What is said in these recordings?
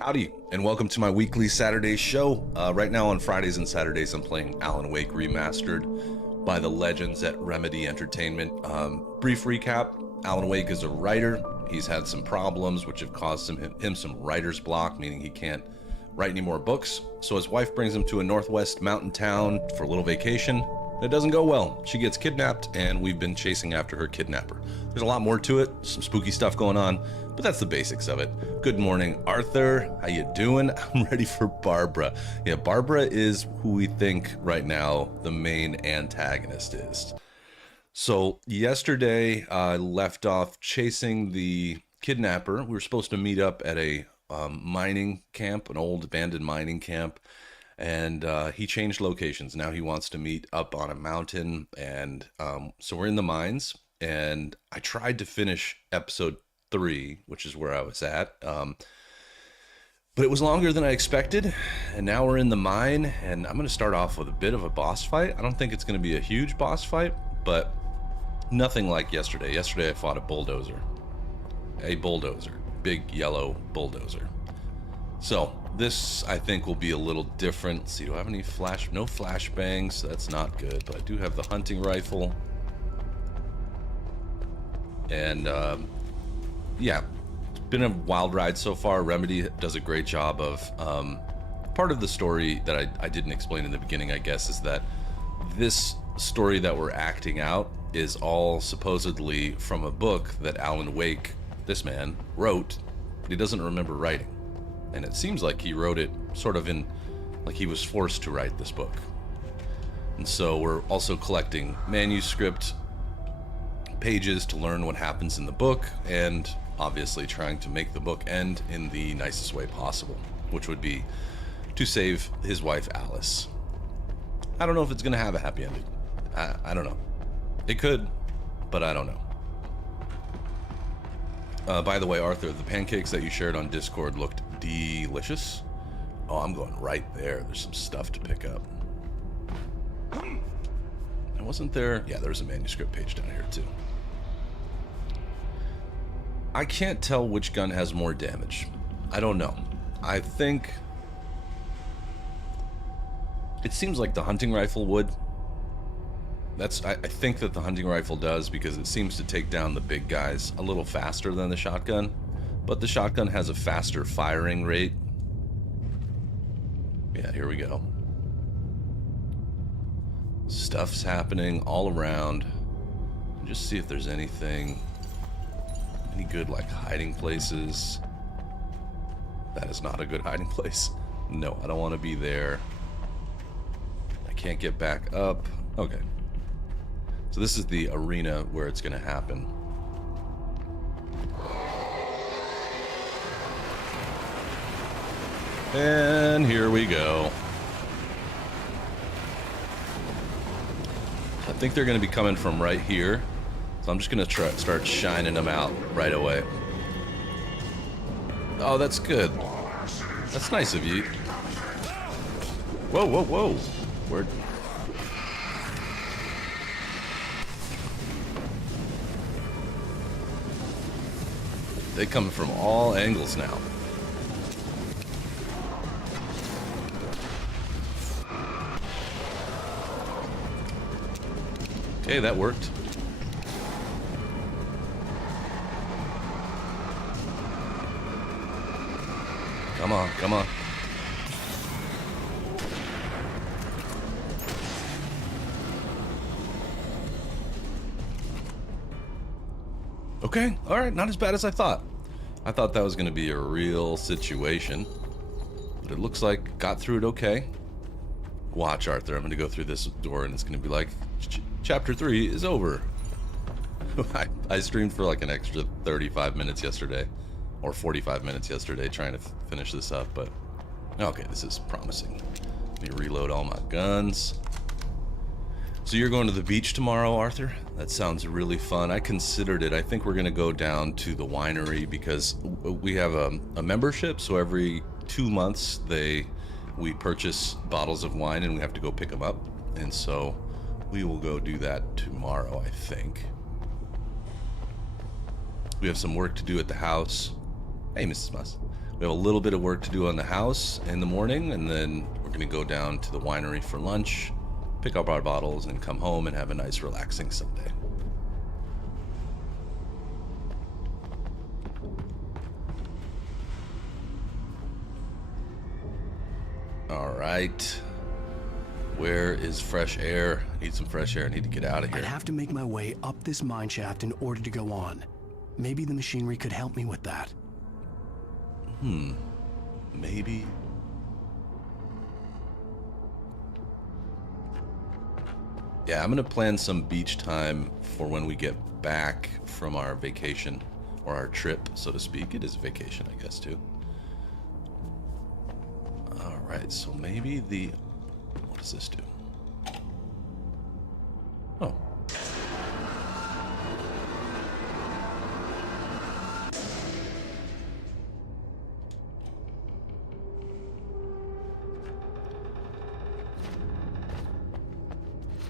Howdy, and welcome to my weekly Saturday show. Right now on Fridays and Saturdays, I'm playing Alan Wake Remastered by the legends at Remedy Entertainment. Brief recap, Alan Wake is a writer. He's had some problems which have caused him some writer's block, meaning he can't write any more books. So his wife brings him to a northwest mountain town for a little vacation. It doesn't go well. She gets kidnapped, and we've been chasing after her kidnapper. There's a lot more to it, some spooky stuff going on, but that's the basics of it. Good morning, Arthur. How you doing? I'm ready for Barbara. Yeah, Barbara is who we think right now the main antagonist is. So yesterday, I left off chasing the kidnapper. We were supposed to meet up at a mining camp, an old abandoned mining camp. And he changed locations. Now he wants to meet up on a mountain. And so we're in the mines. And I tried to finish episode 3, which is where I was at. But it was longer than I expected. And now we're in the mine. And I'm going to start off with a bit of a boss fight. I don't think it's going to be a huge boss fight, but nothing like yesterday. Yesterday I fought a bulldozer. A bulldozer. Big yellow bulldozer. So this, I think, will be a little different. Let's see, do I have any no flashbangs? That's not good, but I do have the hunting rifle. And, yeah, it's been a wild ride so far. Remedy does a great job of, part of the story that I didn't explain in the beginning, I guess, is that this story that we're acting out is all supposedly from a book that Alan Wake, this man, wrote, but he doesn't remember writing. And it seems like he wrote it sort of in, like he was forced to write this book. And so we're also collecting manuscript pages to learn what happens in the book, and obviously trying to make the book end in the nicest way possible, which would be to save his wife Alice. I don't know if it's going to have a happy ending. I don't know. It could, but I don't know. By the way, Arthur, the pancakes that you shared on Discord looked delicious. Oh, I'm going right there. There's some stuff to pick up. And wasn't there? Yeah, there's a manuscript page down here too. I can't tell which gun has more damage. I don't know. I think it seems like the hunting rifle would. I think that the hunting rifle does, because it seems to take down the big guys a little faster than the shotgun. But the shotgun has a faster firing rate. Yeah, here we go. Stuff's happening all around. Just see if there's any good like hiding places. That is not a good hiding place. No, I don't want to be there. I can't get back up. Okay. So this is the arena where it's going to happen. And here we go. I think they're going to be coming from right here. So I'm just going to start shining them out right away. Oh, that's good. That's nice of you. Whoa, whoa, whoa. Where... They come from all angles now. Okay, that worked. Come on, come on. Okay, alright, not as bad as I thought. I thought that was going to be a real situation. But it looks like got through it okay. Watch, Arthur, I'm going to go through this door and it's going to be like, Chapter 3 is over. I streamed for like an extra 35 minutes yesterday. Or 45 minutes yesterday trying to finish this up, but... Okay, this is promising. Let me reload all my guns. So you're going to the beach tomorrow, Arthur? That sounds really fun. I considered it. I think we're going to go down to the winery because we have a membership, so every 2 months we purchase bottles of wine and we have to go pick them up. And so we will go do that tomorrow, I think. We have some work to do at the house. Hey, Mrs. Muss. We have a little bit of work to do on the house in the morning, and then we're going to go down to the winery for lunch, pick up our bottles, and come home and have a nice relaxing Sunday. All right. Where is fresh air? I need some fresh air. I need to get out of here. I'd have to make my way up this mine shaft in order to go on. Maybe the machinery could help me with that. Maybe. Yeah, I'm gonna plan some beach time for when we get back from our vacation, or our trip, so to speak. It is a vacation, I guess, too. Alright, so maybe the... What does this do? Oh.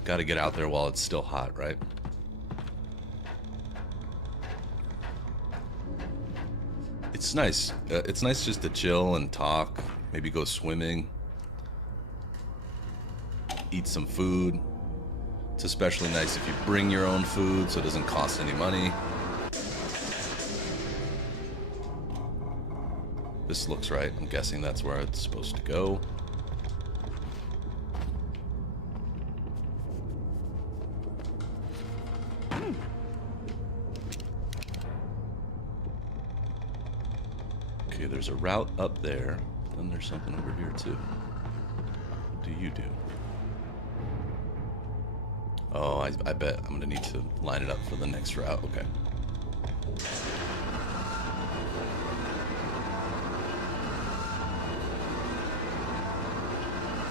Got to get out there while it's still hot, right? It's nice. It's nice just to chill and talk. Maybe go swimming. Eat some food. It's especially nice if you bring your own food, so it doesn't cost any money. This looks right. I'm guessing that's where it's supposed to go. Okay, there's a route up there. Then there's something over here too. What do you do? Oh, I bet I'm gonna need to line it up for the next route. Okay.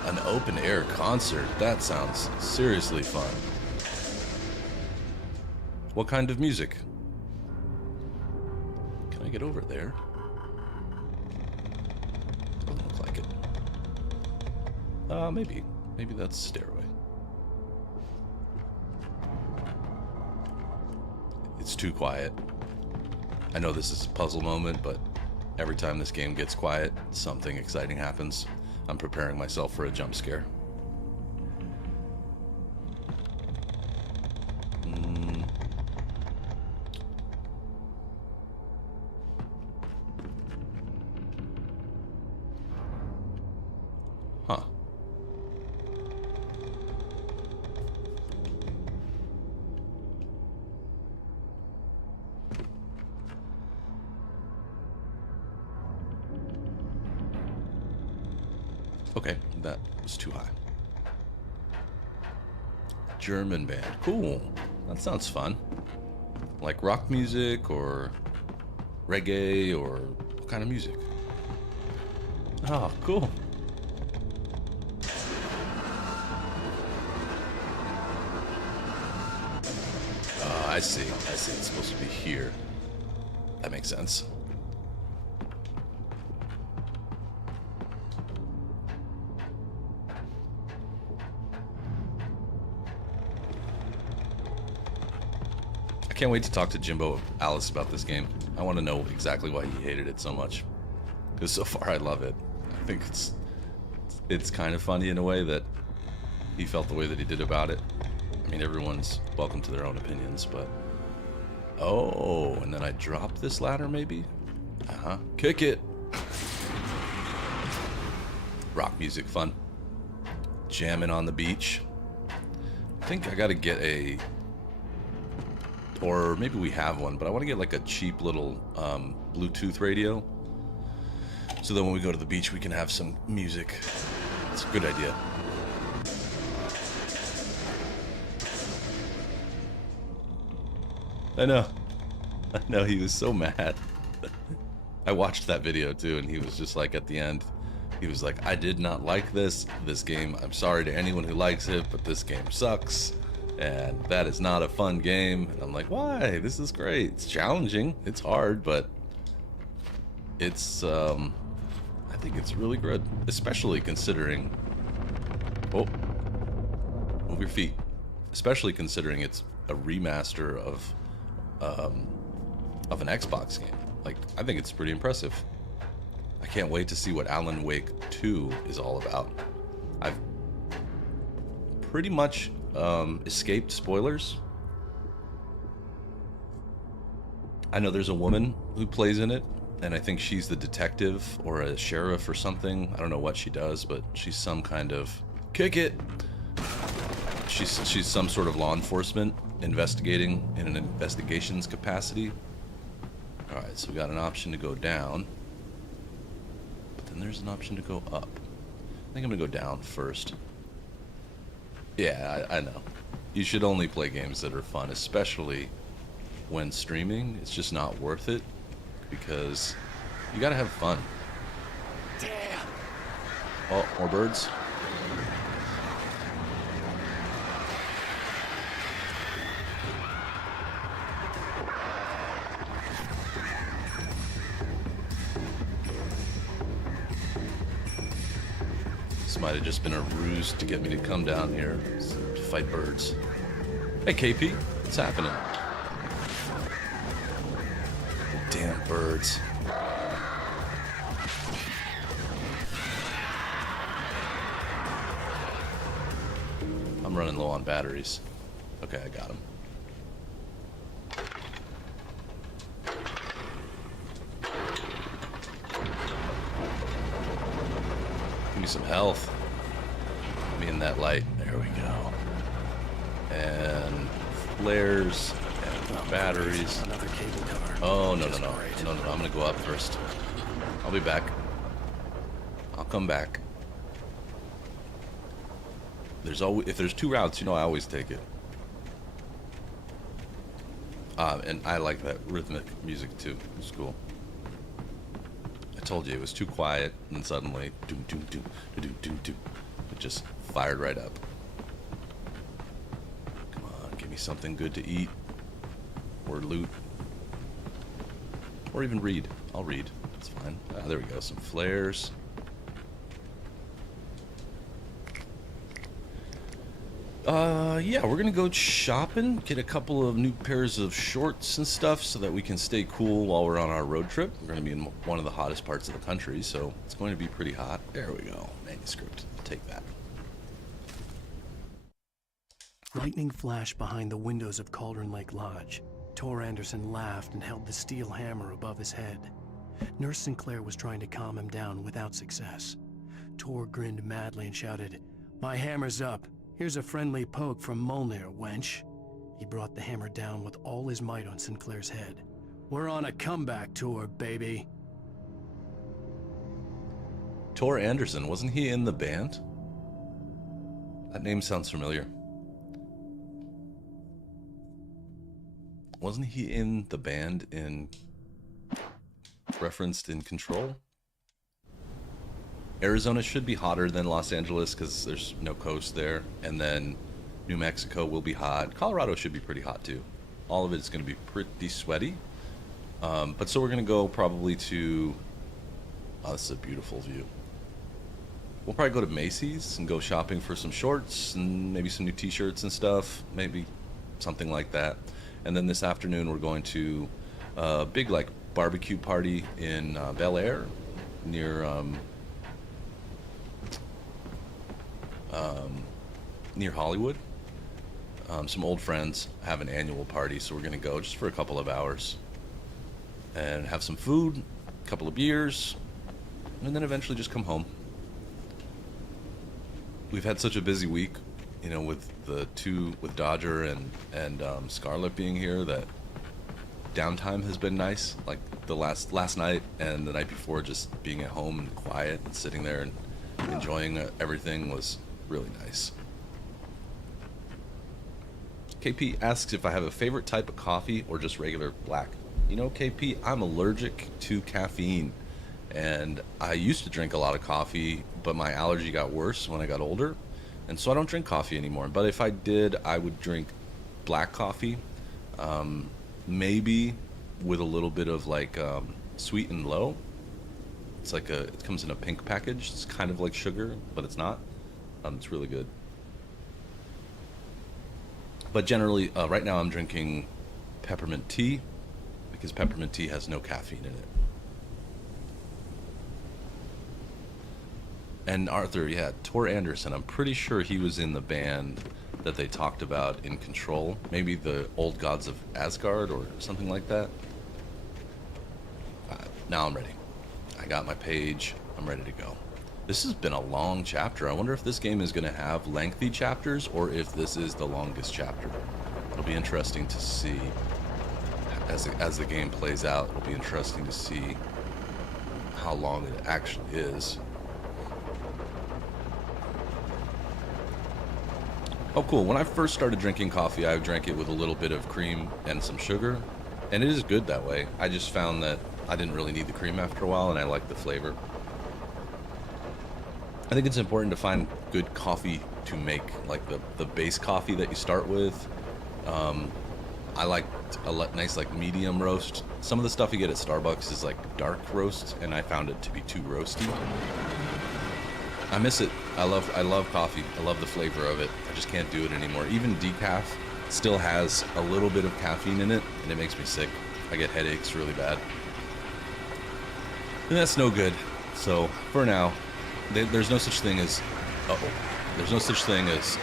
An open air concert. That sounds seriously fun. What kind of music? Can I get over there? Doesn't look like it. Maybe. Maybe that's stairway. It's too quiet. I know this is a puzzle moment, but every time this game gets quiet, something exciting happens. I'm preparing myself for a jump scare. Huh. Okay, that was too high. German band. Cool. That sounds fun. Like rock music or reggae or what kind of music? Oh, cool. I see. I see. It's supposed to be here. That makes sense. I can't wait to talk to Jimbo Alice about this game. I want to know exactly why he hated it so much. Because so far I love it. I think it's kind of funny in a way that he felt the way that he did about it. I mean, everyone's welcome to their own opinions, but... Oh, and then I drop this ladder, maybe? Uh-huh. Kick it! Rock music, fun. Jamming on the beach. I think I gotta get a... Or maybe we have one, but I want to get like a cheap little Bluetooth radio. So that when we go to the beach, we can have some music. It's a good idea. I know, he was so mad. I watched that video too, and he was just like, at the end, he was like, I did not like this game. I'm sorry to anyone who likes it, but this game sucks. And that is not a fun game. And I'm like, why? This is great. It's challenging. It's hard, but it's, I think it's really good. Especially considering... Oh. Move your feet. Especially considering it's a remaster of an Xbox game. Like, I think it's pretty impressive. I can't wait to see what Alan Wake 2 is all about. I've pretty much escaped spoilers. I know there's a woman who plays in it, and I think she's the detective or a sheriff or something. I don't know what she does, but she's some kind of... Kick it! She's some sort of law enforcement investigating in an investigations capacity. Alright, so we got an option to go down. But then there's an option to go up. I think I'm gonna go down first. Yeah, I know. You should only play games that are fun, especially when streaming. It's just not worth it because you gotta have fun. Damn. Oh, more birds. This might have just been a ruse to get me to come down here to fight birds. Hey, KP, what's happening? Damn birds. I'm running low on batteries. Okay, I got him. Give me some health. Give me in that light. There we go. And flares and batteries. Another cable car. Oh, no, no, no. No, no, no. I'm gonna go up first. I'll be back. I'll come back. There's always, if there's two routes, you know I always take it. And I like that rhythmic music too. It's cool. I told you it was too quiet, and then suddenly, doom, doom, doom, doom, doom, doom. It just fired right up. Come on, give me something good to eat, or loot, or even read. I'll read. It's fine. There we go. Some flares. Yeah, we're gonna go shopping, get a couple of new pairs of shorts and stuff so that we can stay cool while we're on our road trip. We're gonna be in one of the hottest parts of the country, so it's going to be pretty hot. There we go. Manuscript. I'll take that. Lightning flashed behind the windows of Cauldron Lake Lodge. Tor Anderson laughed and held the steel hammer above his head. Nurse Sinclair was trying to calm him down without success. Tor grinned madly and shouted, "My hammer's up. Here's a friendly poke from Molnir, wench." He brought the hammer down with all his might on Sinclair's head. "We're on a comeback tour, baby." Tor Anderson, wasn't he in the band? That name sounds familiar. Wasn't he in the band in referenced in Control? Arizona should be hotter than Los Angeles because there's no coast there, and then New Mexico will be hot. Colorado should be pretty hot too. All of it's going to be pretty sweaty. But so we're going to go probably to... Oh, this is a beautiful view. We'll probably go to Macy's and go shopping for some shorts and maybe some new t-shirts and stuff. Maybe something like that. And then this afternoon we're going to a big like barbecue party in Bel Air near near Hollywood. Some old friends have an annual party, so we're gonna go just for a couple of hours and have some food, a couple of beers, and then eventually just come home. We've had such a busy week, you know, with Dodger and Scarlett being here, that downtime has been nice. Like the last night and the night before, just being at home and quiet and sitting there and enjoying everything was really nice. KP asks if I have a favorite type of coffee or just regular black. You know, KP, I'm allergic to caffeine, and I used to drink a lot of coffee, but my allergy got worse when I got older, and so I don't drink coffee anymore. But if I did, I would drink black coffee, maybe with a little bit of like sweet and low. It's like it comes in a pink package. It's kind of like sugar, but it's not. It's really good. But generally, right now I'm drinking peppermint tea because peppermint tea has no caffeine in it. And Arthur, yeah, Tor Anderson. I'm pretty sure he was in the band that they talked about in Control. Maybe the Old Gods of Asgard or something like that. Now I'm ready. I got my page. I'm ready to go. This has been a long chapter. I wonder if this game is going to have lengthy chapters or if this is the longest chapter. It'll be interesting to see as the game plays out. It'll be interesting to see how long it actually is. Oh, cool. When I first started drinking coffee, I drank it with a little bit of cream and some sugar, and it is good that way. I just found that I didn't really need the cream after a while, and I like the flavor. I think it's important to find good coffee to make, like the base coffee that you start with. I like a nice like medium roast. Some of the stuff you get at Starbucks is like dark roast, and I found it to be too roasty. I miss it. I love coffee. I love the flavor of it. I just can't do it anymore. Even decaf still has a little bit of caffeine in it, and it makes me sick. I get headaches really bad. And that's no good. So, for now, there's no such thing as... There's no such thing as...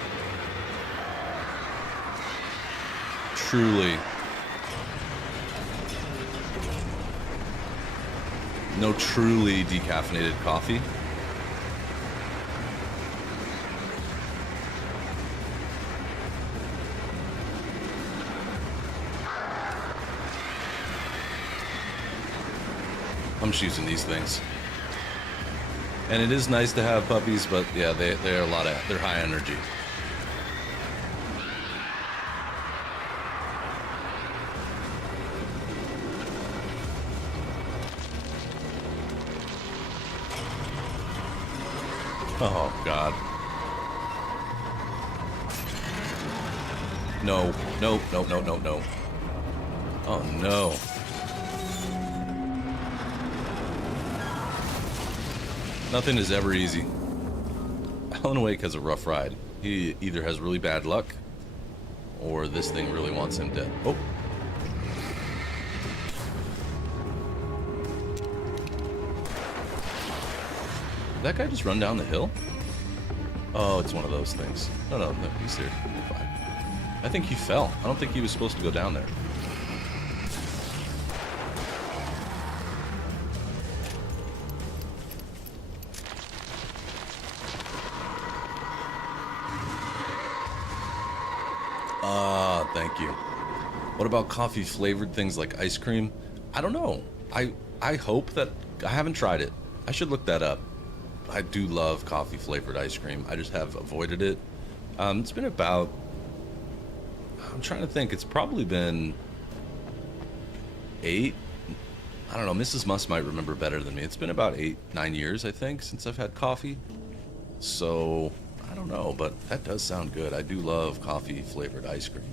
truly... No truly decaffeinated coffee. I'm just using these things. And it is nice to have puppies, but yeah, they're they're high energy. Oh God. No, no, no, no, no, no. Oh no. Nothing is ever easy. Alan Wake has a rough ride. He either has really bad luck, or this thing really wants him dead. Oh. Did that guy just run down the hill? Oh, it's one of those things. No, he's there. You're fine. I think he fell. I don't think he was supposed to go down there. Thank you. What about coffee flavored things like ice cream? I don't know. I hope that... I haven't tried it. I should look that up. I do love coffee flavored ice cream. I just have avoided it. It's been about... I'm trying to think. It's probably been 8... I don't know. Mrs. Musk might remember better than me. It's been about 8-9 years, I think, since I've had coffee. So... I don't know, but that does sound good. I do love coffee flavored ice cream.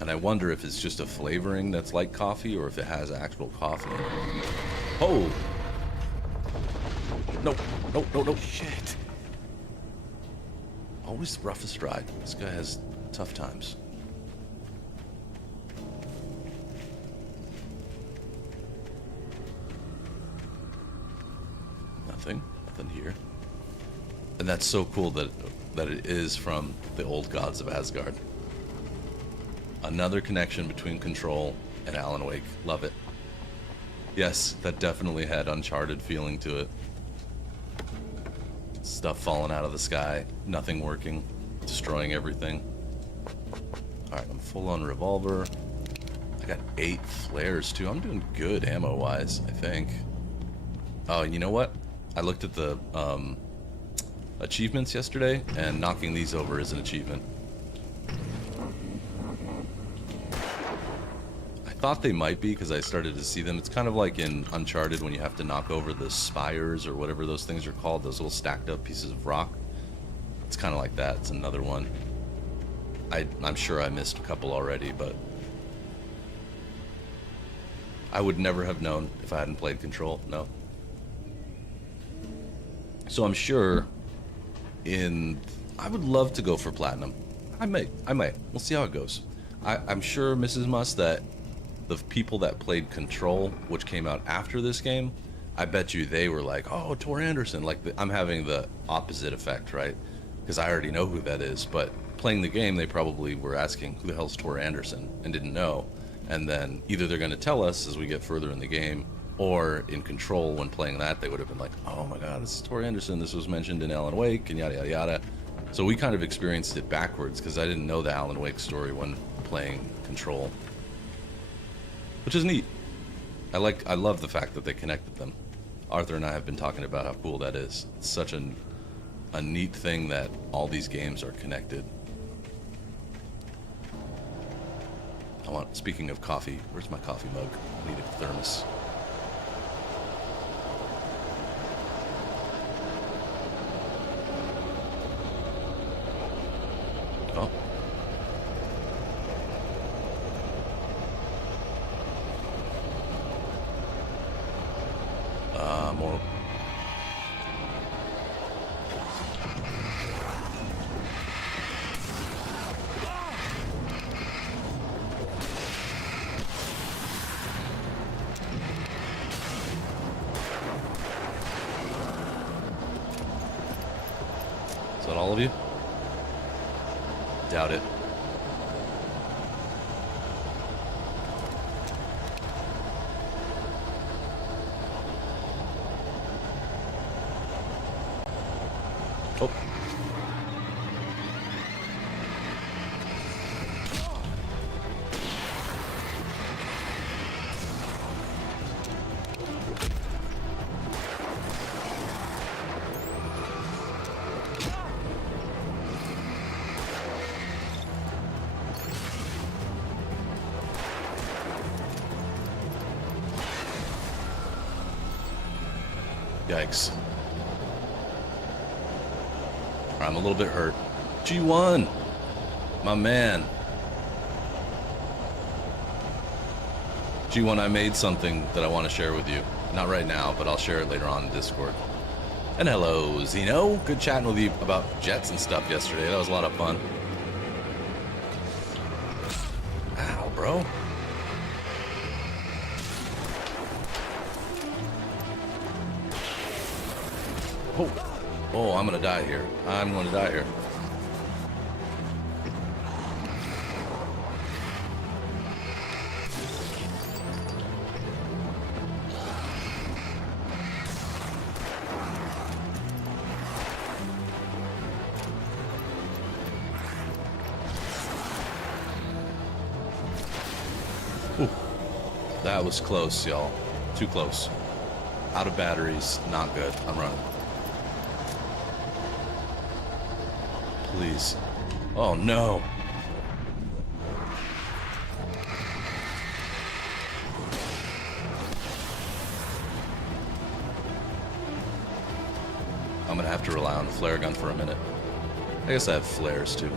And I wonder if it's just a flavoring that's like coffee or if it has actual coffee. Oh! No, no, no, no. Shit. Always the roughest ride. This guy has tough times. Nothing here. And that's so cool that it is from the Old Gods of Asgard. Another connection between Control and Alan Wake. Love it. Yes, that definitely had Uncharted feeling to it. Stuff falling out of the sky, nothing working, destroying everything. Alright, I'm full on revolver. I got 8 flares too. I'm doing good ammo-wise, I think. Oh, and you know what? I looked at the achievements yesterday, and knocking these over is an achievement. I thought they might be because I started to see them. It's kind of like in Uncharted when you have to knock over the spires or whatever those things are called, those little stacked up pieces of rock. It's kind of like that. It's another one. I'm sure I missed a couple already, but I would never have known if I hadn't played Control. No. So I'm sure I would love to go for Platinum. I might. We'll see how it goes. I'm sure, Mrs. Musk, that the people that played Control, which came out after this game, I bet you they were like, oh, Tor Anderson. Like, I'm having the opposite effect, right? Because I already know who that is. But playing the game, they probably were asking, who the hell's Tor Anderson? And didn't know. And then either they're going to tell us as we get further in the game, or in Control, when playing that, they would have been like, oh my god, this is Tor Anderson. This was mentioned in Alan Wake, and yada, yada, yada. So we kind of experienced it backwards, because I didn't know the Alan Wake story when playing Control. Which is neat. I love the fact that they connected them. Arthur and I have been talking about how cool that is. It's such a neat thing that all these games are connected. Speaking of coffee, where's my coffee mug? I need a thermos. Oh. More. Is that all of you? Doubt it. Oh. Yikes. I'm a little bit hurt. G1! My man. G1, I made something that I want to share with you. Not right now, but I'll share it later on in Discord. And hello, Zeno. Good chatting with you about jets and stuff yesterday. That was a lot of fun. Ow, bro. Oh, I'm gonna die here. I'm gonna die here. Ooh, that was close, y'all. Too close. Out of batteries. Not good. I'm running. Please. Oh no. I'm gonna have to rely on the flare gun for a minute. I guess I have flares too.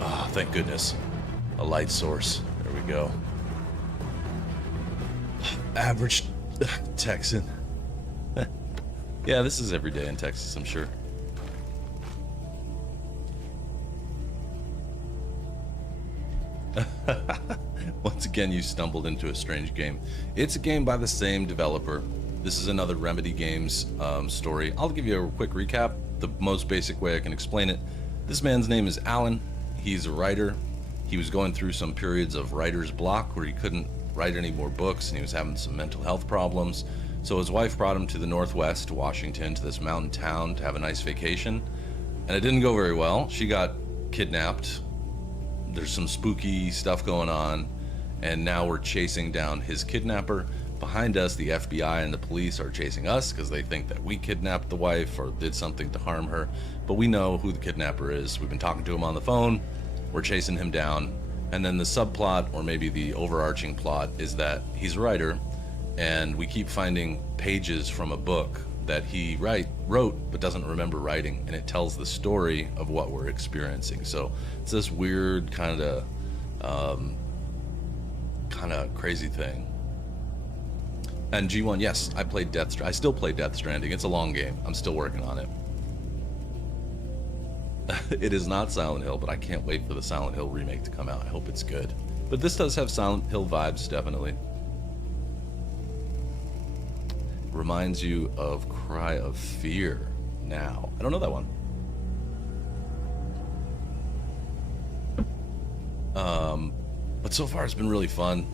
Ah, thank goodness. A light source. There we go. Average Texan. Yeah, this is every day in Texas, I'm sure. Once again, you stumbled into a strange game. It's a game by the same developer. This is another Remedy Games story. I'll give you a quick recap, the most basic way I can explain it. This man's name is Alan. He's a writer. He was going through some periods of writer's block where he couldn't write any more books, and he was having some mental health problems. So his wife brought him to the Northwest, to Washington, to this mountain town to have a nice vacation. And it didn't go very well. She got kidnapped. There's some spooky stuff going on. And now we're chasing down his kidnapper. Behind us, the FBI and the police are chasing us because they think that we kidnapped the wife or did something to harm her. But we know who the kidnapper is. We've been talking to him on the phone. We're chasing him down. And then the subplot, or maybe the overarching plot, is that he's a writer, and we keep finding pages from a book that he wrote but doesn't remember writing, and it tells the story of what we're experiencing. So it's this weird kind of crazy thing. And G1, yes, I still play Death Stranding. It's a long game. I'm still working on it. It is not Silent Hill, but I can't wait for the Silent Hill remake to come out. I hope it's good. But this does have Silent Hill vibes, definitely. Reminds you of Cry of Fear now. I don't know that one. But so far it's been really fun.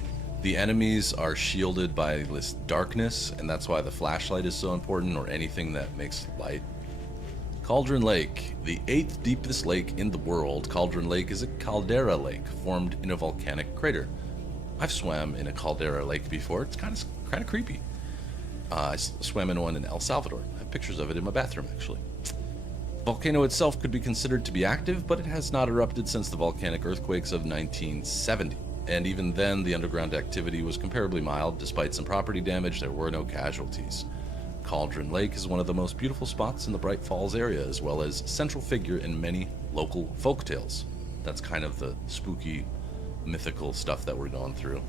The enemies are shielded by this darkness, and that's why the flashlight is so important, or anything that makes light. Cauldron Lake, the 8th deepest lake in the world. Cauldron Lake is a caldera lake formed in a volcanic crater. I've swam in a caldera lake before. It's kind of creepy. I swam in one in El Salvador. I have pictures of it in my bathroom, actually. The volcano itself could be considered to be active, but it has not erupted since the volcanic earthquakes of 1970. And even then, the underground activity was comparably mild. Despite some property damage, there were no casualties. Cauldron Lake is one of the most beautiful spots in the Bright Falls area, as well as central figure in many local folktales. That's kind of the spooky, mythical stuff that we're going through.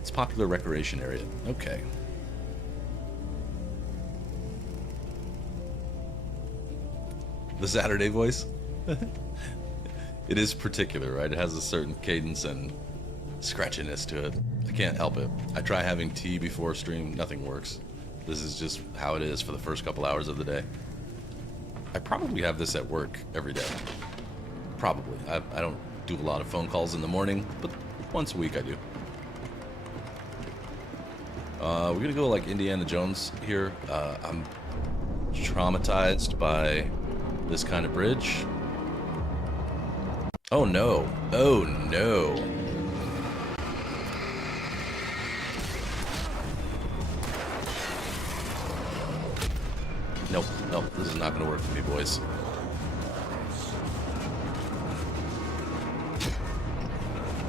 It's a popular recreation area. Okay. The Saturday voice? It is particular, right? It has a certain cadence and scratchiness to it. I can't help it. I try having tea before stream, nothing works. This is just how it is for the first couple hours of the day. I probably have this at work every day. Probably. I don't do a lot of phone calls in the morning, but once a week I do. We're gonna go like Indiana Jones here. I'm traumatized by this kind of bridge. Oh no. Oh no. Nope, nope, this is not gonna work for me, boys.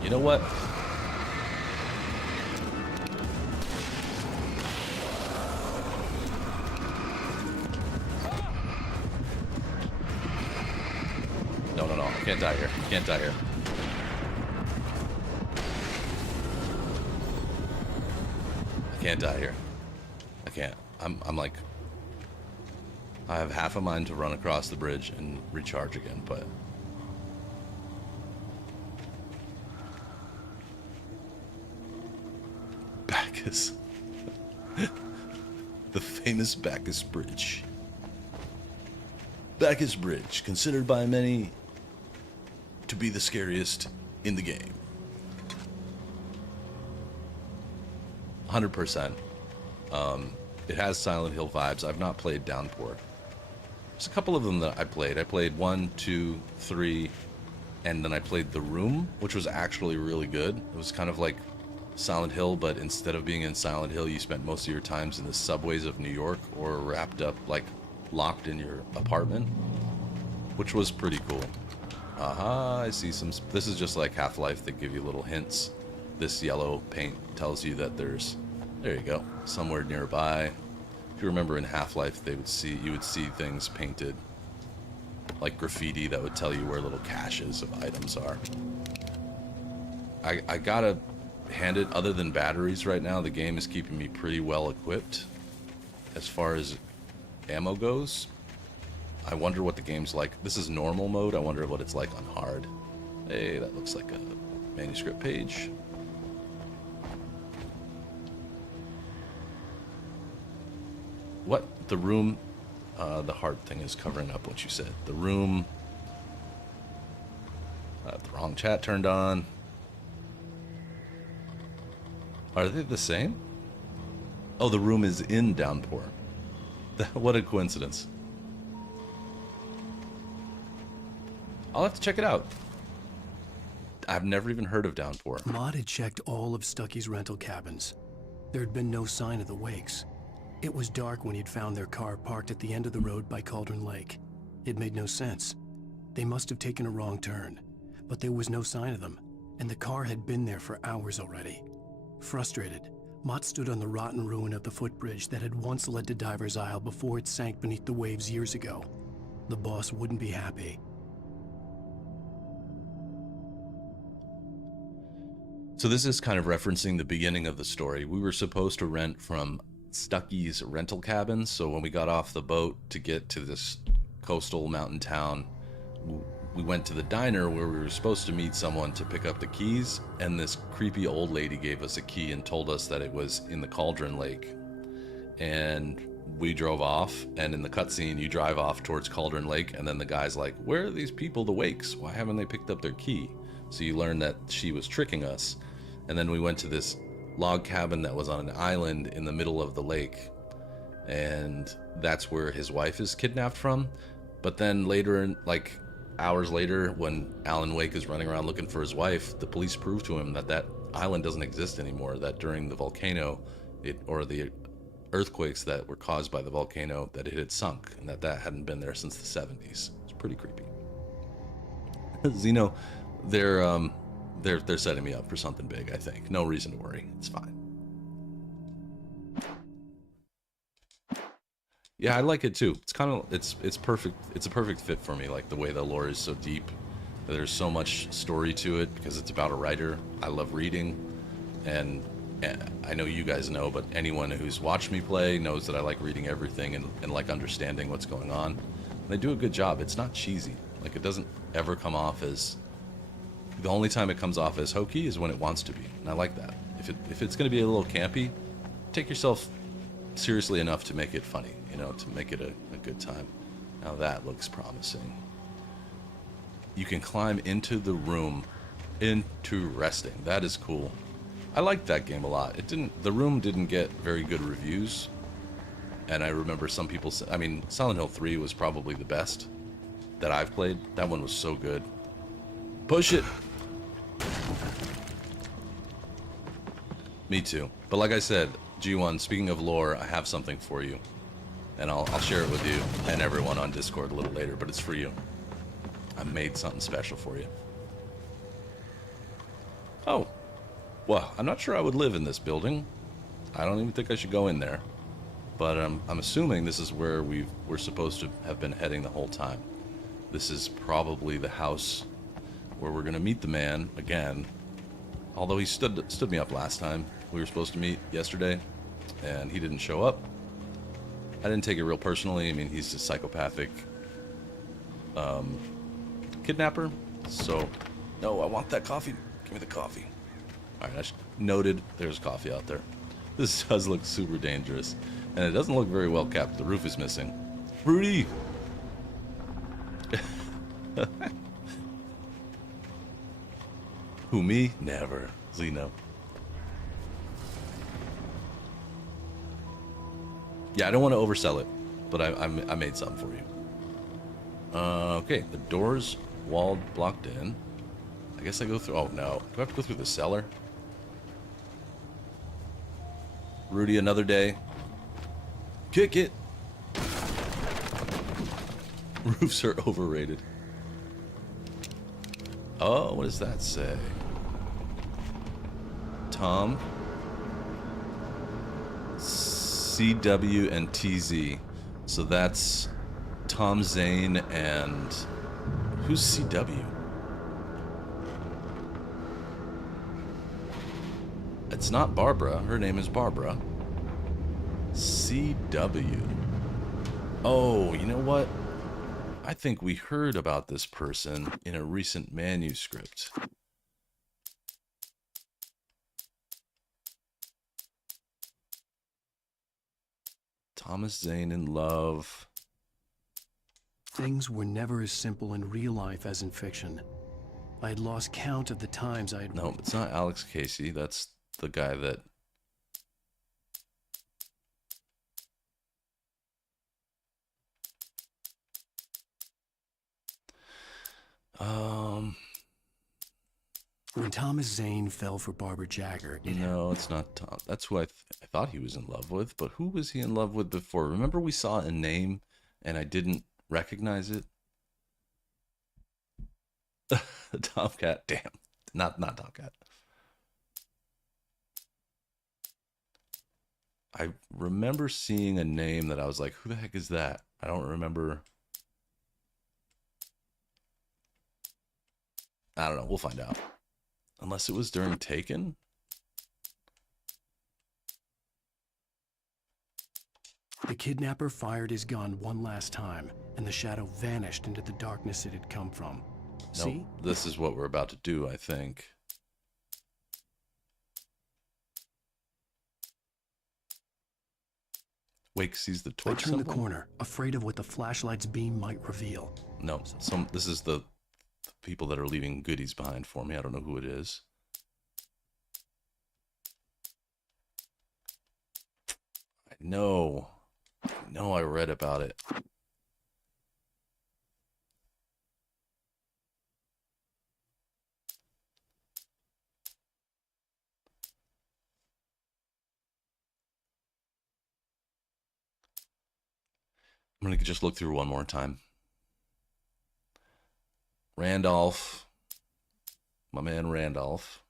You know what? No, I can't die here. I can't die here. I can't die here. I can't. I'm like, I have half a mind to run across the bridge and recharge again, but Bacchus. The famous Bacchus Bridge. Bacchus Bridge, considered by many to be the scariest in the game. 100%. It has Silent Hill vibes. I've not played Downpour. There's a couple of them that I played. I played 1, 2, 3, and then I played The Room, which was actually really good. It was kind of like Silent Hill, but instead of being in Silent Hill, you spent most of your times in the subways of New York or wrapped up, like, locked in your apartment, which was pretty cool. Aha, I see some... This is just like Half-Life. They give you little hints. This yellow paint tells you that there's... There you go. Somewhere nearby. If you remember in Half-Life, you would see things painted like graffiti that would tell you where little caches of items are. I gotta hand it, other than batteries right now, the game is keeping me pretty well equipped as far as ammo goes. I wonder what the game's like. This is normal mode. I wonder what it's like on hard. Hey, that looks like a manuscript page. What? The Room? The heart thing is covering up what you said. The Room. The wrong chat turned on. Are they the same? Oh, The Room is in Downpour. What a coincidence. I'll have to check it out. I've never even heard of Downpour. Maud had checked all of Stucky's rental cabins. There had been no sign of the wakes. It was dark when he'd found their car parked at the end of the road by Cauldron Lake. It made no sense. They must have taken a wrong turn, but there was no sign of them, and the car had been there for hours already. Frustrated, Mott stood on the rotten ruin of the footbridge that had once led to Diver's Isle before it sank beneath the waves years ago. The boss wouldn't be happy. So this is kind of referencing the beginning of the story. We were supposed to rent from Stucky's rental cabins, so when we got off the boat to get to this coastal mountain town, we went to the diner where we were supposed to meet someone to pick up the keys, and this creepy old lady gave us a key and told us that it was in the Cauldron Lake. And we drove off, and in the cutscene, you drive off towards Cauldron Lake, and then the guy's like, where are these people, the Wakes? Why haven't they picked up their key? So you learn that she was tricking us. And then we went to this log cabin that was on an island in the middle of the lake, and that's where his wife is kidnapped from. But then later, like hours later, when Alan Wake is running around looking for his wife, the police prove to him that that island doesn't exist anymore, that during the volcano, or the earthquakes that were caused by the volcano, that it had sunk, and that hadn't been there since the 70s. It's pretty creepy. Zeno, they're setting me up for something big, I think. No reason to worry. It's fine. Yeah, I like it too. It's kind of it's perfect. It's a perfect fit for me. Like the way the lore is so deep. There's so much story to it because it's about a writer. I love reading, and I know you guys know, but anyone who's watched me play knows that I like reading everything and like understanding what's going on. And they do a good job. It's not cheesy. Like it doesn't ever come off as. The only time it comes off as hokey is when it wants to be, and I like that. If it's going to be a little campy, take yourself seriously enough to make it funny, you know, to make it a good time. Now that looks promising. You can climb into the room. Interesting. That is cool. I liked that game a lot. The room didn't get very good reviews, and I remember some people say, I mean, Silent Hill 3 was probably the best that I've played. That one was so good. Push it. Me too. But like I said, G1, speaking of lore, I have something for you. And I'll share it with you and everyone on Discord a little later, but it's for you. I made something special for you. Oh. Well, I'm not sure I would live in this building. I don't even think I should go in there. But I'm assuming this is where we're supposed to have been heading the whole time. This is probably the house where we're going to meet the man again. Although he stood me up last time. We were supposed to meet yesterday, and he didn't show up. I didn't take it real personally. I mean, he's a psychopathic kidnapper. So, no, I want that coffee. Give me the coffee. All right, noted. There's coffee out there. This does look super dangerous, and it doesn't look very well kept. The roof is missing. Rudy! Who, me? Never. Zeno. Yeah, I don't want to oversell it, but I made something for you. Okay, the door's walled, blocked in. I guess I go through... Oh, no. Do I have to go through the cellar? Rudy, another day. Kick it! Roofs are overrated. Oh, what does that say? Tom, CW, and TZ. So that's Tom Zane and... Who's CW? It's not Barbara. Her name is Barbara. CW. Oh, you know what? I think we heard about this person in a recent manuscript. Thomas Zane in love. Things were never as simple in real life as in fiction. I had lost count of the times I had... No, it's not Alex Casey. That's the guy that... When Thomas Zane fell for Barbara Jagger... No, it's not Tom. That's who I thought he was in love with, but who was he in love with before? Remember we saw a name and I didn't recognize it? Tomcat, damn. Not Tomcat. I remember seeing a name that I was like, who the heck is that? I don't remember. I don't know. We'll find out. Unless it was during Taken? The kidnapper fired his gun one last time, and the shadow vanished into the darkness it had come from. See? This is what we're about to do, I think. Wake sees the I torch turn the symbol? corner, afraid of what the flashlight's beam might reveal. No, this is the people that are leaving goodies behind for me. I don't know who it is. I know I read about it. I'm going to just look through one more time. Randolph. My man Randolph.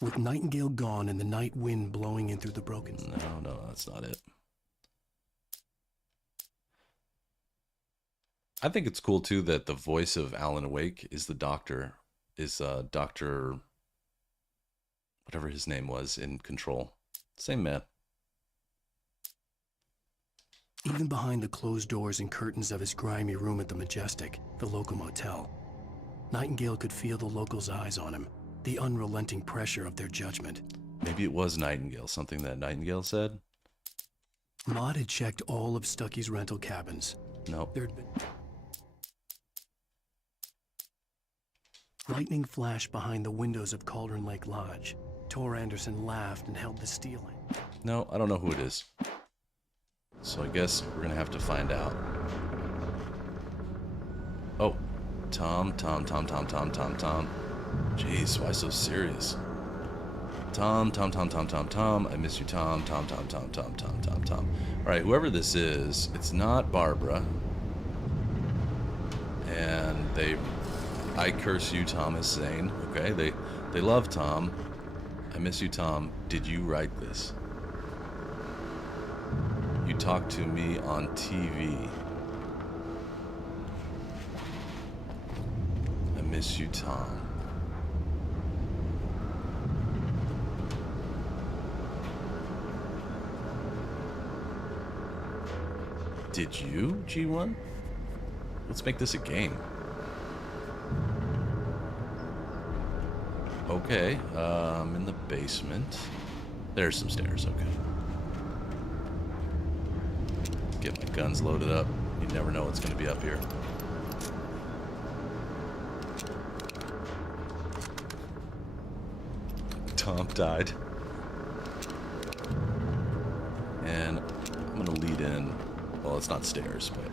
With Nightingale gone and the night wind blowing in through the broken... No, that's not it. I think it's cool, too, that the voice of Alan Wake is the doctor, is Dr. whatever his name was in Control. Same man. Even behind the closed doors and curtains of his grimy room at the Majestic, the local motel, Nightingale could feel the locals' eyes on him, the unrelenting pressure of their judgment. Maybe it was Nightingale, something that Nightingale said? Maud had checked all of Stucky's rental cabins. Nope. There'd been... Lightning flashed behind the windows of Cauldron Lake Lodge. Tor Anderson laughed and held the steel. No, I don't know who it is. So I guess we're going to have to find out. Oh, Tom. Jeez, why so serious? Tom. I miss you, Tom. All right, whoever this is, it's not Barbara. And I curse you, Thomas Zane. Okay, they love Tom. I miss you, Tom. Did you write this? You talked to me on TV. I miss you, Tom. Did you, G1? Let's make this a game. Okay, I'm in the basement. There's some stairs, okay. Get my guns loaded up. You never know what's going to be up here. Tom died. And I'm going to lead in. Well, it's not stairs, but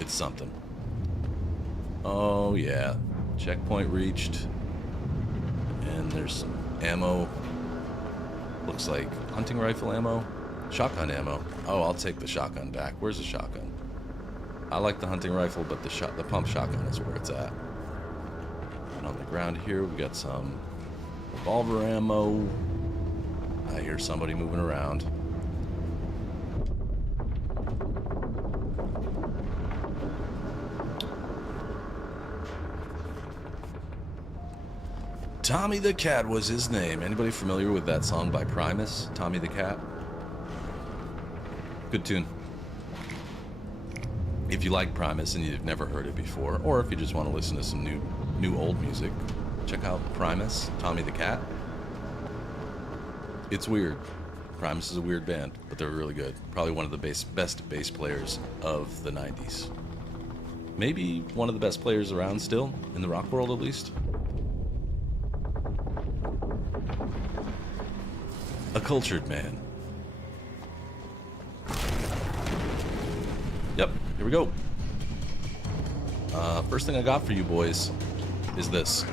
it's something. Oh, yeah. Checkpoint reached. And there's some ammo. Looks like hunting rifle ammo. Shotgun ammo. Oh, I'll take the shotgun back. Where's the shotgun? I like the hunting rifle, but the pump shotgun is where it's at. And on the ground here, we got some revolver ammo. I hear somebody moving around. Tommy the Cat was his name. Anybody familiar with that song by Primus, Tommy the Cat? Good tune. If you like Primus and you've never heard it before, or if you just want to listen to some new old music, check out Primus, Tommy the Cat. It's weird. Primus is a weird band, but they're really good. Probably one of the best bass players of the 90s. Maybe one of the best players around still, in the rock world at least. A cultured man. Yep, here we go. First thing I got for you boys is this.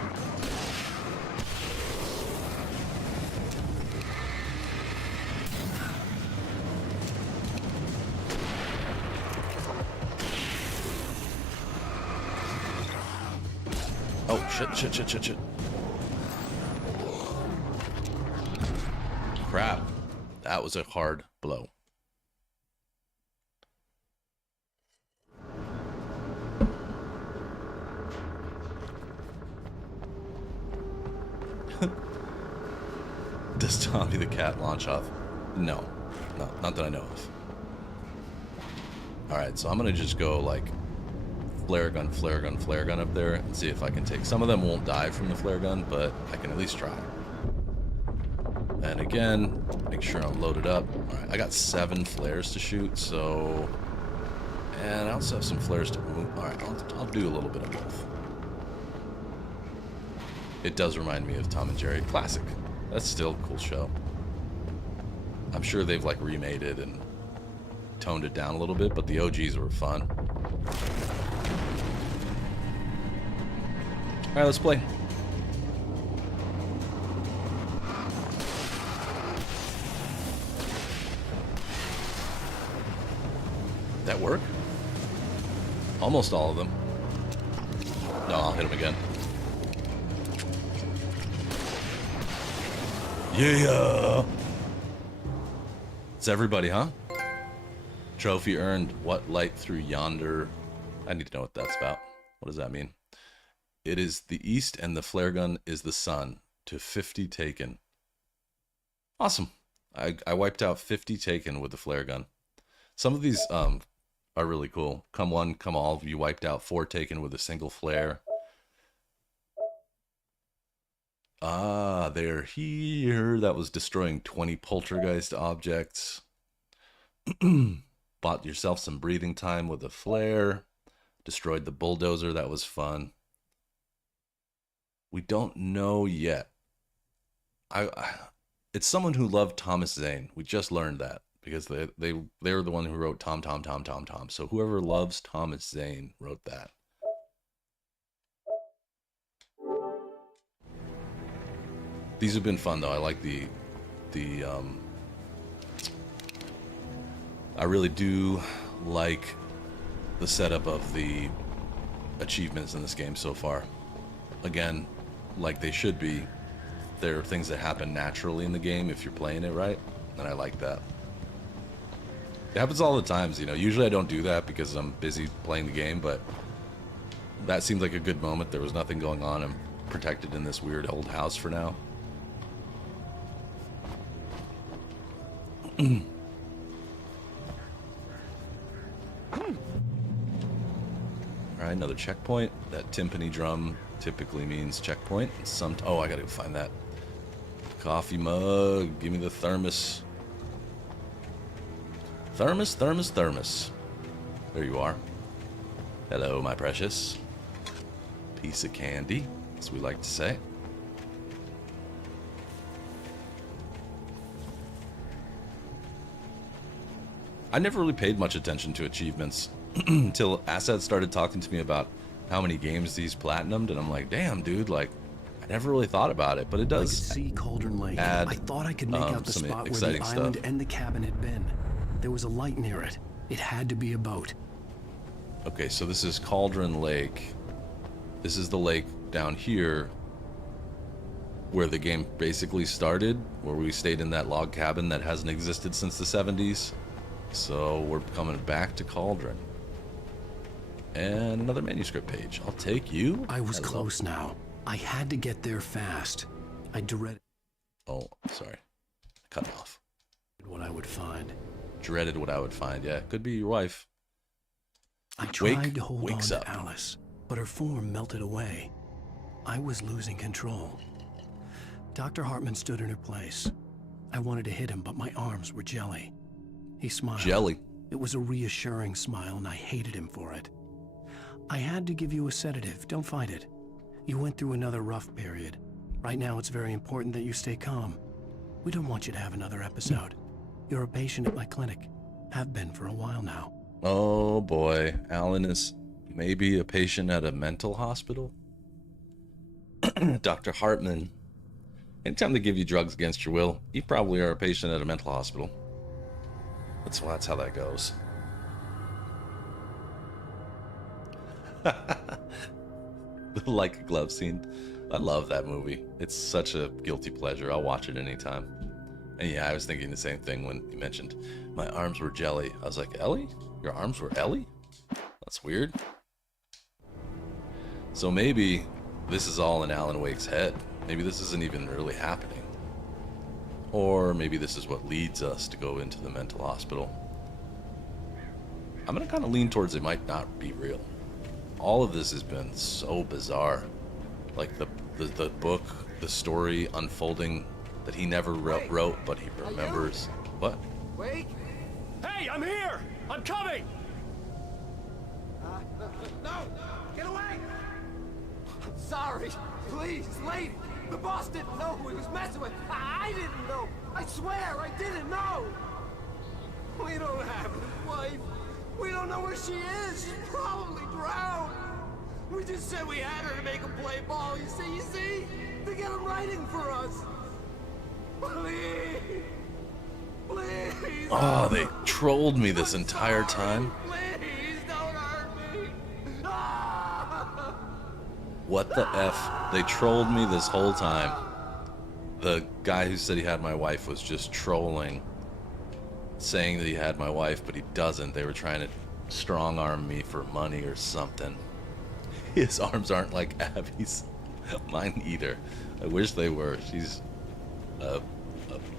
Oh, shit. Crap. That was a hard blow. Does Tommy the cat launch off? No. No, not that I know of. Alright, so I'm gonna just go, like, flare gun, flare gun, flare gun up there and see if I can take... Some of them won't die from the flare gun, but I can at least try. And again, make sure I'm loaded up. Alright, I got 7 flares to shoot, so... And I also have some flares to move. Alright, I'll do a little bit of both. It does remind me of Tom and Jerry. Classic. That's still a cool show. I'm sure they've, like, remade it and toned it down a little bit, but the OGs were fun. Alright, let's play. That work? Almost all of them. No, I'll hit him again. Yeah! It's everybody, huh? Trophy earned. What light through yonder? I need to know what that's about. What does that mean? It is the east and the flare gun is the sun. To 50 taken. Awesome. I wiped out 50 taken with the flare gun. Some of these are really cool. Come one, come all. You wiped out 4 taken with a single flare. Ah, they're here. That was destroying 20 poltergeist objects. Bought yourself some breathing time with a flare. Destroyed the bulldozer. That was fun. We don't know yet. It's someone who loved Thomas Zane. We just learned that because they were the one who wrote Tom. So whoever loves Thomas Zane wrote that. These have been fun though. I like the I really do like the setup of the achievements in this game so far. Again, like they should be. There are things that happen naturally in the game if you're playing it right, and I like that. It happens all the times, you know. Usually I don't do that because I'm busy playing the game, but that seems like a good moment. There was nothing going on. I'm protected in this weird old house for now. Alright, another checkpoint. That timpani drum typically means checkpoint. Oh, I gotta go find that coffee mug. Give me the thermos. Thermos. There you are. Hello, my precious. Piece of candy, as we like to say. I never really paid much attention to achievements until Asset started talking to me about how many games these platinumed, and I'm like, damn, dude, like, I never really thought about it, but it does. I could see Cauldron Lake. Add, I thought I could make out the spot where the island and the cabin had been. There was a light near it. It had to be a boat. Okay, so this is Cauldron Lake. This is the lake down here where the game basically started, where we stayed in that log cabin that hasn't existed since the 70s. So we're coming back to Cauldron. And another manuscript page. I'll take you. I was close now. I had to get there fast. I dreaded... Oh, sorry. Cut off. What I would find. Dreaded what I would find. Yeah, could be your wife. I tried to hold on to Alice, but her form melted away. I was losing control. Dr. Hartman stood in her place. I wanted to hit him, but my arms were jelly. He smiled. Jelly. It was a reassuring smile, and I hated him for it. I had to give you a sedative. Don't fight it. You went through another rough period. Right now, it's very important that you stay calm. We don't want you to have another episode. You're a patient at my clinic. Have been for a while now. Oh boy. Alan is maybe a patient at a mental hospital? Dr. Hartman. Anytime they give you drugs against your will, you probably are a patient at a mental hospital. That's how that goes. The Like a Glove scene. I love that movie. It's such a guilty pleasure. I'll watch it anytime. And yeah, I was thinking the same thing when you mentioned my arms were jelly. I was like, Ellie? Your arms were Ellie? That's weird. So maybe this is all in Alan Wake's head. Maybe this isn't even really happening. Or maybe this is what leads us to go into the mental hospital. I'm gonna kind of lean towards it might not be real. All of this has been so bizarre. Like the book, the story unfolding that he never wrote, but he remembers. What? Wait! Hey, I'm here! I'm coming! No! Get away! I'm sorry. Please, lady. The boss didn't know who he was messing with. I didn't know. I swear, I didn't know. We don't have his wife. We don't know where she is. She's probably drowned. We just said we had her to make him play ball. You see? To get him writing for us. Please. Please. Oh, they trolled me this entire time. Please don't hurt me. Ah! What the F? They trolled me this whole time. The guy who said he had my wife was just trolling, saying that he had my wife, but he doesn't. They were trying to strong arm me for money or something. His arms aren't like Abby's. Mine either. I wish they were. She's a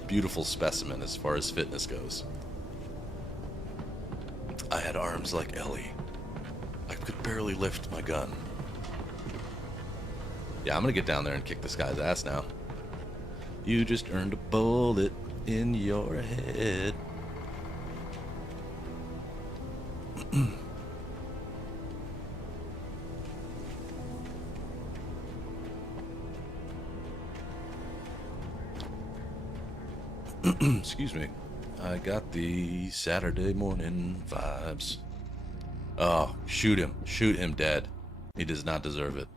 beautiful specimen as far as fitness goes. I had arms like Ellie. I could barely lift my gun. Yeah, I'm gonna get down there and kick this guy's ass now. You just earned a bullet in your head. Excuse me. I got the Saturday morning vibes. Oh, shoot him. Shoot him dead. He does not deserve it.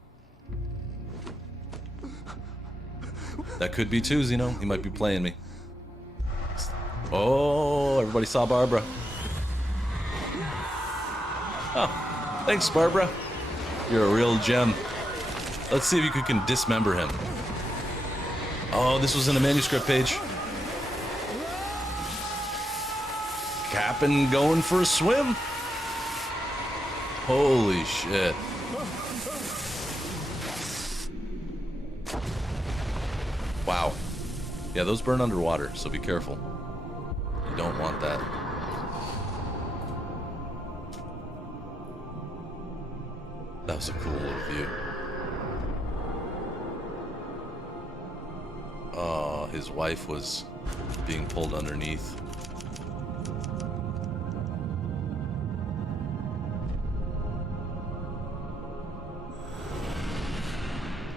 That could be too, Zeno. He might be playing me. Oh, everybody saw Barbara. Oh, thanks, Barbara. You're a real gem. Let's see if you can dismember him. Oh, this was in a manuscript page. Cap'n going for a swim. Holy shit. Wow. Yeah, those burn underwater, so be careful. You don't want that. That was a cool little view. Oh, his wife was being pulled underneath.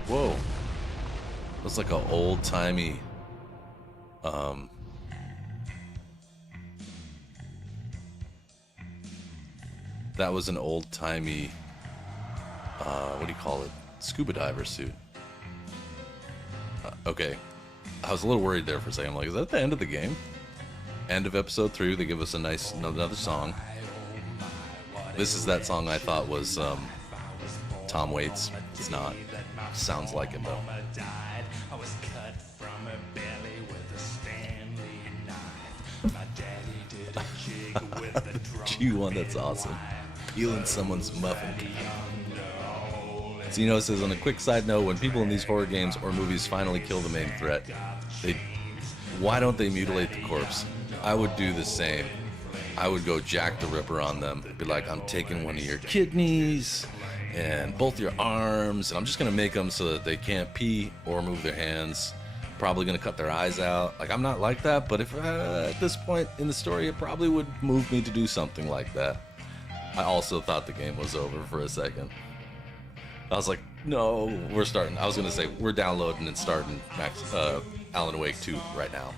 Whoa. That's like an old-timey, that was an old-timey, what do you call it? Scuba diver suit. Okay. I was a little worried there for a second. I'm like, is that the end of the game? End of episode 3, they give us a nice, another song. This is that song I thought was, Tom Waits. It's not. Sounds like him though. G1, that's awesome. Peeling someone's muffin. Zeno says, on a quick side note, when people in these horror games or movies finally kill the main threat, why don't they mutilate the corpse? I would do the same. I would go Jack the Ripper on them. Be like, I'm taking one of your kidneys and both your arms, and I'm just gonna make them so that they can't pee or move their hands. Probably gonna cut their eyes out. Like, I'm not like that, but if at this point in the story, it probably would move me to do something like that. I also thought the game was over for a second. I was like, no, we're starting. I was gonna say we're downloading and starting Alan Wake 2 right now.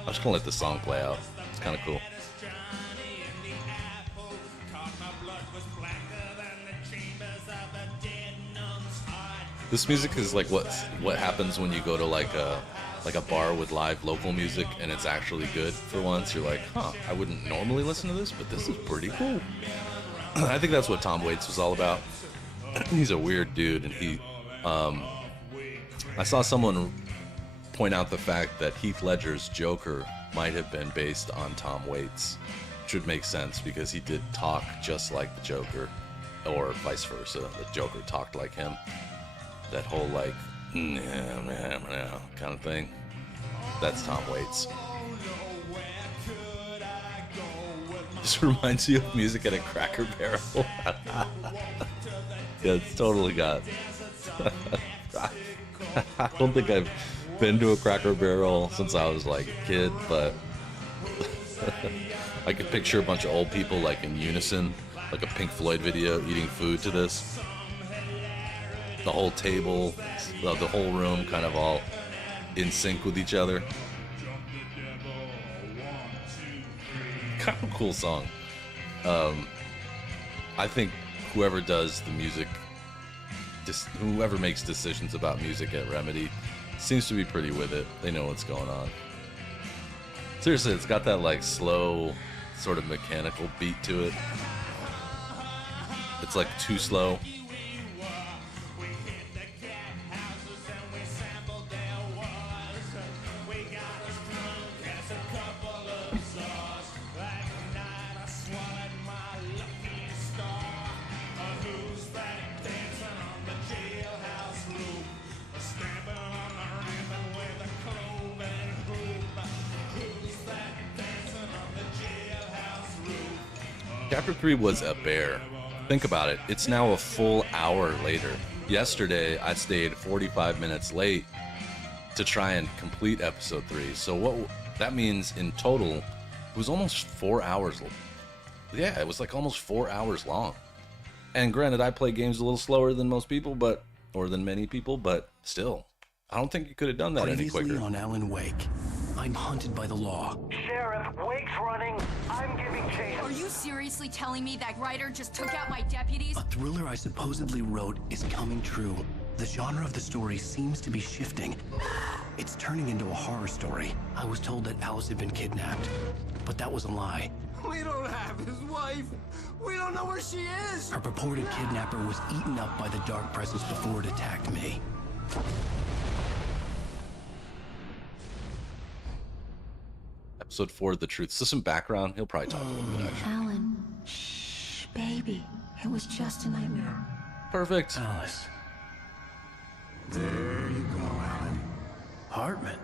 I'm just gonna let the song play out. It's kind of cool. This music is like what happens when you go to like a bar with live local music and it's actually good for once. You're like, huh, I wouldn't normally listen to this, but this is pretty cool. I think that's what Tom Waits was all about. He's a weird dude, and he I saw someone point out the fact that Heath Ledger's Joker might have been based on Tom Waits, which would make sense because he did talk just like the Joker, or vice versa. The Joker talked like him. That whole like yeah, kind of thing. That's Tom Waits. This reminds you of music at a Cracker Barrel. Yeah, it's totally got. I don't think I've been to a Cracker Barrel since I was like a kid, but I could picture a bunch of old people like in unison, like a Pink Floyd video, eating food to this. The whole table, the whole room kind of all in sync with each other. Kind of a cool song. I think whoever does the music, whoever makes decisions about music at Remedy, seems to be pretty with it. They know what's going on. Seriously, it's got that like slow, sort of mechanical beat to it. It's like too slow. Chapter 3 was a bear. Think about it. It's now a full hour later. Yesterday, I stayed 45 minutes late to try and complete episode 3. So what that means in total, it was almost 4 hours. Yeah, it was like almost 4 hours long. And granted, I play games a little slower than most people, or than many people, but still, I don't think you could have done that any quicker. Previously on Alan Wake, I'm hunted by the law. Sheriff, Wake's running. I'm giving chase. Are you seriously telling me that writer just took out my deputies? A thriller I supposedly wrote is coming true. The genre of the story seems to be shifting. It's turning into a horror story. I was told that Alice had been kidnapped, but that was a lie. We don't have his wife. We don't know where she is. Her purported kidnapper was eaten up by the dark presence before it attacked me. Episode 4, The Truth. So some background. He'll probably talk a little bit, actually. Alan, shh, baby. It was just a nightmare. Perfect. Alice. There you go, Alan. Hartman.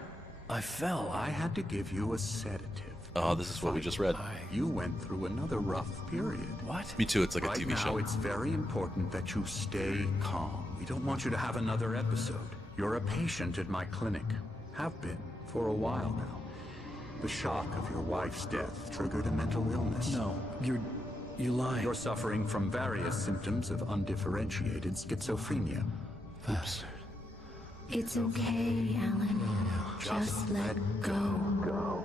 I fell. I had to give you a sedative. Oh, this is what we just read. You went through another rough period. What? Me too, it's like a Right TV now, show. it's very important that you stay calm. We don't want you to have another episode. You're a patient at my clinic. Have been for a while now. The shock of your wife's death triggered a mental illness. No, you're lying. You're suffering from various symptoms of undifferentiated schizophrenia. Oops. It's okay, Alan. Just let go.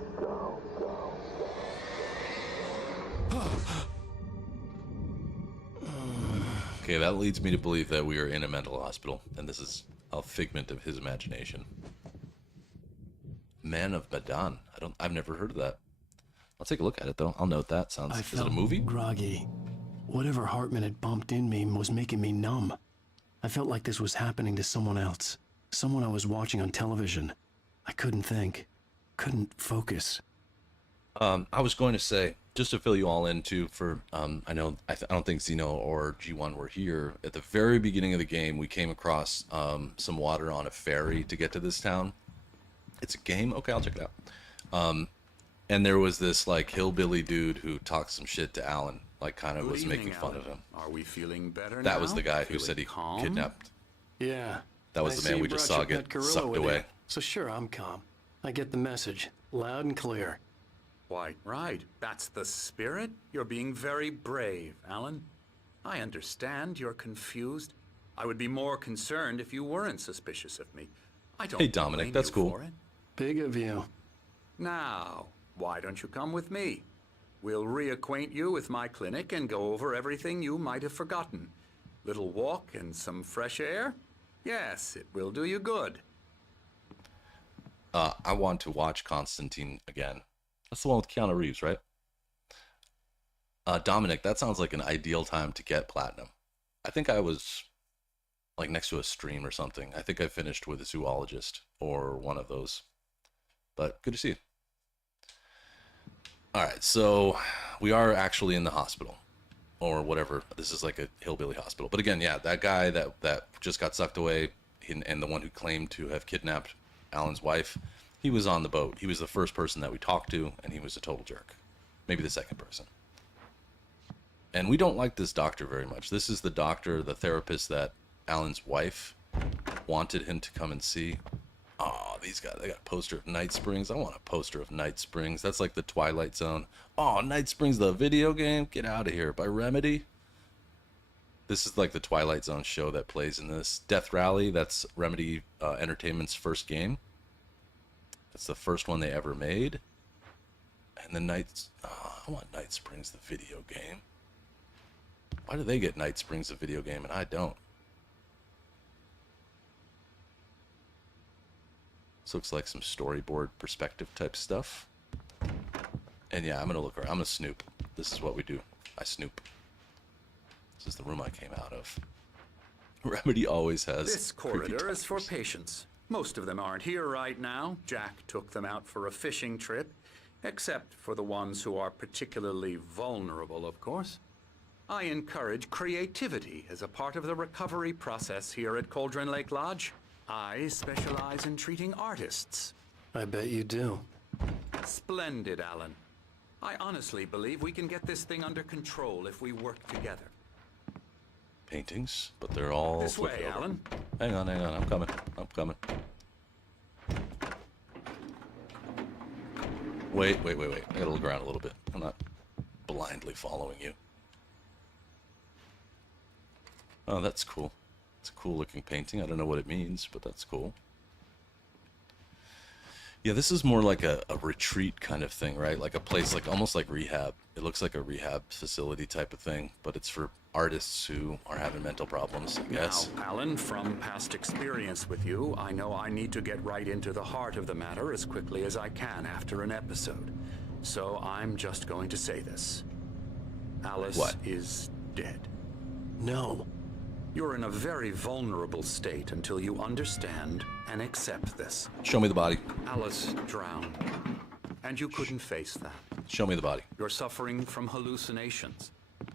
Okay, that leads me to believe that we are in a mental hospital, and this is a figment of his imagination. Man of Medan. I've never heard of that. I'll take a look at it though. I'll note that. I Is it a felt movie? groggy. Whatever Hartman had bumped in me was making me numb. I felt like this was happening to someone else. Someone I was watching on television. I couldn't think. Couldn't focus. I was going to say, just to fill you all in too, for I don't think Zeno or G1 were here. At the very beginning of the game, we came across some water on a ferry to get to this town. It's a game? Okay, I'll check it out. And there was this like hillbilly dude who talked some shit to Alan, like kind of Good was evening, making fun Alan. of him. Are we feeling better now? That was the guy who Feeling said he calm? kidnapped. Yeah. That was I the see man you we just brought saw your get pet gorilla sucked with away. you. So sure, I'm calm. I get the message. Loud and clear. Why, right. That's the spirit. You're being very brave, Alan. I understand you're confused. I would be more concerned if you weren't suspicious of me. I don't Hey, Dominic, blame that's you cool. for it. Big of you. Now, why don't you come with me? We'll reacquaint you with my clinic and go over everything you might have forgotten. Little walk and some fresh air? Yes, it will do you good. I want to watch Constantine again. That's the one with Keanu Reeves, right? Dominic, that sounds like an ideal time to get platinum. I think I was like next to a stream or something. I think I finished with a zoologist or one of those. But good to see you. All right, so we are actually in the hospital or whatever. This is like a hillbilly hospital. But again, yeah, that guy that just got sucked away, and the one who claimed to have kidnapped Alan's wife, he was on the boat. He was the first person that we talked to, and he was a total jerk. Maybe the second person. And we don't like this doctor very much. This is the doctor, the therapist that Alan's wife wanted him to come and see. Oh, these guys, they got a poster of Night Springs. I want a poster of Night Springs. That's like the Twilight Zone. Oh, Night Springs, the video game? Get out of here. By Remedy? This is like the Twilight Zone show that plays in this. Death Rally, that's Remedy Entertainment's first game. That's the first one they ever made. And the Night... Oh, I want Night Springs, the video game. Why do they get Night Springs, the video game, and I don't? This looks like some storyboard perspective type stuff. And yeah, I'm gonna look around. I'm gonna snoop. This is what we do. I snoop. This is the room I came out of. Remedy always has. This corridor is for patients. Most of them aren't here right now. Jack took them out for a fishing trip, except for the ones who are particularly vulnerable, of course. I encourage creativity as a part of the recovery process here at Cauldron Lake Lodge. I specialize in treating artists. I bet you do. Splendid, Alan. I honestly believe we can get this thing under control if we work together. Paintings, but they're all This way, flipped over. Alan. Hang on, I'm coming. Wait. I gotta look around a little bit. I'm not blindly following you. Oh, that's cool. It's a cool looking painting. I don't know what it means, but that's cool. Yeah, this is more like a retreat kind of thing, right? Like a place, like almost like rehab. It looks like a rehab facility type of thing, but it's for artists who are having mental problems, I guess. Now, Alan, from past experience with you, I know I need to get right into the heart of the matter as quickly as I can after an episode. So I'm just going to say this. Alice is dead. No. You're in a very vulnerable state until you understand and accept this. Show me the body. Alice drowned, and you couldn't face that. Show me the body. You're suffering from hallucinations,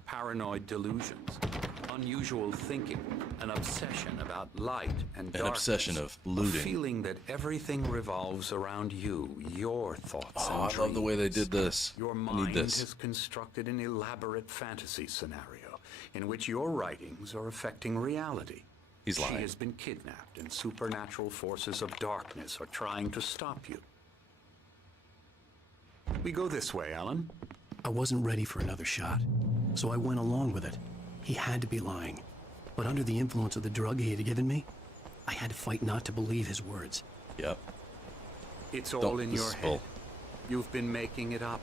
paranoid delusions, unusual thinking, an obsession about light and darkness. An obsession of looting. A feeling that everything revolves around you, your thoughts and Oh, I dreams. love the way they did this. Your I need mind this. has constructed an elaborate fantasy scenario in which your writings are affecting reality. He's lying. She has been kidnapped, and supernatural forces of darkness are trying to stop you. We go this way, Alan. I wasn't ready for another shot, so I went along with it. He had to be lying. But under the influence of the drug he had given me, I had to fight not to believe his words. Yep. It's all in your head. You've been making it up.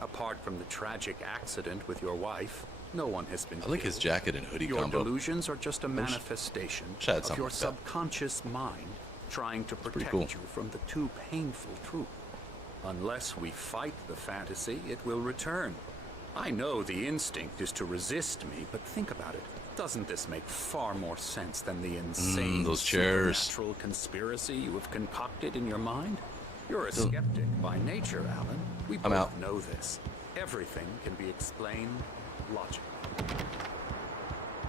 Apart from the tragic accident with your wife, no one has been I like his killed. jacket and hoodie Your combo. delusions are just a manifestation Wish I had of something your like that. subconscious mind trying to protect cool. you from the too painful truth. Unless we fight the fantasy, it will return. I know the instinct is to resist me, but think about it. Doesn't this make far more sense than the insane those chairs. supernatural conspiracy you have concocted in your mind? You're a skeptic by nature, Alan. We I'm both out. know this. Everything can be explained logically.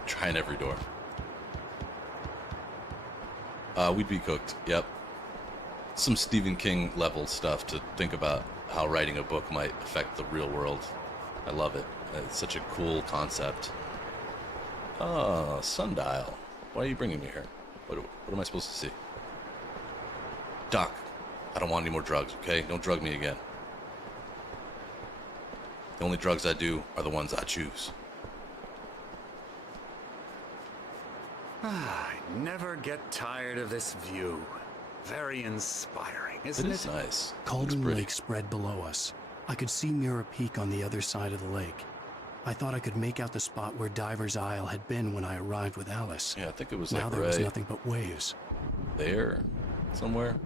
Trying every door. We'd be cooked. Yep. Some Stephen King level stuff to think about how writing a book might affect the real world. I love it. It's such a cool concept. Oh, sundial. Why are you bringing me here? What am I supposed to see? Doc, I don't want any more drugs, okay? Don't drug me again. The only drugs I do are the ones I choose. I never get tired of this view. Very inspiring, It isn't is it? nice. Cauldron Looks pretty. Lake spread below us. I could see Mirror Peak on the other side of the lake. I thought I could make out the spot where Diver's Isle had been when I arrived with Alice. Yeah, I think it was Now like there was right nothing but waves. there somewhere.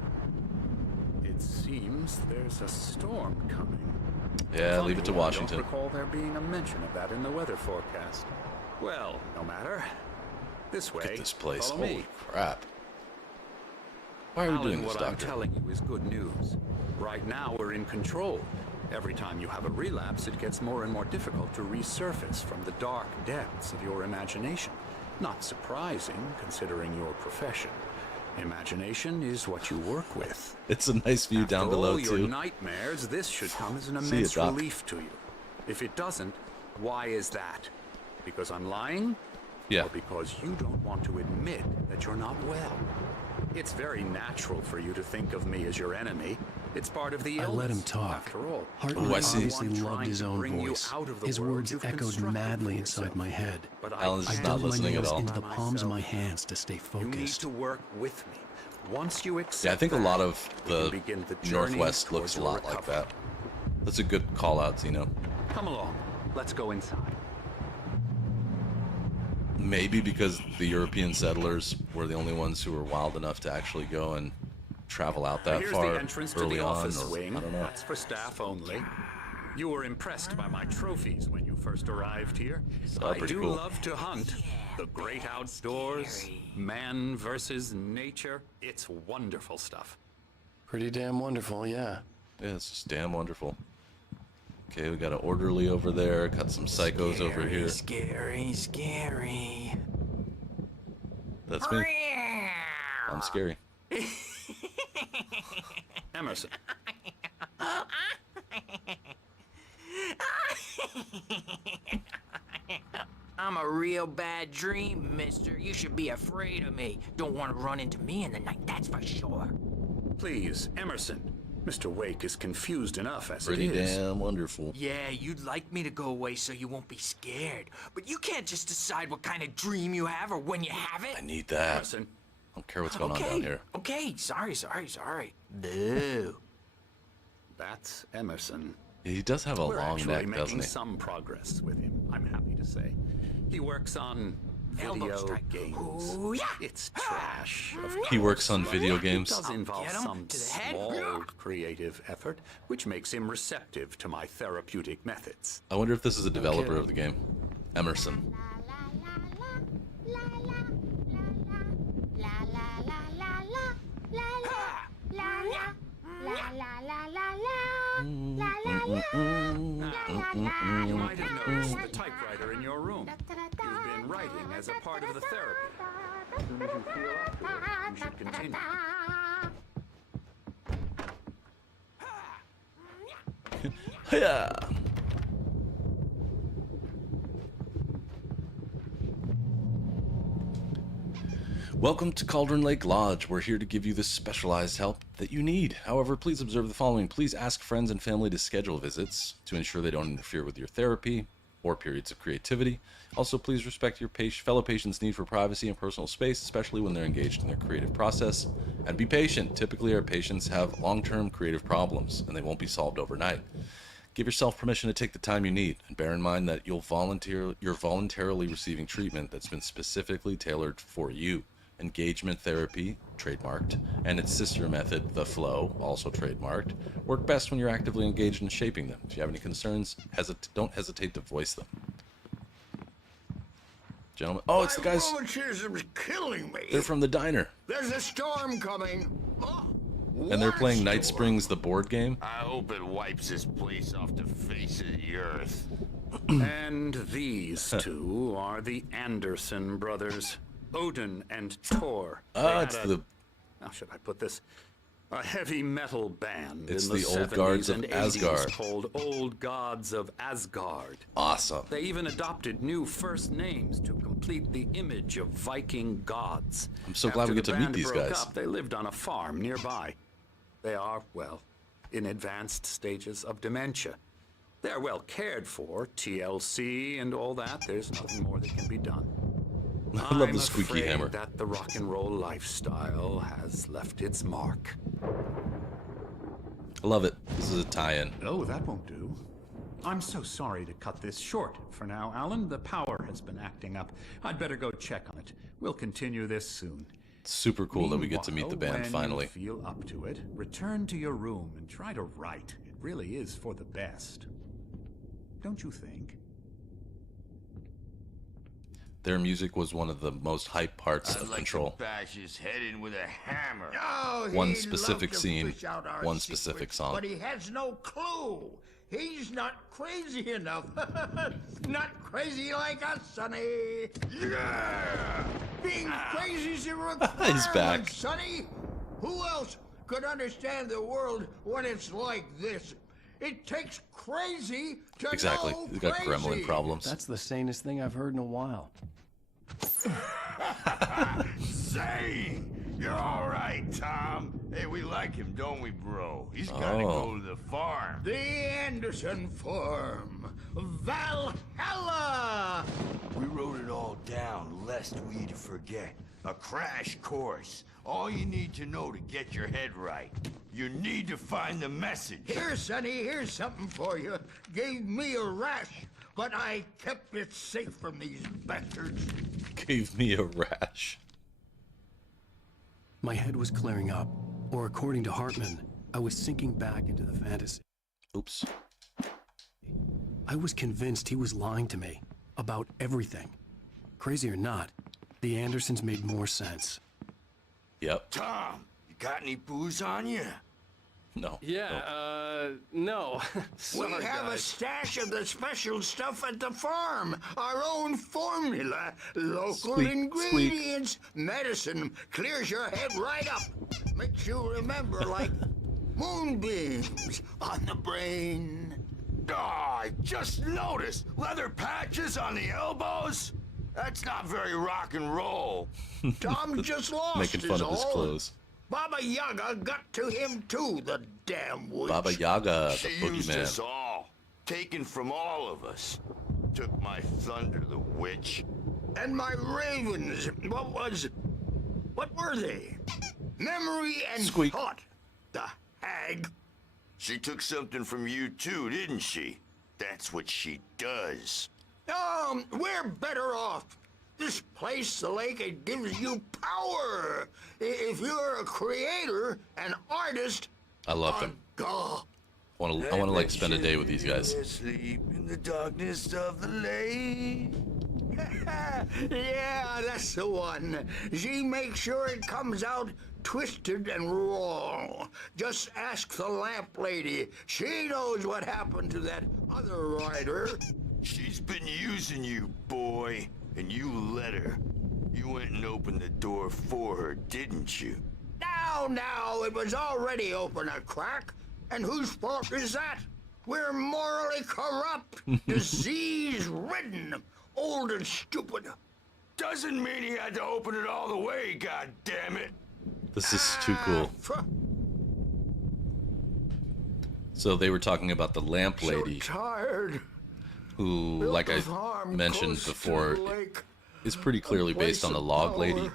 It seems there's a storm coming. Yeah, leave it to Funny, Washington. I don't recall there being a mention of that in the weather forecast. Well, no matter. This way. Look at this place. Follow Holy me. crap. Why are we Alan, doing this, what I'm Doctor? telling you is good news. Right now, we're in control. Every time you have a relapse, it gets more and more difficult to resurface from the dark depths of your imagination. Not surprising, considering your profession. Imagination is what you work with. It's a nice view down After below all your too. nightmares, this should come as an See immense it, Doc. relief to you. If it doesn't, why is that? Because I'm lying? Yeah. Or because you don't want to admit that you're not well? It's very natural for you to think of me as your enemy. It's part of the illness. I let him talk. After all, Hartman I see. obviously I'm loved trying his to own bring you voice. out of the His world words you've echoed constructed madly for inside yourself. my head. But Alan's I just can't not dug my listening at nails all. into the palms of my myself. hands to stay You need focused. to work with me. Once you accept Yeah, I think a lot of we can the begin the journey Northwest towards looks a your lot like recovery. that. That's a good call out, Zeno. Come along. Let's go inside. Maybe because the European settlers were the only ones who were wild enough to actually go and travel out that Here's far the entrance to early the on, office or wing. I don't know. That's for staff only. You were impressed by my trophies when you first arrived here. Oh, I pretty do cool. love to hunt. The great outdoors, man versus nature. It's wonderful stuff. Pretty damn wonderful, yeah. Yeah, it's just damn wonderful. Okay, we got an orderly over there, got some psychos over here. Scary, scary. That's me. I'm scary. Emerson. I'm a real bad dream, mister. You should be afraid of me. Don't want to run into me in the night, that's for sure. Please, Emerson. Mr. Wake is confused enough as Pretty it is. damn wonderful. Yeah, you'd like me to go away so you won't be scared. But you can't just decide what kind of dream you have or when you have it. I need that. Emerson. I don't care what's going on down here. Okay, sorry. Boo. That's Emerson. He does have a We're long actually neck, doesn't making he? some progress with him, I'm happy to say. He works on Elbow video strike. games. Ooh, yeah. It's trash, of He course. works on video It games. does involve Get him some to the head. small creative effort, which makes him receptive to my therapeutic methods. I wonder if this is a developer of the game. Emerson. You might have noticed the typewriter in your room. You've been writing as a part of the therapy. As soon as you feel up to it, you should continue. Yeah. Welcome to Cauldron Lake Lodge. We're here to give you the specialized help that you need. However, please observe the following. Please ask friends and family to schedule visits to ensure they don't interfere with your therapy or periods of creativity. Also, please respect your fellow patients' need for privacy and personal space, especially when they're engaged in their creative process. And be patient. Typically, our patients have long-term creative problems, and they won't be solved overnight. Give yourself permission to take the time you need, and bear in mind that you're voluntarily receiving treatment that's been specifically tailored for you. Engagement therapy, trademarked, and its sister method, the flow, also trademarked, work best when you're actively engaged in shaping them. If you have any concerns, don't hesitate to voice them. Gentlemen, oh, it's the guys. Rheumatism's killing me. They're from the diner, There's a storm coming. Oh, and they're what playing Night storm? Springs, the board game. I hope it wipes this place off the face of the earth. And these two are the Anderson brothers, Odin and Thor. They Ah, had it's a- the How should I put this? A heavy metal band It's in the the Old 70s Guards of and 80s Asgard. called Old Gods of Asgard. awesome. They even adopted new first names to complete the image of Viking gods. I'm so glad we After get the to meet band these broke guys. Up, they lived on a farm nearby. They are, well, in advanced stages of dementia. They're well cared for, TLC and all that. There's nothing more that can be done. I love I'm the squeaky afraid hammer. that the rock and roll lifestyle has left its mark. I love it. This is a tie-in. Oh, that won't do. I'm so sorry to cut this short for now, Alan. The power has been acting up. I'd better go check on it. We'll continue this soon. It's super cool that we get to meet the Meanwhile, band when finally. you feel up to it, return to your room and try to write. It really is for the best. Don't you think? Their music was one of the most hype parts I'd of like Control. to bash his head in with a hammer. Oh, One he'd specific love to scene, fish out our one specific secrets, song. But he has no clue. He's not crazy enough. Not crazy like us, Sonny. Yeah! Being crazy's a He's back. requirement, Sonny. Who else could understand the world when it's like this? It takes crazy to Exactly. know He's got crazy. gremlin problems. That's the sanest thing I've heard in a while. Say, you're all right, Tom. Hey, we like him, don't we, bro? He's gotta go to the farm. The Anderson Farm. Valhalla! We wrote it all down, lest we forget. A crash course. All you need to know to get your head right. You need to find the message. Here, Sonny, here's something for you. Gave me a rash, but I kept it safe from these bastards. Gave me a rash. My head was clearing up, or according to Hartman, I was sinking back into the fantasy. Oops. I was convinced he was lying to me about everything. Crazy or not, the Andersons made more sense. Yep. Tom, you got any booze on you? No. Yeah, no. Sorry, We have a guys. stash of the special stuff at the farm. Our own formula. Local Squeak, ingredients. Medicine clears your head right up. Makes you remember like moonbeams on the brain. Oh, I just noticed. Leather patches on the elbows? That's not very rock and roll. Tom just lost Making fun is of his all. clothes. Baba Yaga got to him too, the damn witch. Baba Yaga, the She used us boogeyman. all. Taken from all of us. Took my thunder, the witch. And my ravens. What were they? Memory and Squeak. thought. The hag. She took something from you too, didn't she? That's what she does. We're better off. This place, the lake, it gives you power. If you're a creator, an artist, I love them. God. I want to like spend a day with these guys. Sleep in the darkness of the lake. Yeah, that's the one. She makes sure it comes out twisted and raw. Just ask the lamp lady. She knows what happened to that other rider. She's been using you, boy, and you let her. You went and opened the door for her, didn't you? Now, it was already open a crack. And whose fault is that? We're morally corrupt, disease-ridden, old and stupid. Doesn't mean he had to open it all the way, goddammit. This is too cool. So they were talking about the lamp lady, So tired. who, like I mentioned before, is pretty clearly based on the log lady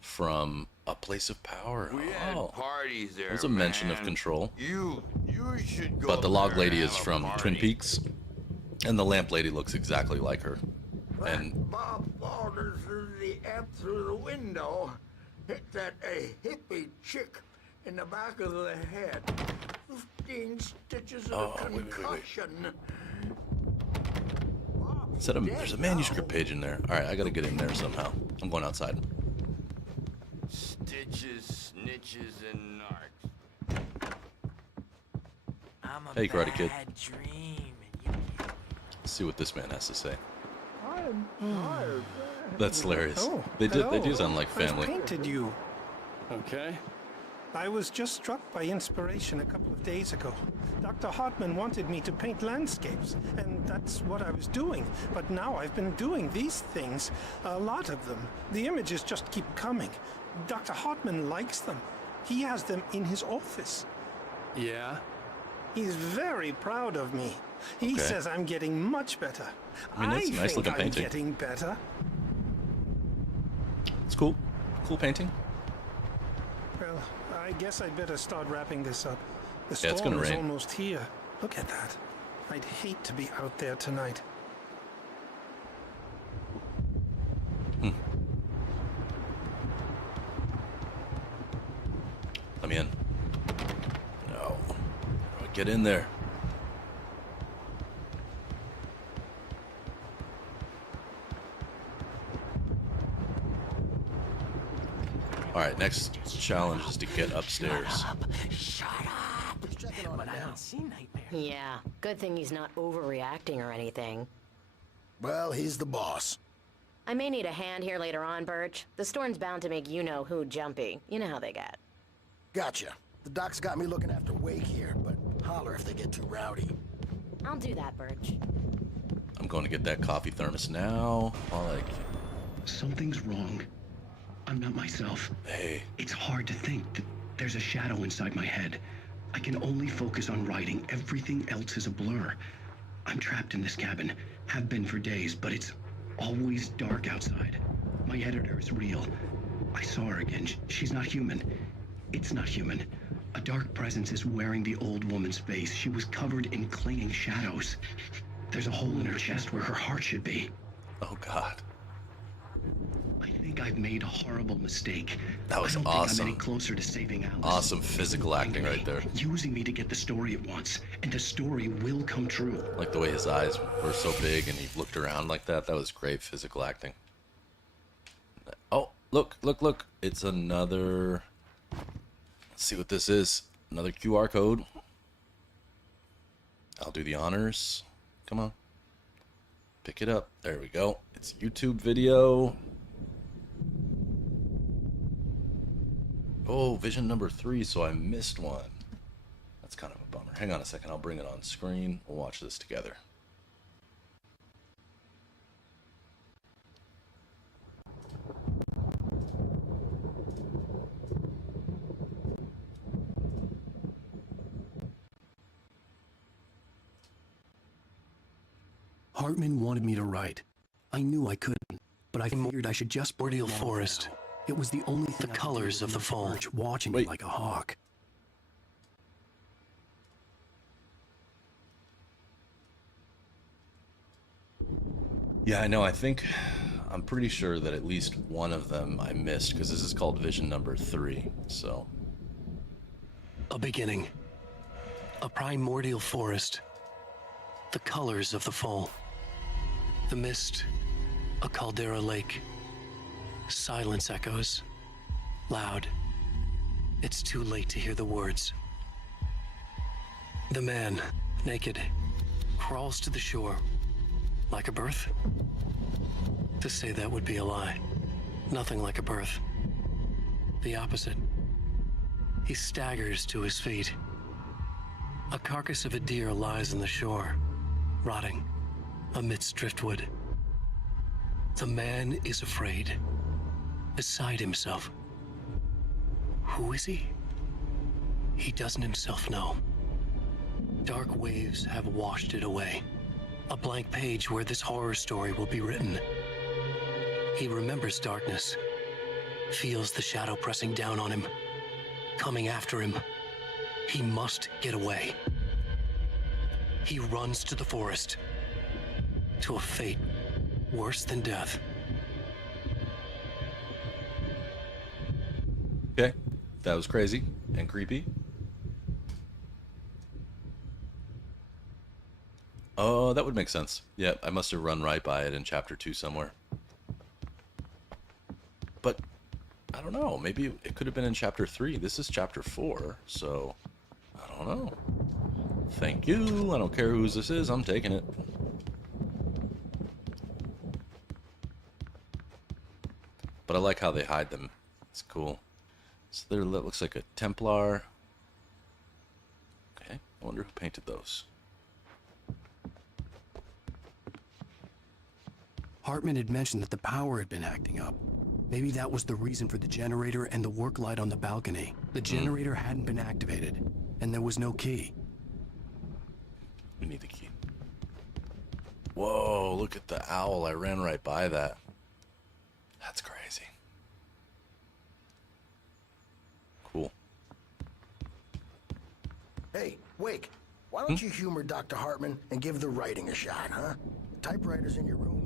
from A Place of Power. We had Oh, parties there, there's a mention of man. Control. You should go. But the log there lady and is have a from party. Twin Peaks, and the lamp lady looks exactly like her. And Bob Walters threw the amp through the window, hit that hippie chick in the back of the head. 15 stitches of concussion. there's a manuscript page in there. All right, I gotta get in there somehow. I'm going outside. Stitches, snitches, and narcs. I'm a Hey, Karate Kid. bad dream, and Let's see what this man has to say. I'm tired. That's hilarious. Oh, They do hello. sound like I've family. painted you. Okay. I was just struck by inspiration a couple of days ago. Dr. Hartman wanted me to paint landscapes, and that's what I was doing. But now I've been doing these things, a lot of them. The images just keep coming. Dr. Hartman likes them. He has them in his office. Yeah. He's very proud of me. He Okay. says I'm getting much better. I mean, that's a nice think looking I'm painting. getting better. It's cool. Cool painting. Well, I guess I'd better start wrapping this up. The Yeah, it's storm gonna is rain. almost here. Look at that. I'd hate to be out there tonight. Let me in. No. Get in there. All right, next challenge is to get upstairs. Shut up! But I don't see Nightmare. Yeah, good thing he's not overreacting or anything. Well, he's the boss. I may need a hand here later on, Birch. The storm's bound to make you-know-who jumpy. You know how they get. Gotcha. The doc's got me looking after Wake here, but holler if they get too rowdy. I'll do that, Birch. I'm going to get that coffee thermos now. Something's wrong. I'm not myself. Hey. It's hard to think that there's a shadow inside my head. I can only focus on writing. Everything else is a blur. I'm trapped in this cabin. Have been for days, but it's always dark outside. My editor is real. I saw her again. She's not human. It's not human. A dark presence is wearing the old woman's face. She was covered in clinging shadows. There's a hole in her chest where her heart should be. Oh, God. I think I've made a horrible mistake. That was I don't awesome. think I'm any closer to saving Alice. Awesome physical acting right there. Using me to get the story it wants, and the story will come true. Like the way his eyes were so big and he looked around like that. That was great physical acting. Oh, look, look, look. It's another... Let's see what this is. Another QR code. I'll do the honors. Come on. Pick it up. There we go. It's a YouTube video. Oh, vision number 3, so I missed one. That's kind of a bummer. Hang on a second. I'll bring it on screen. We'll watch this together. Hartman wanted me to write. I knew I couldn't, but I figured I should just Boreal Forest. It was the only thing. The colors of the fall, watching me like a hawk. Yeah, I know. I'm pretty sure that at least one of them I missed, because this is called vision number 3, so. A beginning. A primordial forest. The colors of the fall. The mist. A caldera lake. Silence echoes. Loud. It's too late to hear the words. The man, naked, crawls to the shore. Like a birth? To say that would be a lie. Nothing like a birth. The opposite. He staggers to his feet. A carcass of a deer lies on the shore, rotting amidst driftwood. The man is afraid, beside himself. Who is he? He doesn't himself know. Dark waves have washed it away. A blank page where this horror story will be written. He remembers darkness, feels the shadow pressing down on him, coming after him. He must get away. He runs to the forest, to a fate worse than death. Okay, that was crazy and creepy. Oh, that would make sense. Yeah, I must have run right by it in chapter 2 somewhere. But I don't know, maybe it could have been in chapter 3. This is chapter 4, so I don't know. Thank you. I don't care whose this is, I'm taking it. But I like how they hide them. It's cool. So there, that looks like a Templar. Okay, I wonder who painted those. Hartman had mentioned that the power had been acting up. Maybe that was the reason for the generator and the work light on the balcony. The generator hadn't been activated, and there was no key. We need the key. Whoa, look at the owl. I ran right by that. That's crazy. Cool. Hey, Wake, why don't you humor Dr. Hartman and give the writing a shot, huh? The typewriter's in your room.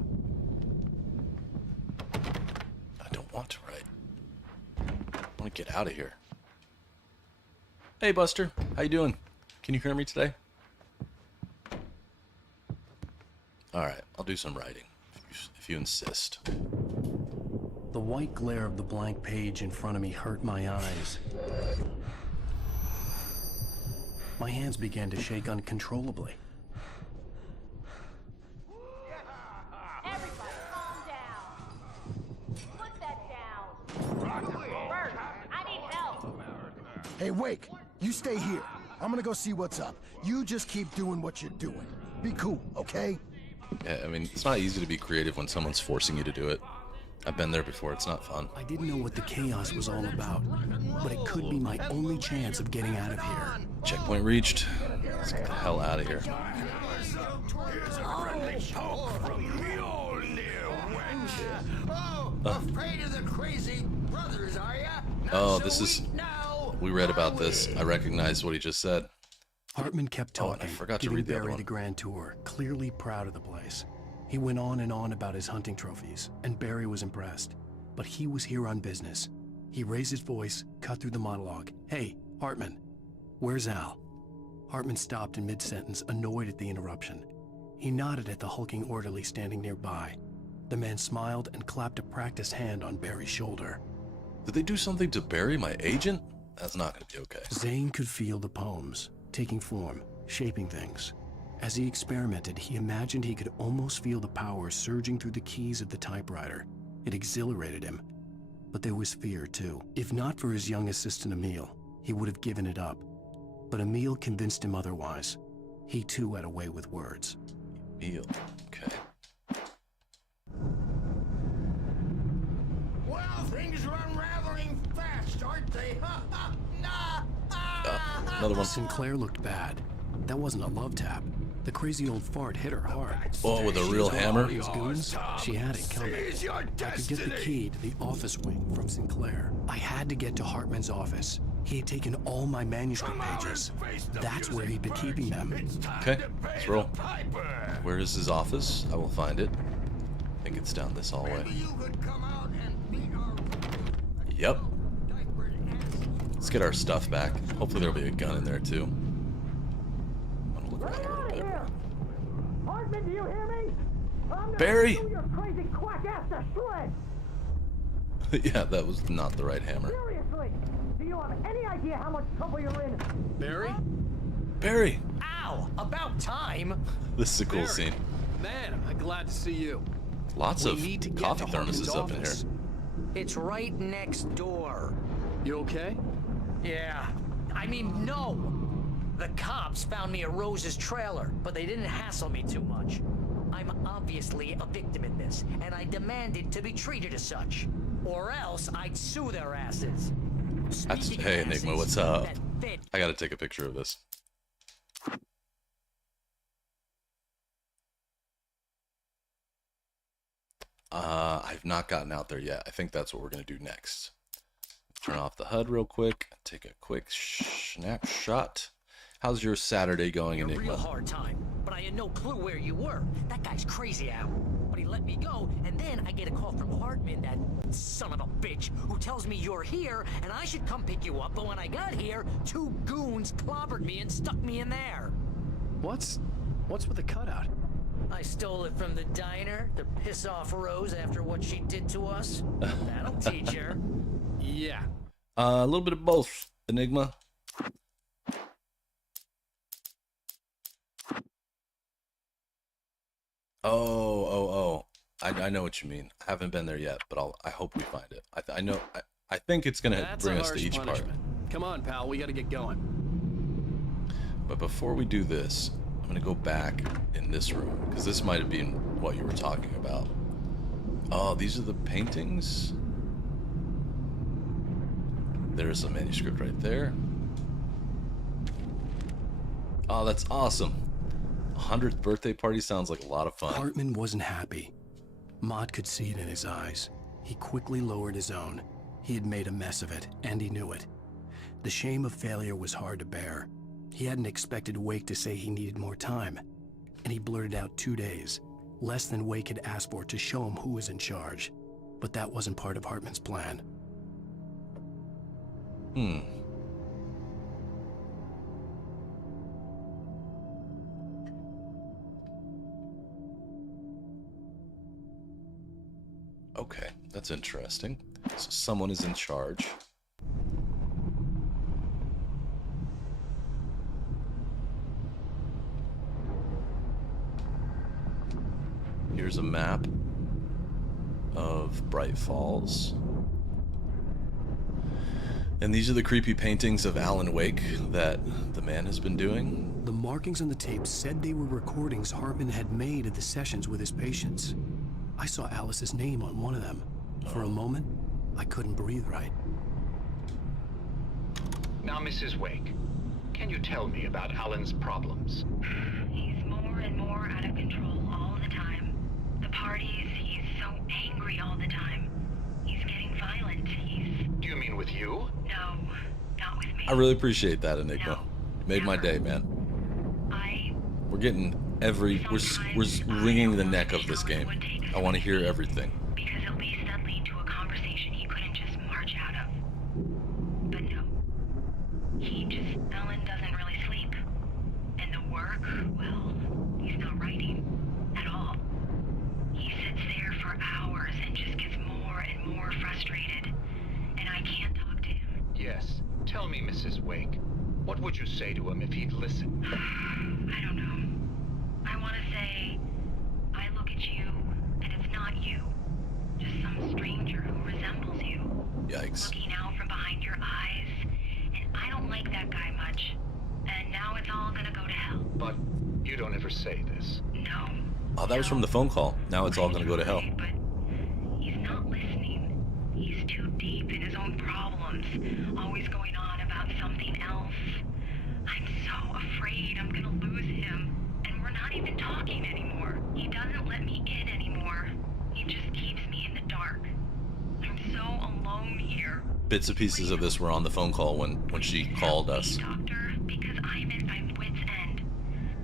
I don't want to write. I want to get out of here. Hey, Buster. How you doing? Can you hear me today? Alright, I'll do some writing, if you insist. The white glare of the blank page in front of me hurt my eyes. My hands began to shake uncontrollably. Everybody calm down. Wake, you stay here. I'm gonna go see what's up. You just keep doing what you're doing. Be cool, okay? Yeah, I mean, it's not easy to be creative when someone's forcing you to do it. I've been there before, it's not fun. I didn't know what the chaos was all about, but it could be my only chance of getting out of here. Checkpoint reached. Let's get the hell out of here. Afraid of the crazy brothers, are ya? Oh, this is... We read about this. I recognized what he just said. Hartman kept talking, I forgot to giving read the other Barry one. the grand tour, clearly proud of the place. He went on and on about his hunting trophies, and Barry was impressed. But he was here on business. He raised his voice, cut through the monologue. Hey, Hartman, where's Al? Hartman stopped in mid-sentence, annoyed at the interruption. He nodded at the hulking orderly standing nearby. The man smiled and clapped a practiced hand on Barry's shoulder. Did they do something to Barry, my agent? That's not going to be okay. Zane could feel the poems, taking form, shaping things. As he experimented, he imagined he could almost feel the power surging through the keys of the typewriter. It exhilarated him. But there was fear, too. If not for his young assistant Emil, he would have given it up. But Emil convinced him otherwise. He, too, had a way with words. Emil, okay. Well, things are unraveling fast, aren't they? Another one. Sinclair looked bad. That wasn't a love tap. The crazy old fart hit her hard. Oh, with a real hammer? These goons, she had it coming. I could get the key to the office wing from Sinclair. I had to get to Hartman's office. He had taken all my manuscript pages. That's where he'd been keeping them. Okay, let's roll. Where is his office? I will find it. I think it's down this hallway. Yep. Let's get our stuff back. Hopefully there'll be a gun in there too. I'm gonna look around a little bit. Hartman, do you hear me? Barry! Your crazy quack ass to shreds! Yeah, that was not the right hammer. Seriously, do you have any idea how much trouble you're in? Barry? Barry! Ow! About time! This is a cool Barry. scene. Man, I'm glad to see you. Lots We of need to get coffee to Hartman's thermoses up in office. here. It's right next door. You okay? Yeah. I mean, no! The cops found me at Rose's trailer, but they didn't hassle me too much. I'm obviously a victim in this, and I demanded to be treated as such. Or else I'd sue their asses. Hey, Enigma, what's up? I gotta take a picture of this. I've not gotten out there yet. I think that's what we're gonna do next. Turn off the HUD real quick. Take a quick snapshot. How's your Saturday going, A Enigma? real hard time, but I had no clue where you were. That guy's crazy, Al. But he let me go, and then I get a call from Hartman, that son of a bitch, who tells me you're here, and I should come pick you up. But when I got here, 2 goons clobbered me and stuck me in there. What's with the cutout? I stole it from the diner to piss off Rose after what she did to us. That'll teach her. Yeah. A little bit of both, Enigma. Oh. I know what you mean. I haven't been there yet, but I hope we find it. I think it's gonna That's bring a us to harsh each punishment. part. Come on, pal. We gotta get going. But before we do this, I'm gonna go back in this room because this might have been what you were talking about. Oh, these are the paintings. There's a manuscript right there. Oh, that's awesome. 100th birthday party sounds like a lot of fun. Hartman wasn't happy. Maude could see it in his eyes. He quickly lowered his own. He had made a mess of it, and he knew it. The shame of failure was hard to bear. He hadn't expected Wake to say he needed more time, and he blurted out 2 days, less than Wake had asked for to show him who was in charge. But that wasn't part of Hartman's plan. Okay, that's interesting. So someone is in charge. Here's a map of Bright Falls. And these are the creepy paintings of Alan Wake that the man has been doing? The markings on the tape said they were recordings Hartman had made at the sessions with his patients. I saw Alice's name on one of them. For a moment, I couldn't breathe right. Now, Mrs. Wake, can you tell me about Alan's problems? He's more and more out of control all the time. The parties, he's so angry all the time. He's getting violent. Do you mean with you? No, not with me. I really appreciate that, Enigma. No, Made my day, man. We're getting we're wringing the neck of this game. I want to hear everything. Because at least that lead to a conversation he couldn't just march out of. But no. Alan doesn't really sleep. And the work, well, he's not writing at all. He sits there for hours and just gets more and more frustrated. And I can't talk to him. Yes. Tell me, Mrs. Wake, what would you say to him if he'd listen? I don't know. I want to say, I look at you, and it's not you. Just some stranger who resembles you. Yikes. Looking out from behind your eyes, and I don't like that guy much. And now it's all gonna go to hell. But you don't ever say this. No. Oh, that was from the phone call. Now it's all gonna go to hell. But he's not listening. He's too deep in his own problems, always going on about something else. I'm so afraid I'm gonna lose him. And we're not even talking anymore. He doesn't let me in anymore. He just keeps me in the dark. I'm so alone here. Bits and pieces of this were on the phone call when she called us. Doctor, because I'm at my wit's end.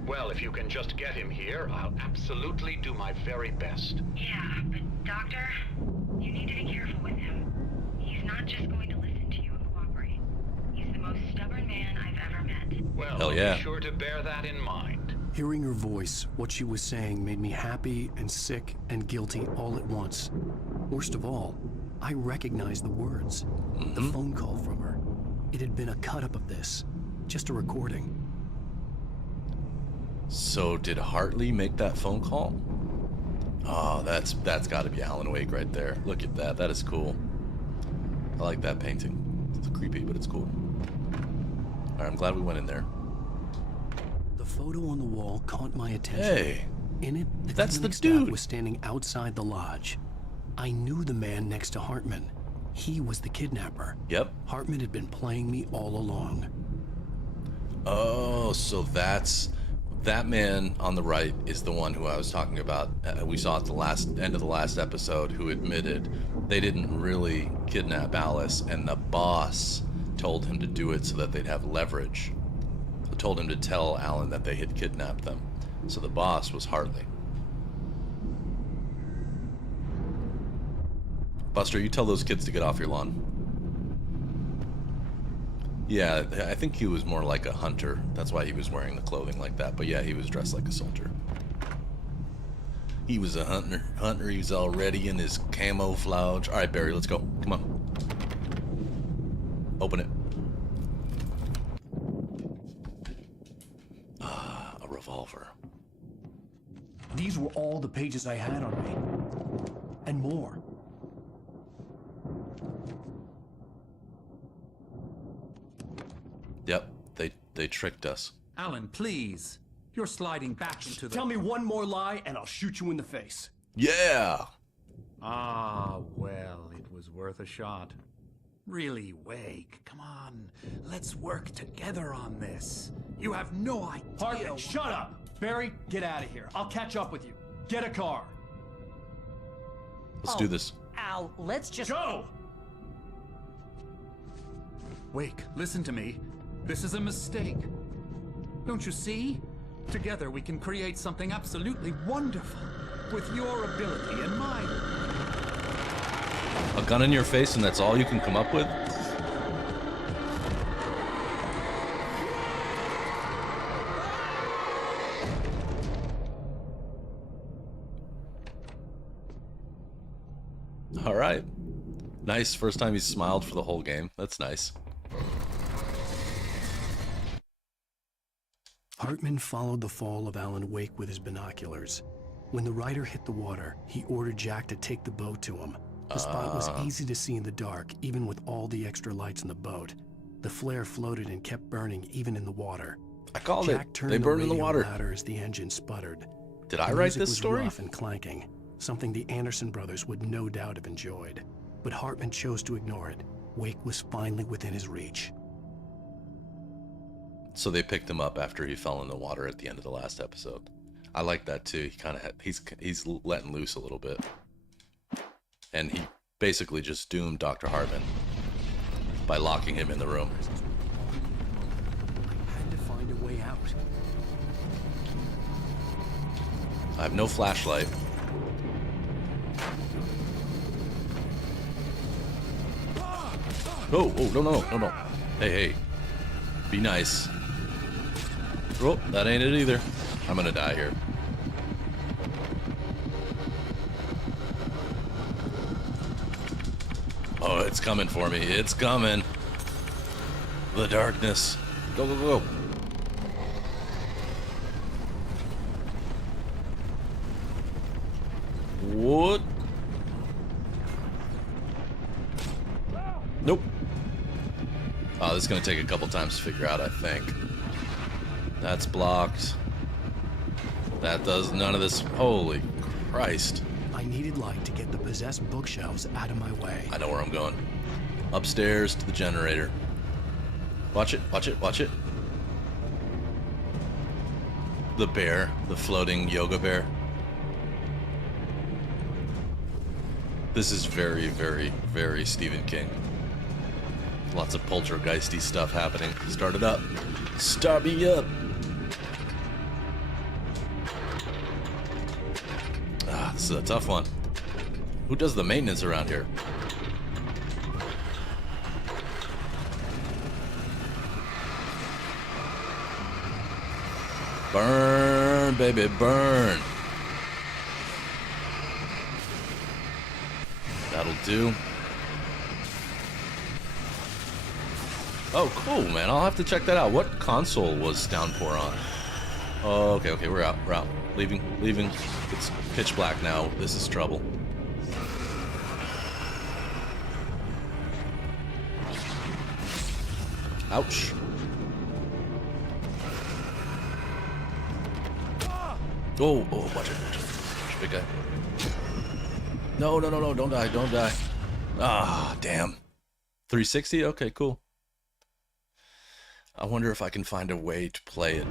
Well, if you can just get him here, I'll absolutely do my very best. Yeah, but doctor, you need to be careful with him. He's not just going to listen to you and cooperate. He's the most stubborn man I've ever met. Well, hell yeah. I'll be sure to bear that in mind. Hearing her voice, what she was saying made me happy and sick and guilty all at once. Worst of all, I recognized the words. The phone call from her. It had been a cut-up of this. Just a recording. So did Hartley make that phone call? Oh, that's got to be Alan Wake right there. Look at that. That is cool. I like that painting. It's creepy, but it's cool. All right, I'm glad we went in there. The photo on the wall caught my attention. Hey, in it, that's the staff dude. was standing outside the lodge. I knew the man next to Hartman. He was the kidnapper. Yep. End had been playing me all along. Oh, so that's that man on the right is the one who I was talking about. We saw at the end of the last episode, who admitted they didn't really kidnap Alice, and the boss told him to do it so that they'd have leverage. Told him to tell Alan that they had kidnapped them. So the boss was Hartley. Buster, you tell those kids to get off your lawn. Yeah, I think he was more like a hunter. That's why he was wearing the clothing like that. But yeah, he was dressed like a soldier. He was a hunter. He was already in his camouflage. All right, Barry, let's go. Come on. Open it. A revolver. These were all the pages I had on me. And more. Yep, they tricked us. Alan, please. You're sliding back into the... Tell me one more lie and I'll shoot you in the face. Yeah! Ah, well, it was worth a shot. Really, Wake, come on. Let's work together on this. You have no idea... Hartman, shut up! Barry, get out of here. I'll catch up with you. Get a car. Let's do this. Al, let's just... Go! Wake, listen to me. This is a mistake. Don't you see? Together we can create something absolutely wonderful. With your ability and mine. A gun in your face and that's all you can come up with? All right. Nice. First time he's smiled for the whole game. That's nice. Hartman followed the fall of Alan Wake with his binoculars. When the rider hit the water, he ordered Jack to take the boat to him. The spot was easy to see in the dark, even with all the extra lights in the boat. The flare floated and kept burning, even in the water. I called Jack it. turned They burn in the radio water. louder as the engine sputtered. Did I The write music this was story? rough and clanking, something the Anderson brothers would no doubt have enjoyed. But Hartman chose to ignore it. Wake was finally within his reach. So they picked him up after he fell in the water at the end of the last episode. I like that too. He kind of he's letting loose a little bit, and he basically just doomed Dr. Hartman by locking him in the room. I had to find a way out. I have no flashlight. Oh, no. Hey. Be nice. Oh, that ain't it either. I'm gonna die here. Oh, it's coming for me. It's coming. The darkness. Go. What? Nope. Oh, this is gonna take a couple times to figure out, I think. That's blocked. That does none of this. Holy Christ. I needed light to get the possessed bookshelves out of my way. I know where I'm going. Upstairs to the generator. Watch it. The bear, the floating yoga bear. This is very, very, very Stephen King. Lots of poltergeisty stuff happening. Start it up. Start me up. This is a tough one. Who does the maintenance around here? Burn, baby, burn. That'll do. Oh, cool, man. I'll have to check that out. What console was Downpour on? Oh, okay, we're out. Leaving. It's pitch black now. This is trouble. Ouch. Oh, watch it. Big guy. No, don't die. Ah, damn. 360? Okay, cool. I wonder if I can find a way to play it.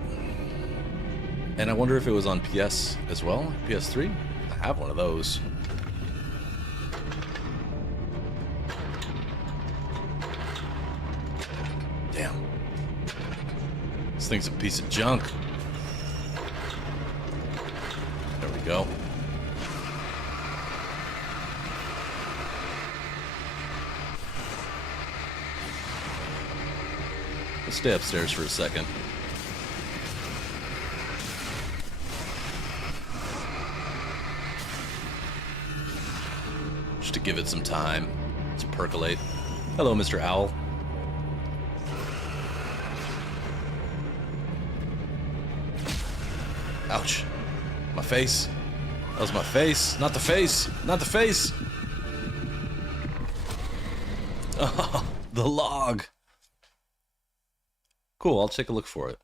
And I wonder if it was on PS as well? PS3? I have one of those. Damn. This thing's a piece of junk. There we go. Let's stay upstairs for a second. Just to give it some time to percolate. Hello, Mr. Owl. Ouch. My face. That was my face. Not the face. Not the face. Oh, the log. Cool, I'll take a look for it.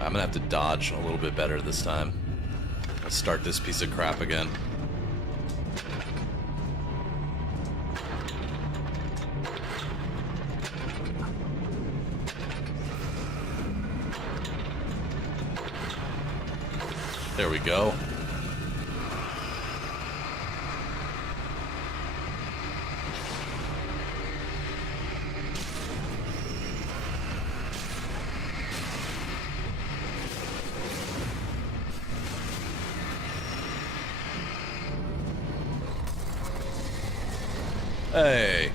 I'm gonna have to dodge a little bit better this time. Let's start this piece of crap again. There we go. Hey.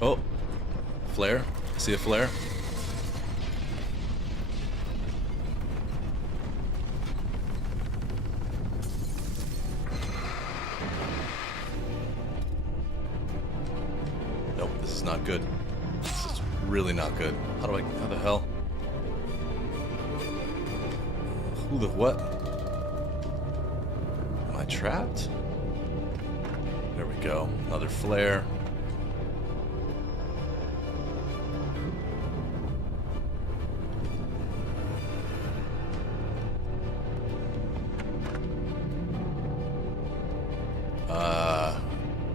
Oh. Flare. See a flare? Nope, this is not good. This is really not good. How the hell? Who the what? Am I trapped? There we go. Another flare.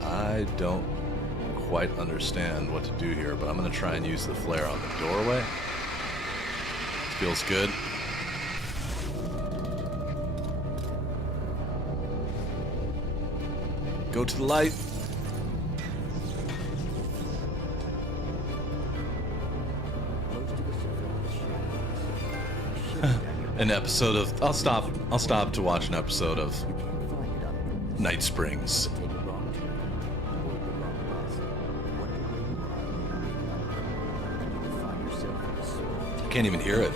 I don't quite understand what to do here, but I'm gonna try and use the flare on the doorway. Feels good. Go to the light. An episode of I'll stop to watch an episode of Night Springs. I can't even hear it.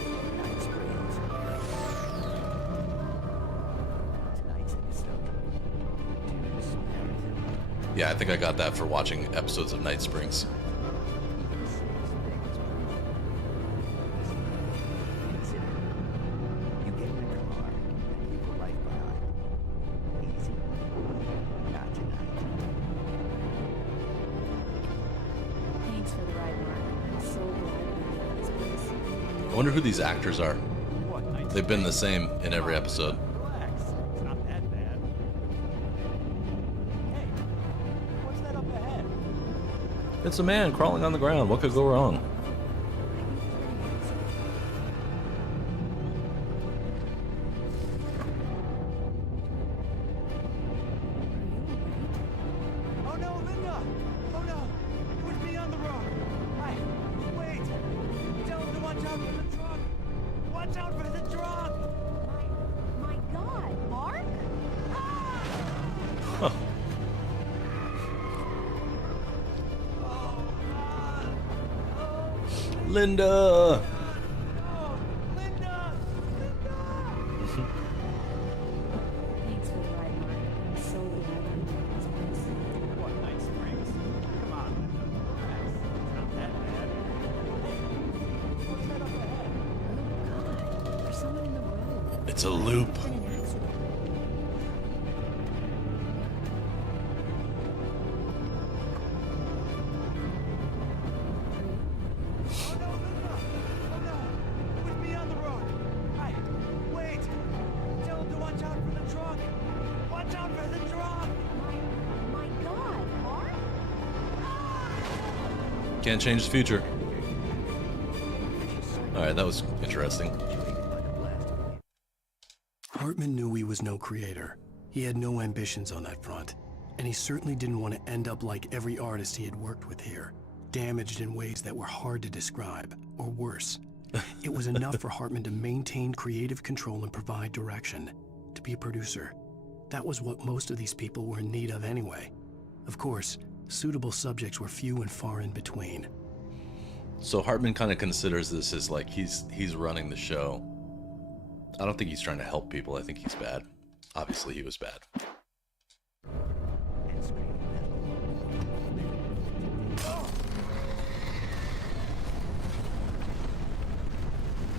Yeah, I think I got that for watching episodes of Night Springs. I wonder who these actors are. They've been the same in every episode. It's a man crawling on the ground. What could go wrong? Oh no, Linda! Oh no! It was me on the road! Wait! Tell him to watch out for the truck! Watch out for the truck! My God, Mark? Huh. Linda! Thanks for the ride, Mark. I'm so glad you made this place. What, Night Springs? Come on, Linda. Relax. It's not that bad. Hey, what's that up ahead? Oh, God. There's someone in the road. It's a loop. It's been an accident. Wait! Tell him to watch out for the truck! Watch out for the truck! My God, Mark? Can't change the future. Alright, that was interesting. Hartman knew he was no creator. He had no ambitions on that front. And he certainly didn't want to end up like every artist he had worked with here, damaged in ways that were hard to describe, or worse. It was enough for Hartman to maintain creative control and provide direction, to be a producer. That was what most of these people were in need of anyway. Of course, suitable subjects were few and far in between. So Hartman kind of considers this as like he's running the show. I don't think he's trying to help people. I think he's bad. Obviously, he was bad.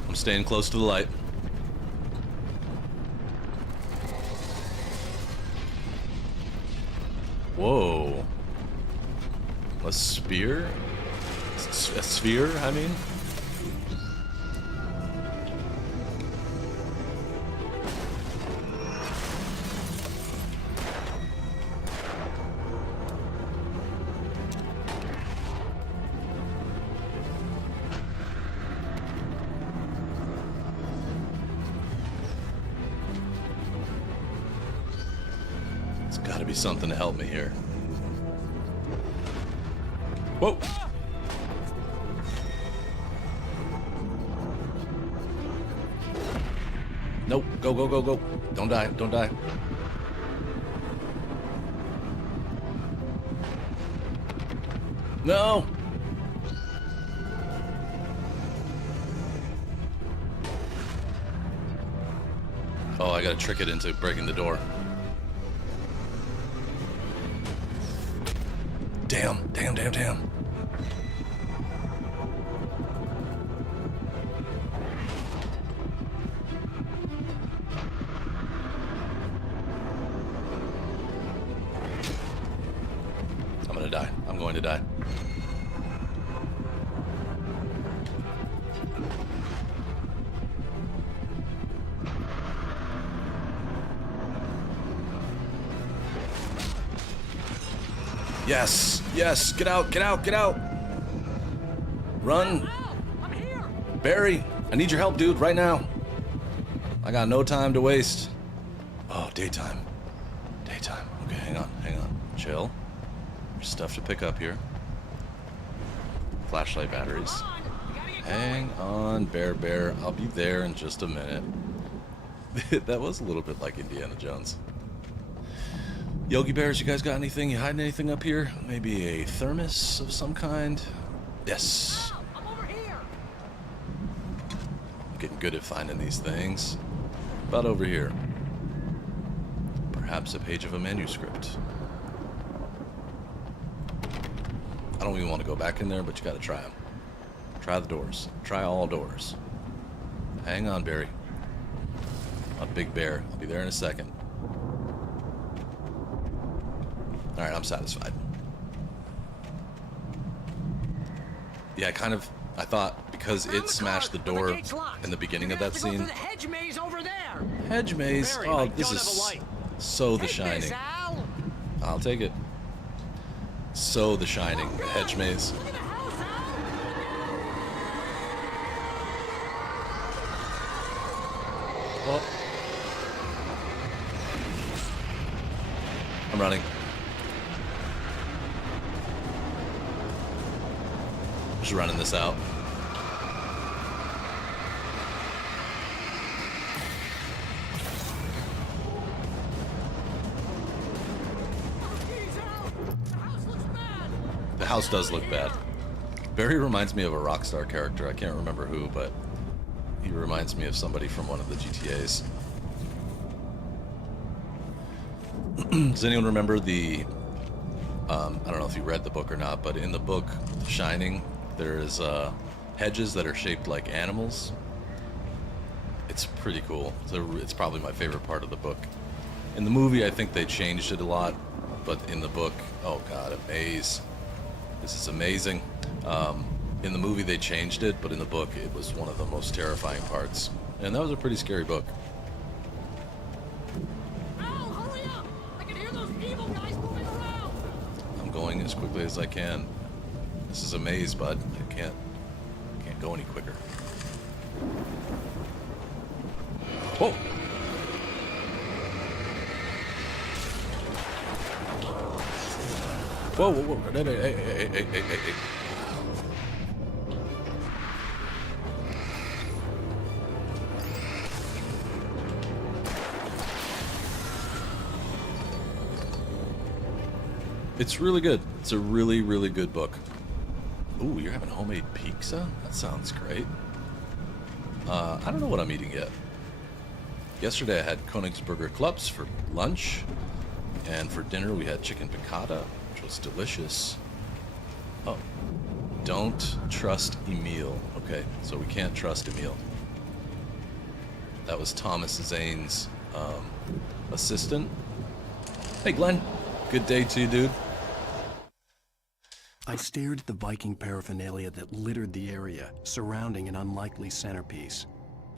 I'm staying close to the light. Whoa. A spear? A sphere, I mean? It's gotta be something to help me here. Whoa! Nope. Go, go, go, go. Don't die. Don't die. No! Oh, I gotta trick it into breaking the door. Damn, damn, damn, damn. gonna die. I'm going to die. Yes, yes, get out, get out, get out. Run. Barry, I need your help, dude, right now. I got no time to waste. Oh, daytime. Daytime. Okay, hang on, hang on. Chill. There's stuff to pick up here. Flashlight batteries. Hang on, Bear. I'll be there in just a minute. That was a little bit like Indiana Jones. Yogi Bears, you guys got anything? You hiding anything up here? Maybe a thermos of some kind? Yes. I'm over here. I'm getting good at finding these things. About over here. Perhaps a page of a manuscript. I don't even want to go back in there, but you gotta try them. Try the doors. Try all doors. Hang on, Barry. I'm a big bear. I'll be there in a second. Alright, I'm satisfied. Yeah, I thought because it smashed the door in the beginning of that scene. Hedge maze over there. Hedge maze? Oh, this is so The Shining. I'll take it. So The Shining, the hedge maze. Oh. I'm running. Just running this out. The house does look bad. Barry reminds me of a Rockstar character. I can't remember who, but he reminds me of somebody from one of the GTAs. Does anyone remember the... I don't know if you read the book or not, but in the book Shining, there's hedges that are shaped like animals. It's pretty cool. It's probably my favorite part of the book. In the movie, I think they changed it a lot, but in the book, oh god, a maze. This is amazing. In the movie, they changed it, but in the book, it was one of the most terrifying parts. And that was a pretty scary book. I'm going as quickly as I can. This is a maze, bud. I can't go any quicker. Whoa! Whoa, whoa, whoa. Hey. It's really good. It's a really, really good book. Ooh, you're having homemade pizza? That sounds great. I don't know what I'm eating yet. Yesterday I had Königsberger Klubs for lunch, and for dinner we had chicken piccata, which was delicious. Oh, don't trust Emil. Okay, so we can't trust Emil. That was Thomas Zane's assistant. Hey, Glenn. Good day to you, dude. I stared at the Viking paraphernalia that littered the area, surrounding an unlikely centerpiece.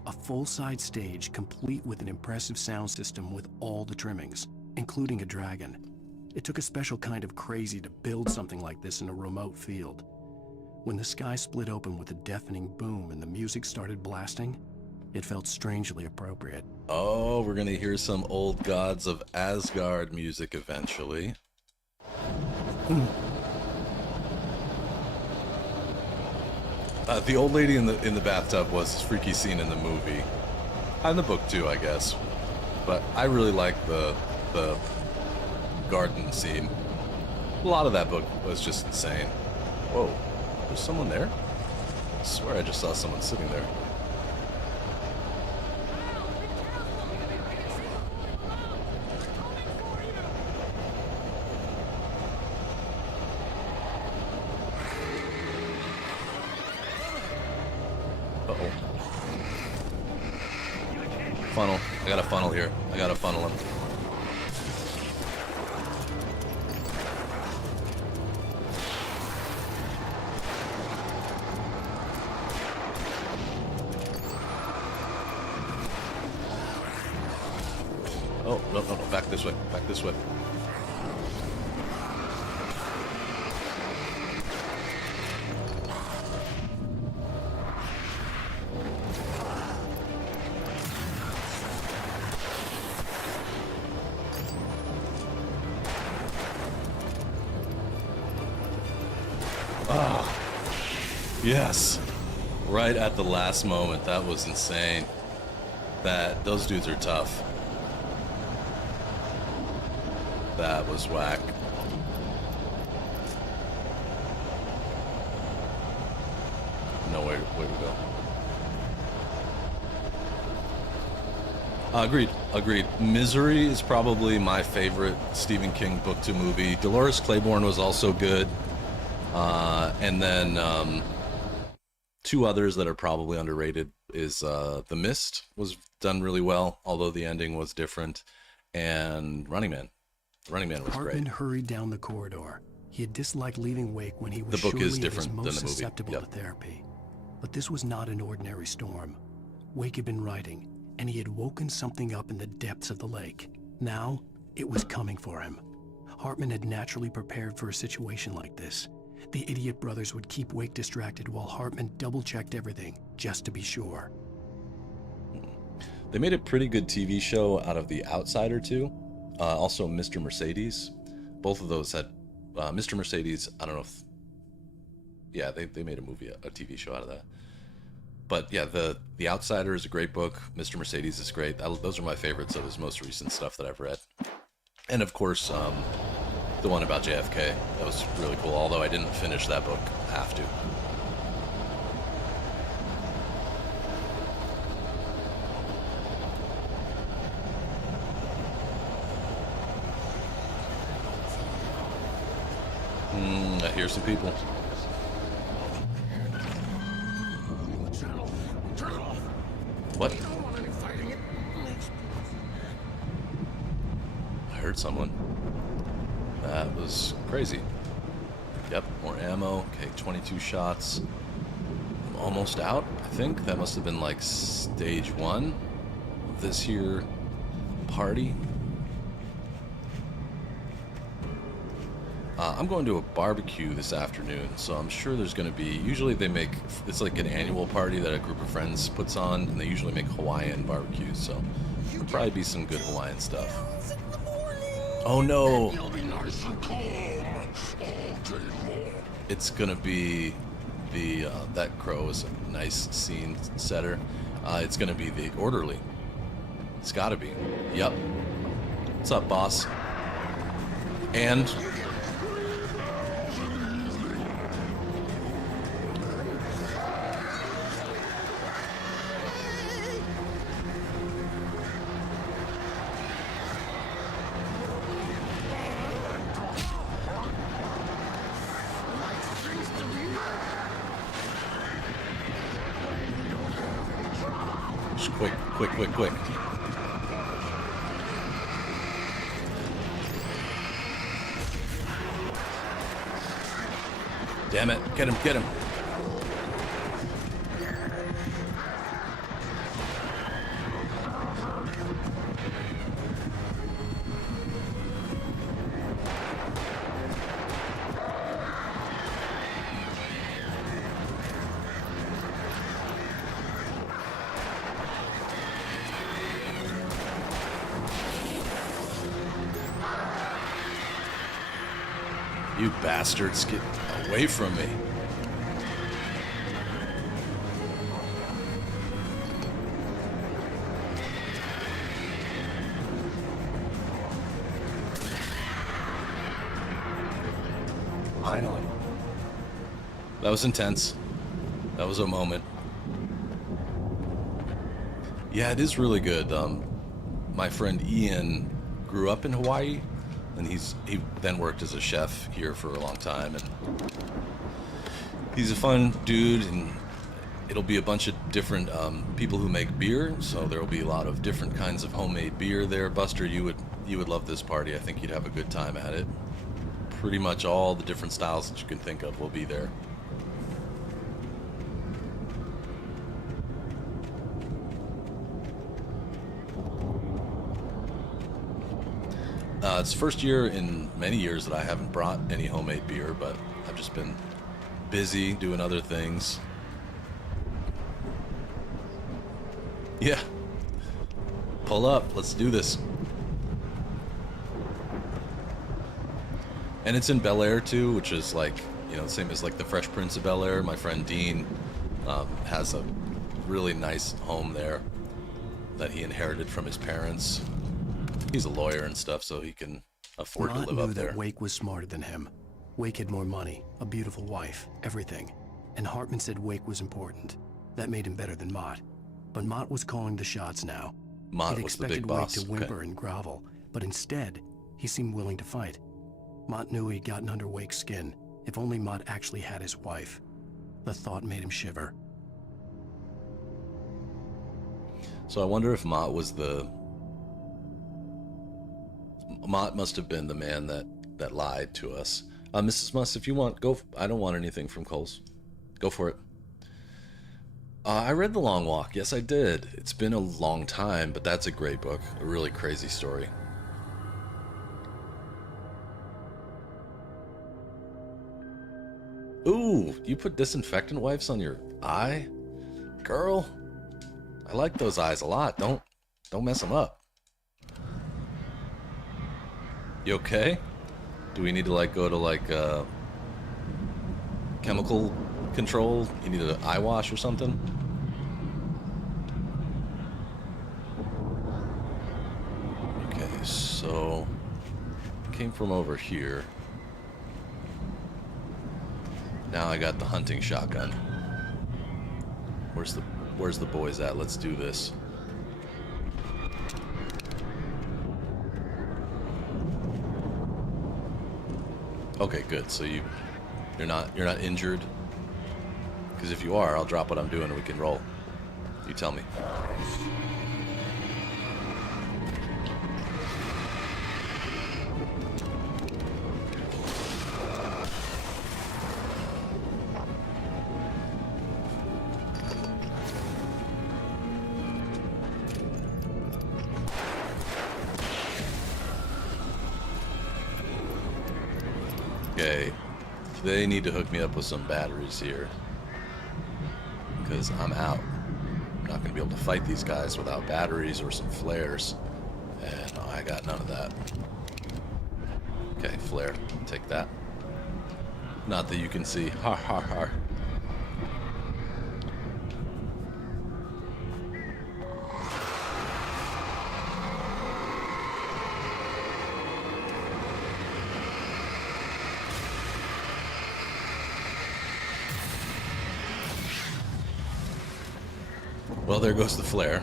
A full-size stage complete with an impressive sound system with all the trimmings, including a dragon. It took a special kind of crazy to build something like this in a remote field. When the sky split open with a deafening boom and the music started blasting, it felt strangely appropriate. Oh, we're gonna hear some Old Gods of Asgard music eventually. The old lady in the bathtub was a freaky scene in the movie. In the book too, I guess. But I really like the garden scene. A lot of that book was just insane. Whoa, there's someone there? I swear I just saw someone sitting there. Uh-oh. Funnel. I got a funnel here. I got to funnel him. this way. Back this way. Ah, yes. Right at the last moment. That was insane. Those dudes are tough. That was whack. No way to go. Agreed. Misery is probably my favorite Stephen King book to movie. Dolores Claiborne was also good. And then two others that are probably underrated is The Mist was done really well, although the ending was different, and Running Man. Running Man was Hartman great. hurried down the corridor. He had disliked leaving Wake when he was The book surely is at his different most than the movie. susceptible Yep. to therapy. But this was not an ordinary storm. Wake had been writing, and he had woken something up in the depths of the lake. Now, it was coming for him. Hartman had naturally prepared for a situation like this. The idiot brothers would keep Wake distracted while Hartman double-checked everything, just to be sure. They made a pretty good TV show out of The Outsider too. Also Mr. Mercedes. Both of those had Mr. Mercedes, I don't know if... Yeah, they made a movie, a TV show out of that. But yeah, The Outsider is a great book. Mr. Mercedes is great. Those are my favorites of his most recent stuff that I've read. And of course, the one about JFK. That was really cool, although I didn't finish that book. I have to. I hear some people. What? I heard someone. That was crazy. Yep, more ammo. Okay, 22 shots. I'm almost out, I think. That must have been like stage 1 of this here party. I'm going to a barbecue this afternoon, so I'm sure there's going to be... Usually they make... It's like an annual party that a group of friends puts on, and they usually make Hawaiian barbecues, so there'll probably be some good Hawaiian stuff. Oh no! It's going to be the... that crow is a nice scene setter. It's going to be the orderly. It's got to be. Yep. What's up, boss? And... Quick. Damn it. Get him. You bastards, get away from me. Finally. That was intense. That was a moment. Yeah, it is really good. My friend Ian grew up in Hawaii, and he then worked as a chef here for a long time, and he's a fun dude, and it'll be a bunch of different people who make beer, so there'll be a lot of different kinds of homemade beer there. Buster, you would love this party. I think you'd have a good time at it. Pretty much all the different styles that you can think of will be there. It's the first year in many years that I haven't brought any homemade beer, but I've just been busy doing other things. Yeah. Pull up. Let's do this. And it's in Bel Air too, which is like, you know, same as like the Fresh Prince of Bel Air. My friend Dean has a really nice home there that he inherited from his parents. He's a lawyer and stuff, so he can afford Mott to live up knew there. that Wake was smarter than him. Wake had more money, a beautiful wife, everything. And Hartman said Wake was important. That made him better than Mott. But Mott was calling the shots now. Mott He'd was the expected big Wake boss. to Okay. whimper and grovel, but instead, he seemed willing to fight. Mott knew he'd gotten under Wake's skin. If only Mott actually had his wife. The thought made him shiver. So I wonder if Mott was the... Mott must have been the man that lied to us. Mrs. Muss, if you want, go... I don't want anything from Coles. Go for it. I read The Long Walk. Yes, I did. It's been a long time, but that's a great book. A really crazy story. Ooh, you put disinfectant wipes on your eye? Girl, I like those eyes a lot. Don't mess them up. You okay? Do we need to like go to like chemical control? You need an eye wash or something? Okay, so came from over here. Now I got the hunting shotgun. Where's the boys at? Let's do this. Okay, good. So you're not injured? Because if you are, I'll drop what I'm doing and we can roll. You tell me. Okay, they need to hook me up with some batteries here, because I'm out. I'm not going to be able to fight these guys without batteries or some flares, and I got none of that. Okay, flare, take that. Not that you can see. Ha ha ha. Well, there goes the flare.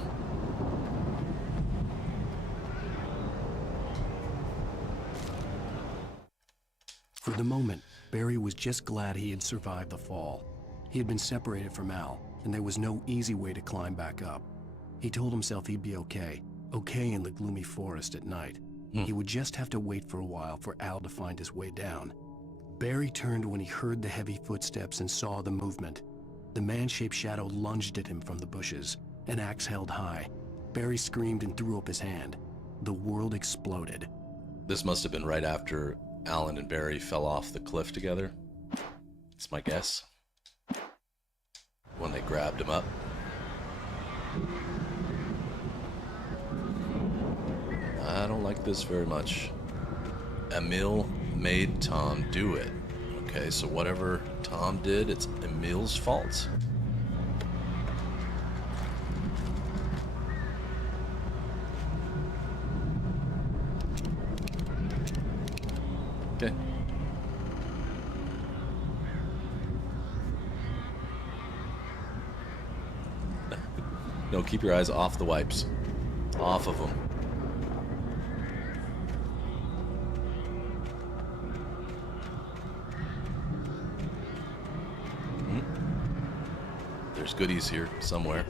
For the moment, Barry was just glad he had survived the fall. He had been separated from Al, and there was no easy way to climb back up. He told himself he'd be okay in the gloomy forest at night. He would just have to wait for a while for Al to find his way down. Barry turned when he heard the heavy footsteps and saw the movement. The man-shaped shadow lunged at him from the bushes, an axe held high. Barry screamed and threw up his hand. The world exploded. This must have been right after Alan and Barry fell off the cliff together. It's my guess. When they grabbed him up. I don't like this very much. Emil made Tom do it. Okay, so whatever Tom did, it's Emil's fault. Okay. No, keep your eyes off the wipes. Off of them. There's goodies here somewhere.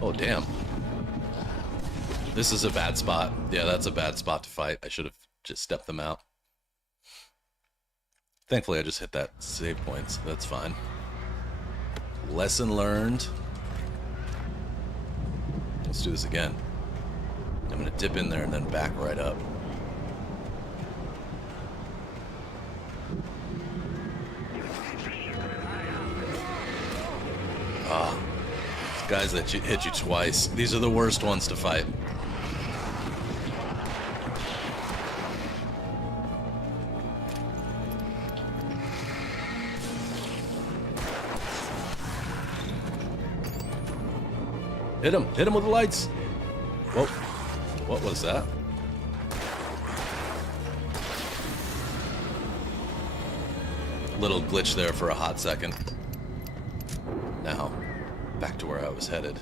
Oh, damn. This is a bad spot. Yeah, that's a bad spot to fight. I should have just stepped them out. Thankfully, I just hit that save point, so that's fine. Lesson learned. Let's do this again. I'm going to dip in there and then back right up. Ah, guys that hit you twice. These are the worst ones to fight. Hit him with the lights. Whoa, what was that? Little glitch there for a hot second. Now, back to where I was headed.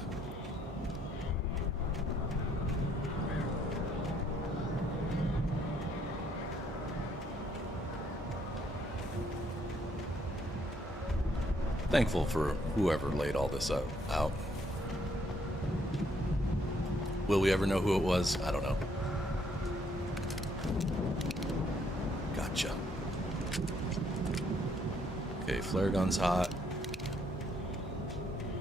Thankful for whoever laid all this out. Will we ever know who it was? I don't know. Gotcha. Okay, flare gun's hot.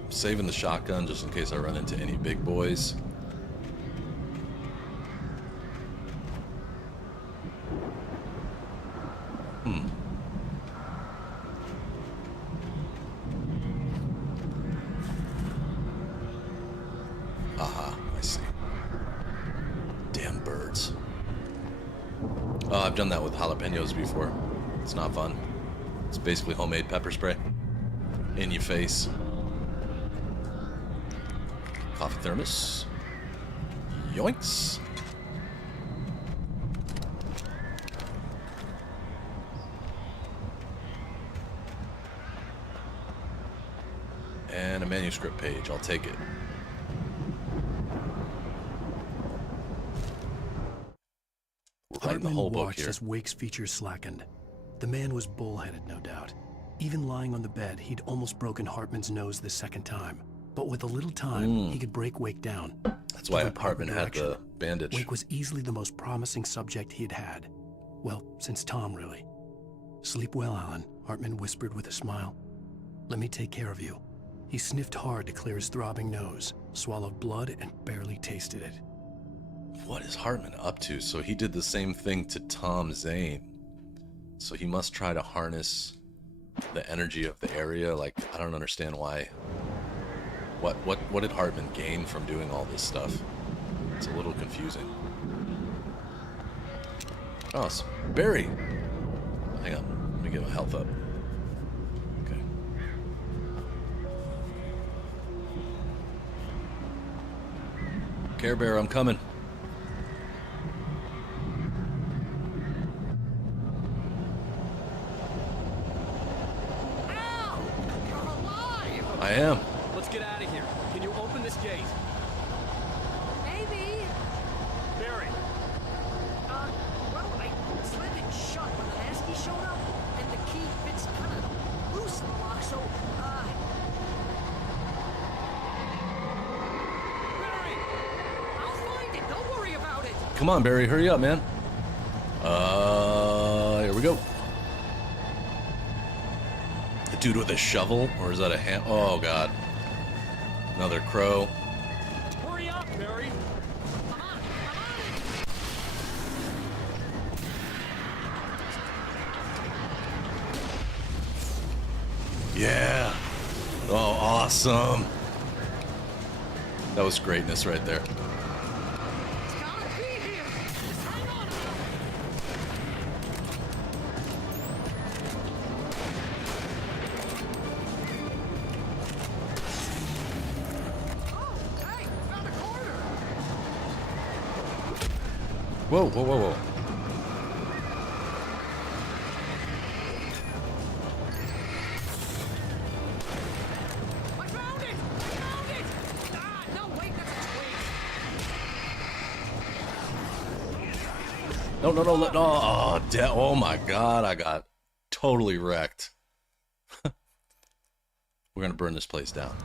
Saving the shotgun just in case I run into any big boys. Aha, I see. Damn birds. Oh, I've done that with jalapenos before. It's not fun. It's basically homemade pepper spray. In your face. Coffee thermos. Yoinks. And a manuscript page. I'll take it. Hartman watched as Wake's features slackened. The man was bullheaded, no doubt. Even lying on the bed, he'd almost broken Hartman's nose the second time. But with a little time, he could break Wake down. That's why Hartman had the bandage. Wake was easily the most promising subject he had had. Well, since Tom, really. Sleep well, Alan, Hartman whispered with a smile. Let me take care of you. He sniffed hard to clear his throbbing nose, swallowed blood, and barely tasted it. What is Hartman up to? So he did the same thing to Tom Zane. So he must try to harness the energy of the area. Like, I don't understand why. What did Hartman gain from doing all this stuff? It's a little confusing. Oh, it's Barry. Hang on, let me get my health up. Okay. Care Bear, I'm coming. I am. Let's get out of here. Can you open this gate? Maybe. Barry. Well, I slammed it shut when the Husky showed up, and the key fits kind of loose in the lock, so, Barry! I'll find it. Don't worry about it. Come on, Barry, hurry up, man. Here we go. The dude with a shovel, or is that a hand? Oh God. Another crow. Hurry up, Barry. Yeah. Oh, awesome. That was greatness right there. Whoa, whoa, whoa, whoa. I found it! I found it! Ah, no, wait, that's a twig. No, oh my God, I got totally wrecked. We're gonna burn this place down.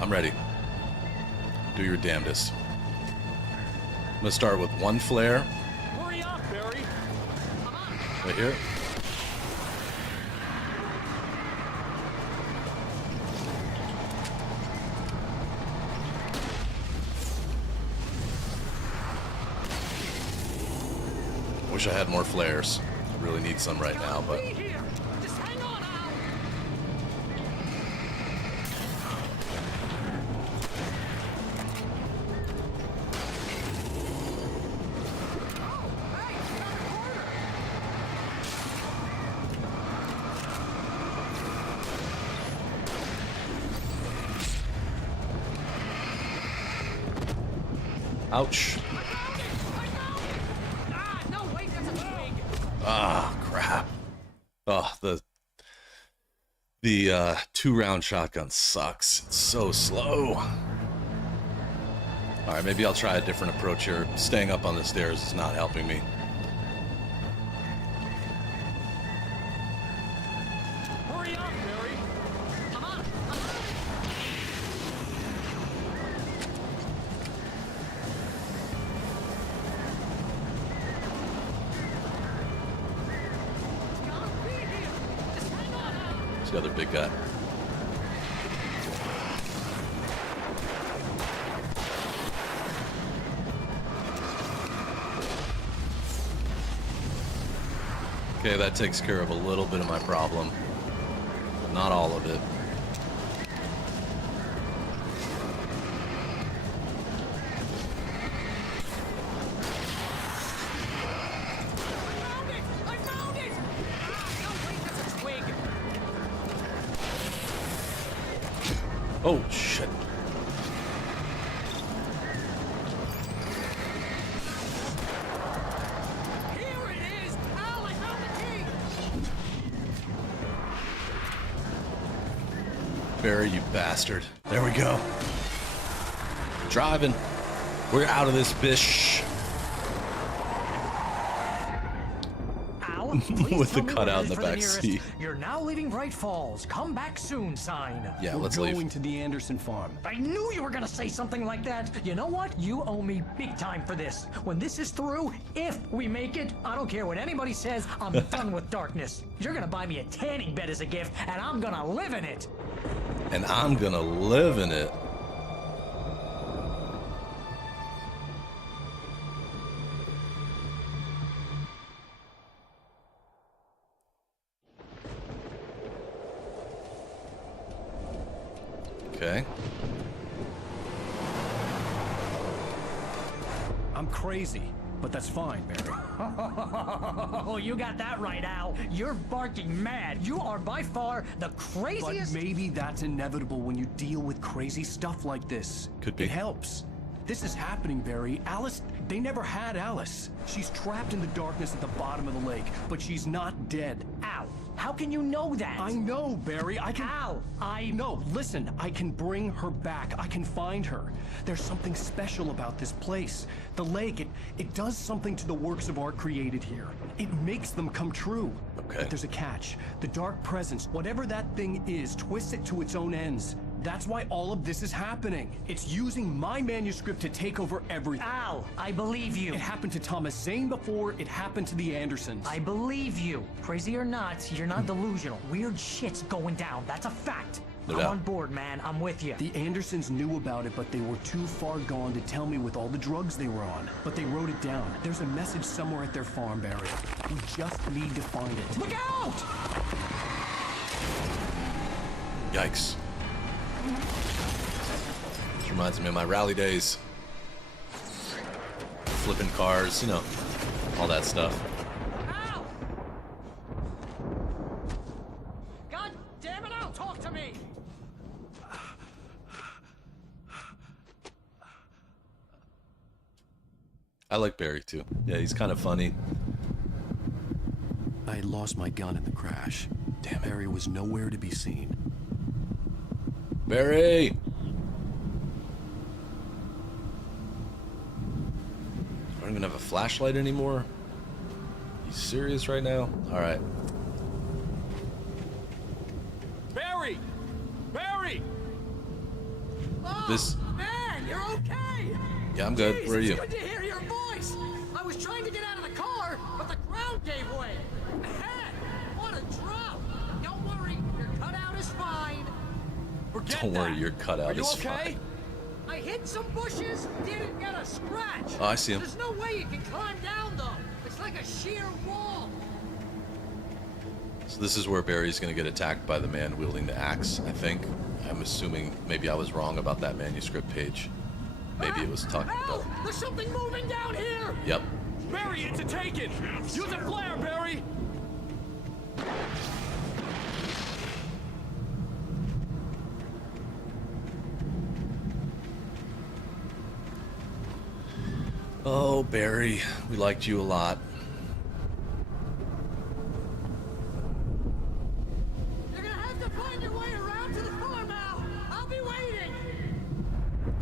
I'm ready. Do your damnedest. I'm gonna start with one flare. Hurry up, Barry. Right here. Wish I had more flares. I really need some right now, but Just hang on, Al. ouch. No, wait, that's a twig. Ah, crap. Oh, the 2-round shotgun sucks. It's so slow. All right, maybe I'll try a different approach here. Staying up on the stairs is not helping me. Hurry up, Barry. Come on. It's the other big guy. Okay, that takes care of a little bit of my problem, but not all of it. I found it! No, wait, that's a twig. Oh, shit. Here it is! Al, I found the key! Barry, you bastard. There we go. Driving. We're out of this bitch. Al, With the cutout in the back seat. You're now leaving Bright Falls. Come back soon, sign. Yeah, We're let's going leave. to the Anderson farm. I knew you were gonna say something like that. You know what? You owe me big time for this. When this is through, if we make it, I don't care what anybody says, I'm done with darkness. You're gonna buy me a tanning bed as a gift, and I'm gonna live in it. And I'm gonna live in it. Okay. I'm crazy, but that's fine, Barry. Oh, you got that right, Al. You're barking mad. You are by far the craziest. But maybe that's inevitable when you deal with crazy stuff like this. Could be. It helps. This is happening, Barry. Alice, they never had Alice. She's trapped in the darkness at the bottom of the lake, but she's not dead. Al, how can you know that? I know, Barry. I can... Al, No, listen. I can bring her back. I can find her. There's something special about this place. The lake, it does something to the works of art created here. It makes them come true. Okay. But there's a catch. The dark presence, whatever that thing is, twists it to its own ends. That's why all of this is happening. It's using my manuscript to take over everything. Al, I believe you. It happened to Thomas Zane before, it happened to the Andersons. I believe you. Crazy or not, you're not delusional. Weird shit's going down. That's a fact. No I'm doubt. on board, man. I'm with you. The Andersons knew about it, but they were too far gone to tell me with all the drugs they were on. But they wrote it down. There's a message somewhere at their farm, Barry. We just need to find it. Look out! Yikes. This reminds me of my rally days. Flipping cars, you know, all that stuff. Al! God damn it, Al! Talk to me! I like Barry too. Yeah, he's kind of funny. I had lost my gun in the crash. Damn, Barry was nowhere to be seen. Barry! I don't even have a flashlight anymore. You serious right now? All right. Barry! Barry! Oh, This. man, you're okay! Yeah, I'm good. Jeez, Where are you? It's good to hear your voice! Don't worry, you're cut out. Are you It's okay? fine. I hit some bushes, didn't get a scratch. Oh, I see him. There's no way you can climb down, though. It's like a sheer wall. So this is where Barry's going to get attacked by the man wielding the axe, I think. I'm assuming maybe I was wrong about that manuscript page. Maybe it was talking about... There's something moving down here. Yep. Barry, it's a taken. Use a flare, Barry. Oh, Barry, we liked you a lot. You're gonna have to find your way around to the farm, Al. I'll be waiting.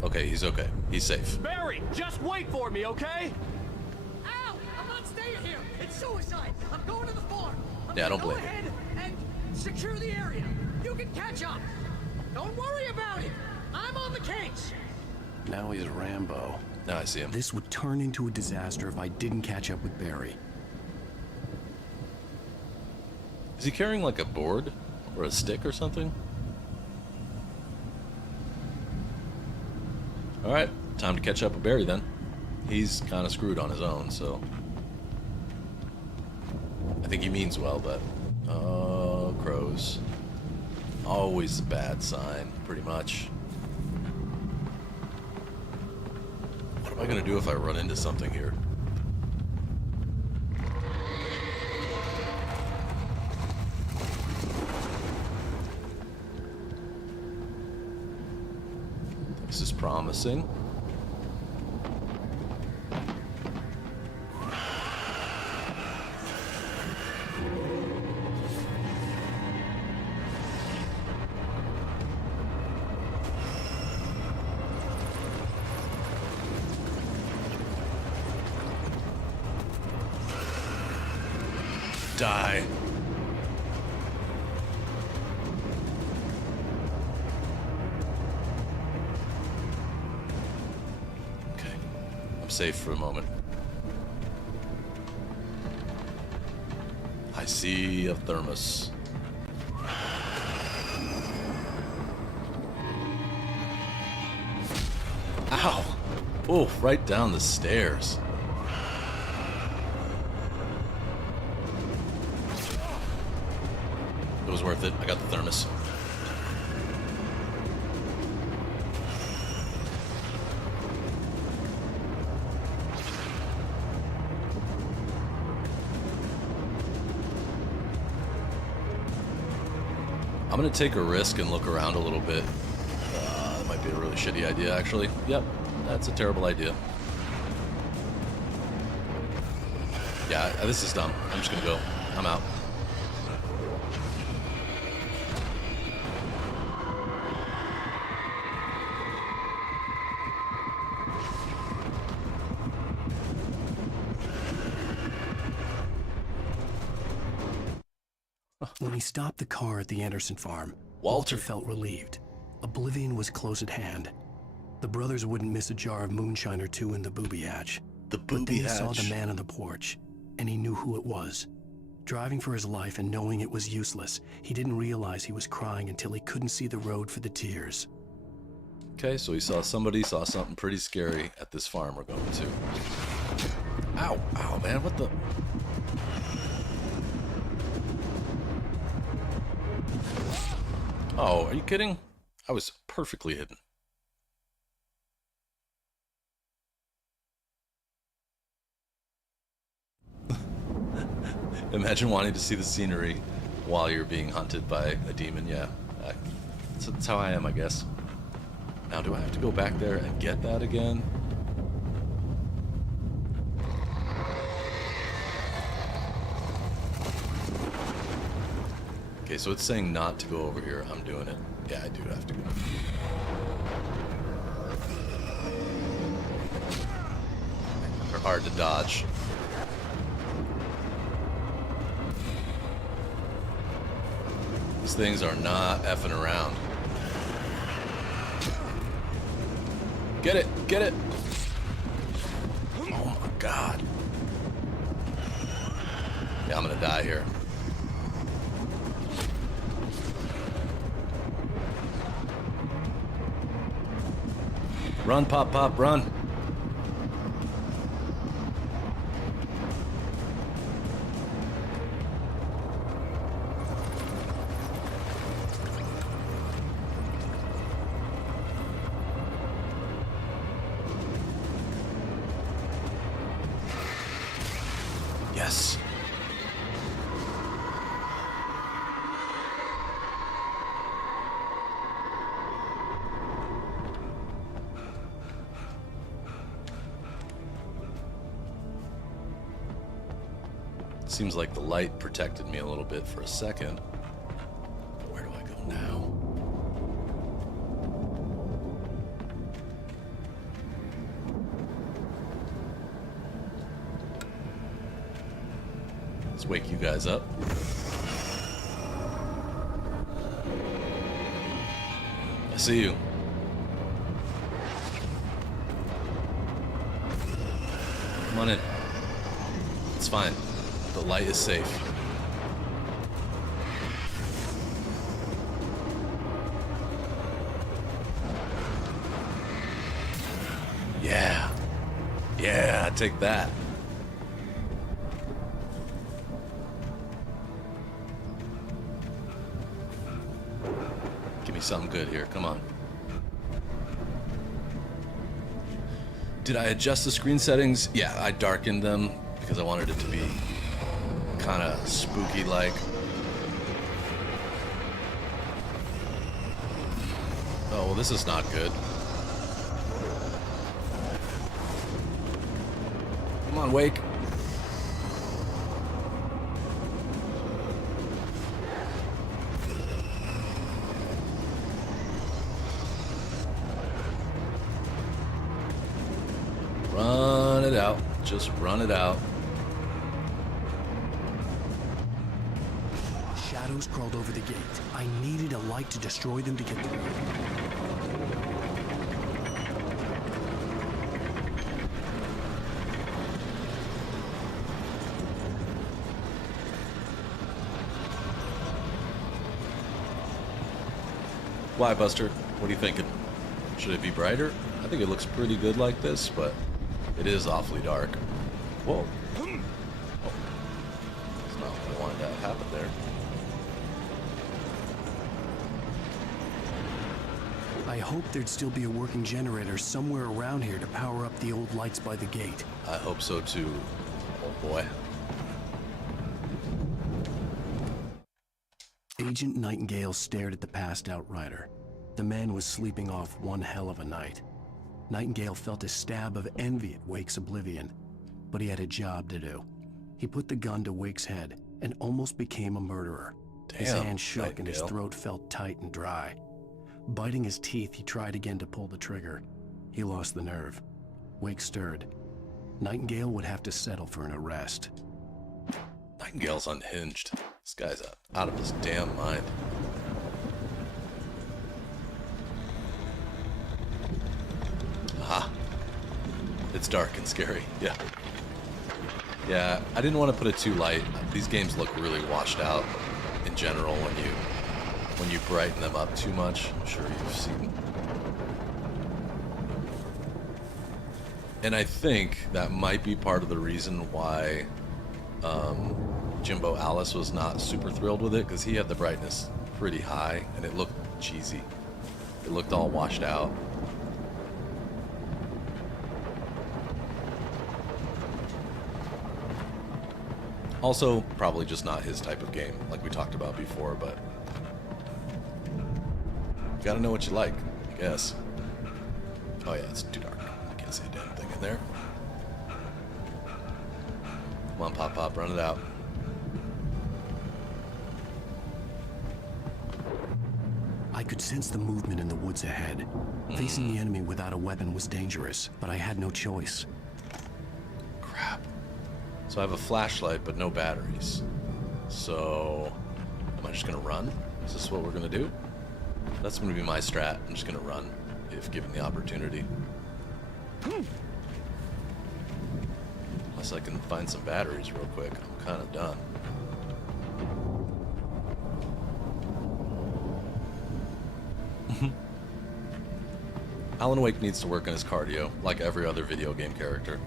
Okay, he's okay. He's safe. Barry, just wait for me, okay? Al, I'm not staying here. It's suicide. I'm going to the farm. Yeah, I don't Go blame you. ahead and secure the area. You can catch up. Don't worry about it. I'm on the case. Now he's Rambo. Now I see him. This would turn into a disaster if I didn't catch up with Barry. Is he carrying like a board or a stick or something? Alright, time to catch up with Barry then. He's kind of screwed on his own, so... I think he means well, but... Oh, crows. Always a bad sign, pretty much. What am I gonna do if I run into something here? This is promising. Die. Okay. I'm safe for a moment. I see a thermos. Ow! Oh, right down the stairs. It was worth it. I got the thermos. I'm gonna take a risk and look around a little bit. That might be a really shitty idea, actually. Yep, that's a terrible idea. Yeah, this is dumb. I'm just gonna go. I'm out. When he stopped the car at the Anderson farm, Walter felt relieved. Oblivion was close at hand. The brothers wouldn't miss a jar of moonshine or two in the booby hatch. The But then booby he saw hatch. the man on the porch, and he knew who it was. Driving for his life and knowing it was useless, he didn't realize he was crying until he couldn't see the road for the tears. Okay, so he saw somebody, saw something pretty scary at this farm we're going to. Ow! Ow, man, what the... Oh, are you kidding? I was perfectly hidden. Imagine wanting to see the scenery while you're being hunted by a demon. Yeah, that's how I am, I guess. Now, do I have to go back there and get that again? Okay, so it's saying not to go over here. I'm doing it. Yeah, I do have to go. They're hard to dodge. These things are not effing around. Get it! Get it! Oh my god. Yeah, I'm gonna die here. Run, Pop Pop, run. Yes. Seems like the light protected me a little bit for a second. Where do I go now? Let's wake you guys up. I see you. Come on in. It's fine. The light is safe. Yeah. Yeah, take that. Give me something good here. Come on. Did I adjust the screen settings? Yeah, I darkened them because I wanted it to be kind of spooky like. Oh, well, this is not good. Come on, Wake. Run it out. Just run it out. Shadows crawled over the gate. I needed a light to destroy them to get through. Why, Buster? What are you thinking? Should it be brighter? I think it looks pretty good like this, but it is awfully dark. Whoa. Oh. That's not what I wanted to happen there. I hoped there'd still be a working generator somewhere around here to power up the old lights by the gate. I hope so too. Oh boy. Agent Nightingale stared at the passed out rider. The man was sleeping off one hell of a night. Nightingale felt a stab of envy at Wake's oblivion, but he had a job to do. He put the gun to Wake's head and almost became a murderer. His hand shook and his throat felt tight and dry. Biting his teeth, he tried again to pull the trigger. He lost the nerve. Wake stirred. Nightingale would have to settle for an arrest. Nightingale's unhinged. This guy's out of his damn mind. Aha. It's dark and scary. Yeah. Yeah, I didn't want to put it too light. These games look really washed out in general when you brighten them up too much. I'm sure you've seen. And I think that might be part of the reason why Jimbo Alice was not super thrilled with it, because he had the brightness pretty high and it looked cheesy. It looked all washed out. Also, probably just not his type of game, like we talked about before, but you gotta know what you like, I guess. Oh yeah, it's too dark. I can't see a damn thing in there. Come on, Pop Pop, run it out. I could sense the movement in the woods ahead. Facing the enemy without a weapon was dangerous, but I had no choice. Crap. So I have a flashlight, but no batteries. So, am I just gonna run? Is this what we're gonna do? That's gonna be my strat. I'm just gonna run, if given the opportunity. Unless I can find some batteries real quick. I'm kind of done. Alan Wake needs to work on his cardio, like every other video game character.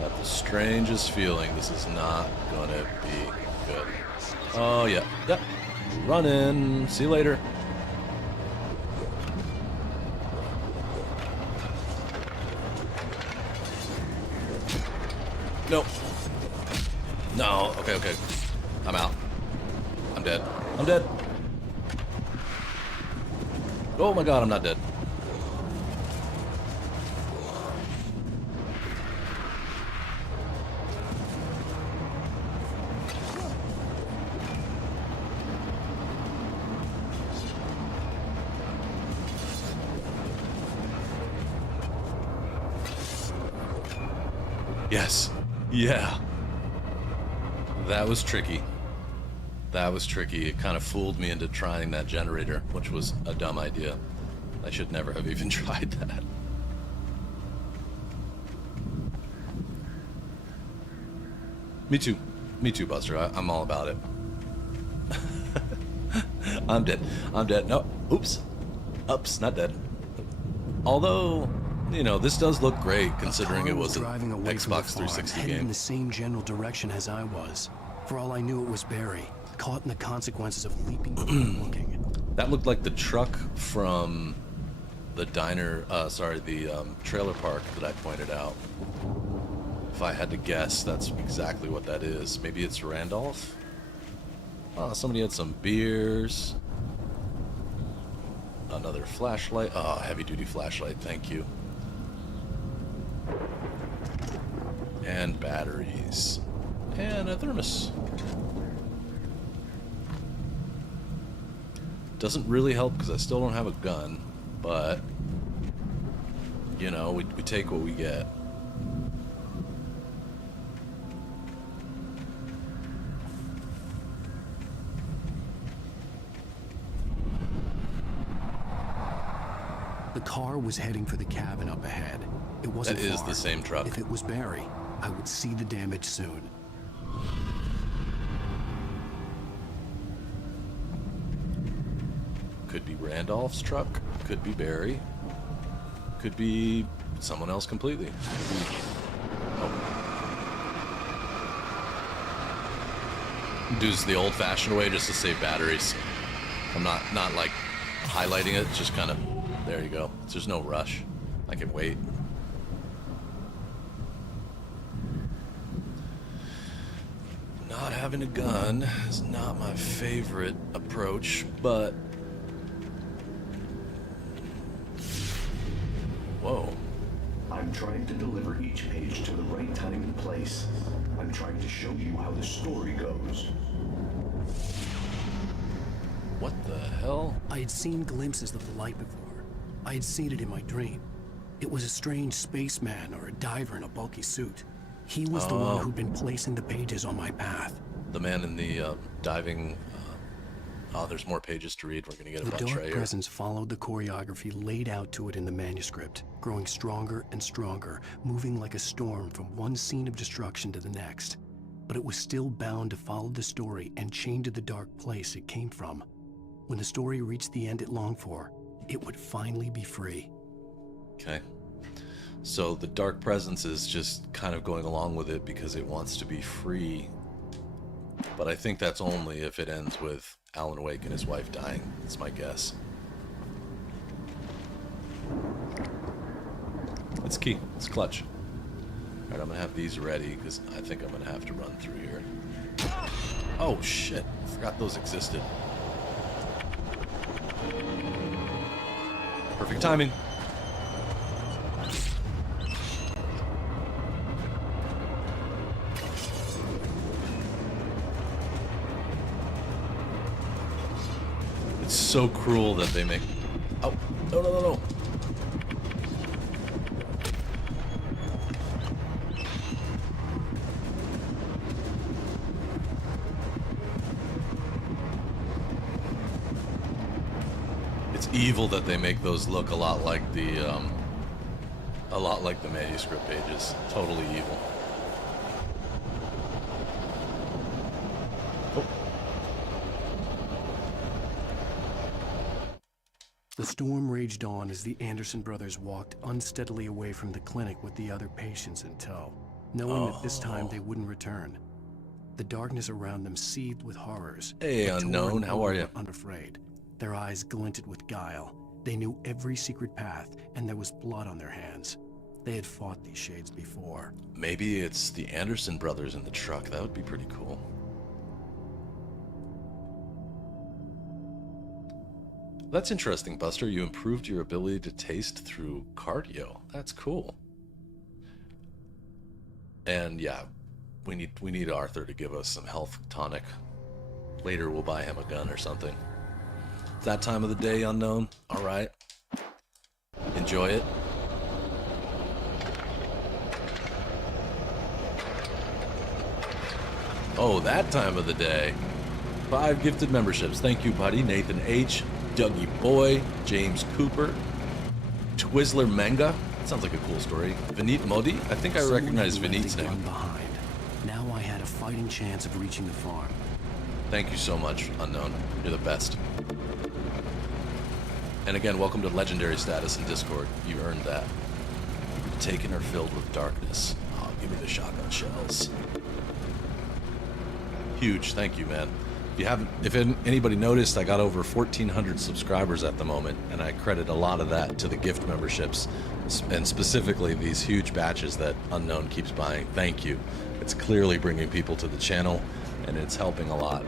Got the strangest feeling this is not gonna be good. Oh yeah, yep. Run in. See you later. Nope. No. Okay, okay. I'm out. I'm dead. I'm dead. Oh my god, I'm not dead. Yes. Yeah. That was tricky. That was tricky. It kind of fooled me into trying that generator, which was a dumb idea. I should never have even tried that. Me too. Me too, Buster. I'm all about it. I'm dead. I'm dead. No. Oops. Oops. Not dead. Although, you know, this does look great considering it was an Xbox 360 headed in game. the same general direction as I was. For all I knew, it was Barry, caught in the consequences of leaping and looking. That looked like the truck from the diner, trailer park that I pointed out. If I had to guess, that's exactly what that is. Maybe it's Randolph? Oh, somebody had some beers. Another flashlight. Oh, heavy-duty flashlight, thank you. And batteries. And a thermos. Doesn't really help because I still don't have a gun, but, you know, we take what we get. The car was heading for the cabin up ahead. It wasn't That is far. the same truck. If it was Barry, I would see the damage soon. Could be Randolph's truck, could be Barry, could be someone else completely. Do this the old-fashioned way just to save batteries. I'm not like highlighting it, just kind of, there you go. There's no rush. I can wait. Not having a gun is not my favorite approach, but whoa. I'm trying to deliver each page to the right time and place. I'm trying to show you how the story goes. What the hell? I had seen glimpses of the light before. I had seen it in my dream. It was a strange spaceman or a diver in a bulky suit. He was the one who'd been placing the pages on my path. The man in the diving. Oh, there's more pages to read. We're gonna get The about dark Treyer. presence followed the choreography laid out to it in the manuscript, growing stronger and stronger, moving like a storm from one scene of destruction to the next. But it was still bound to follow the story and chained to the dark place it came from. When the story reached the end it longed for, it would finally be free. Okay. So the dark presence is just kind of going along with it because it wants to be free. But I think that's only if it ends with Alan Wake and his wife dying. That's my guess. It's key. It's clutch. Alright, I'm gonna have these ready because I think I'm gonna have to run through here. Oh shit. I forgot those existed. Perfect timing. It's so cruel that they make... Oh, no, no, no, no. It's evil that they make those look a lot like the manuscript pages. Totally evil. The storm raged on as the Anderson brothers walked unsteadily away from the clinic with the other patients in tow, knowing that this time they wouldn't return. The darkness around them seethed with horrors. Hey, but Unknown, Tor and how Will are you? were unafraid. Their eyes glinted with guile. They knew every secret path, and there was blood on their hands. They had fought these shades before. Maybe it's the Anderson brothers in the truck. That would be pretty cool. That's interesting, Buster. You improved your ability to taste through cardio. That's cool. And yeah, we need Arthur to give us some health tonic. Later we'll buy him a gun or something. It's that time of the day, Unknown. All right. Enjoy it. Oh, that time of the day. 5 gifted memberships. Thank you, buddy. Nathan H., Dougie Boy, James Cooper, Twizzler Menga. Sounds like a cool story. Vinit Modi. I think I recognize Vinit's name. Behind. Now I had a fighting chance of reaching the farm. Thank you so much, Unknown. You're the best. And again, welcome to Legendary status in Discord. You earned that. Taken or filled with darkness. Oh, give me the shotgun shells. Huge. Thank you, man. If anybody noticed, I got over 1,400 subscribers at the moment, and I credit a lot of that to the gift memberships, and specifically these huge batches that Unknown keeps buying. Thank you. It's clearly bringing people to the channel, and it's helping a lot.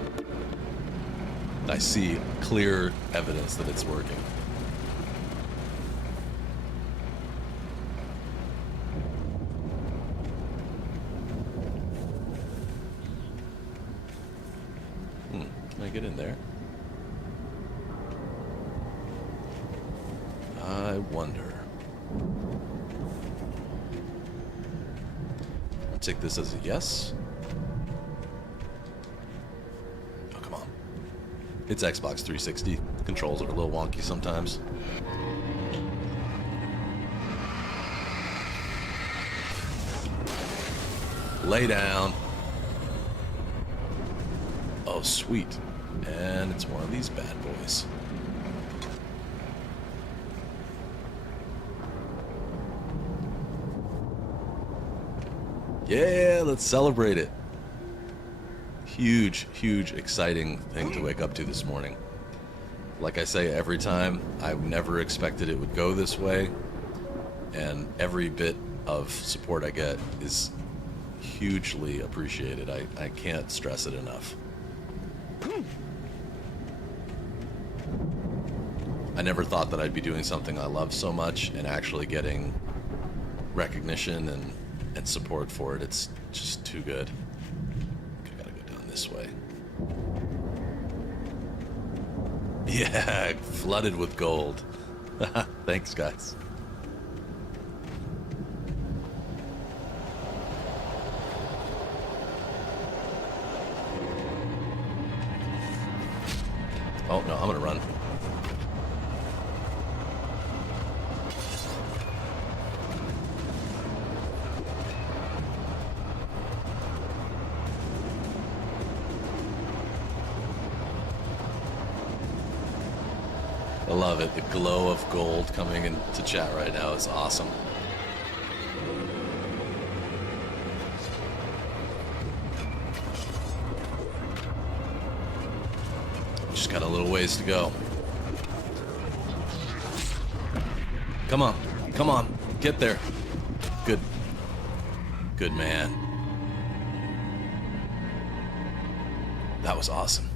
I see clear evidence that it's working. Can I get in there? I wonder. I'll take this as a yes. Oh, come on. It's Xbox 360. Controls are a little wonky sometimes. Lay down. Oh, sweet. And it's one of these bad boys. Yeah, let's celebrate it. Huge, huge, exciting thing to wake up to this morning. Like I say every time, I never expected it would go this way. And every bit of support I get is hugely appreciated. I can't stress it enough. I never thought that I'd be doing something I love so much and actually getting recognition and support for it. It's just too good. Okay, gotta go down this way. Yeah, flooded with gold. Thanks, guys. Oh, no, I'm gonna run. I love it. The glow of gold coming into chat right now is awesome. Just got a little ways to go. Come on. Come on. Get there. Good. Good man. That was awesome.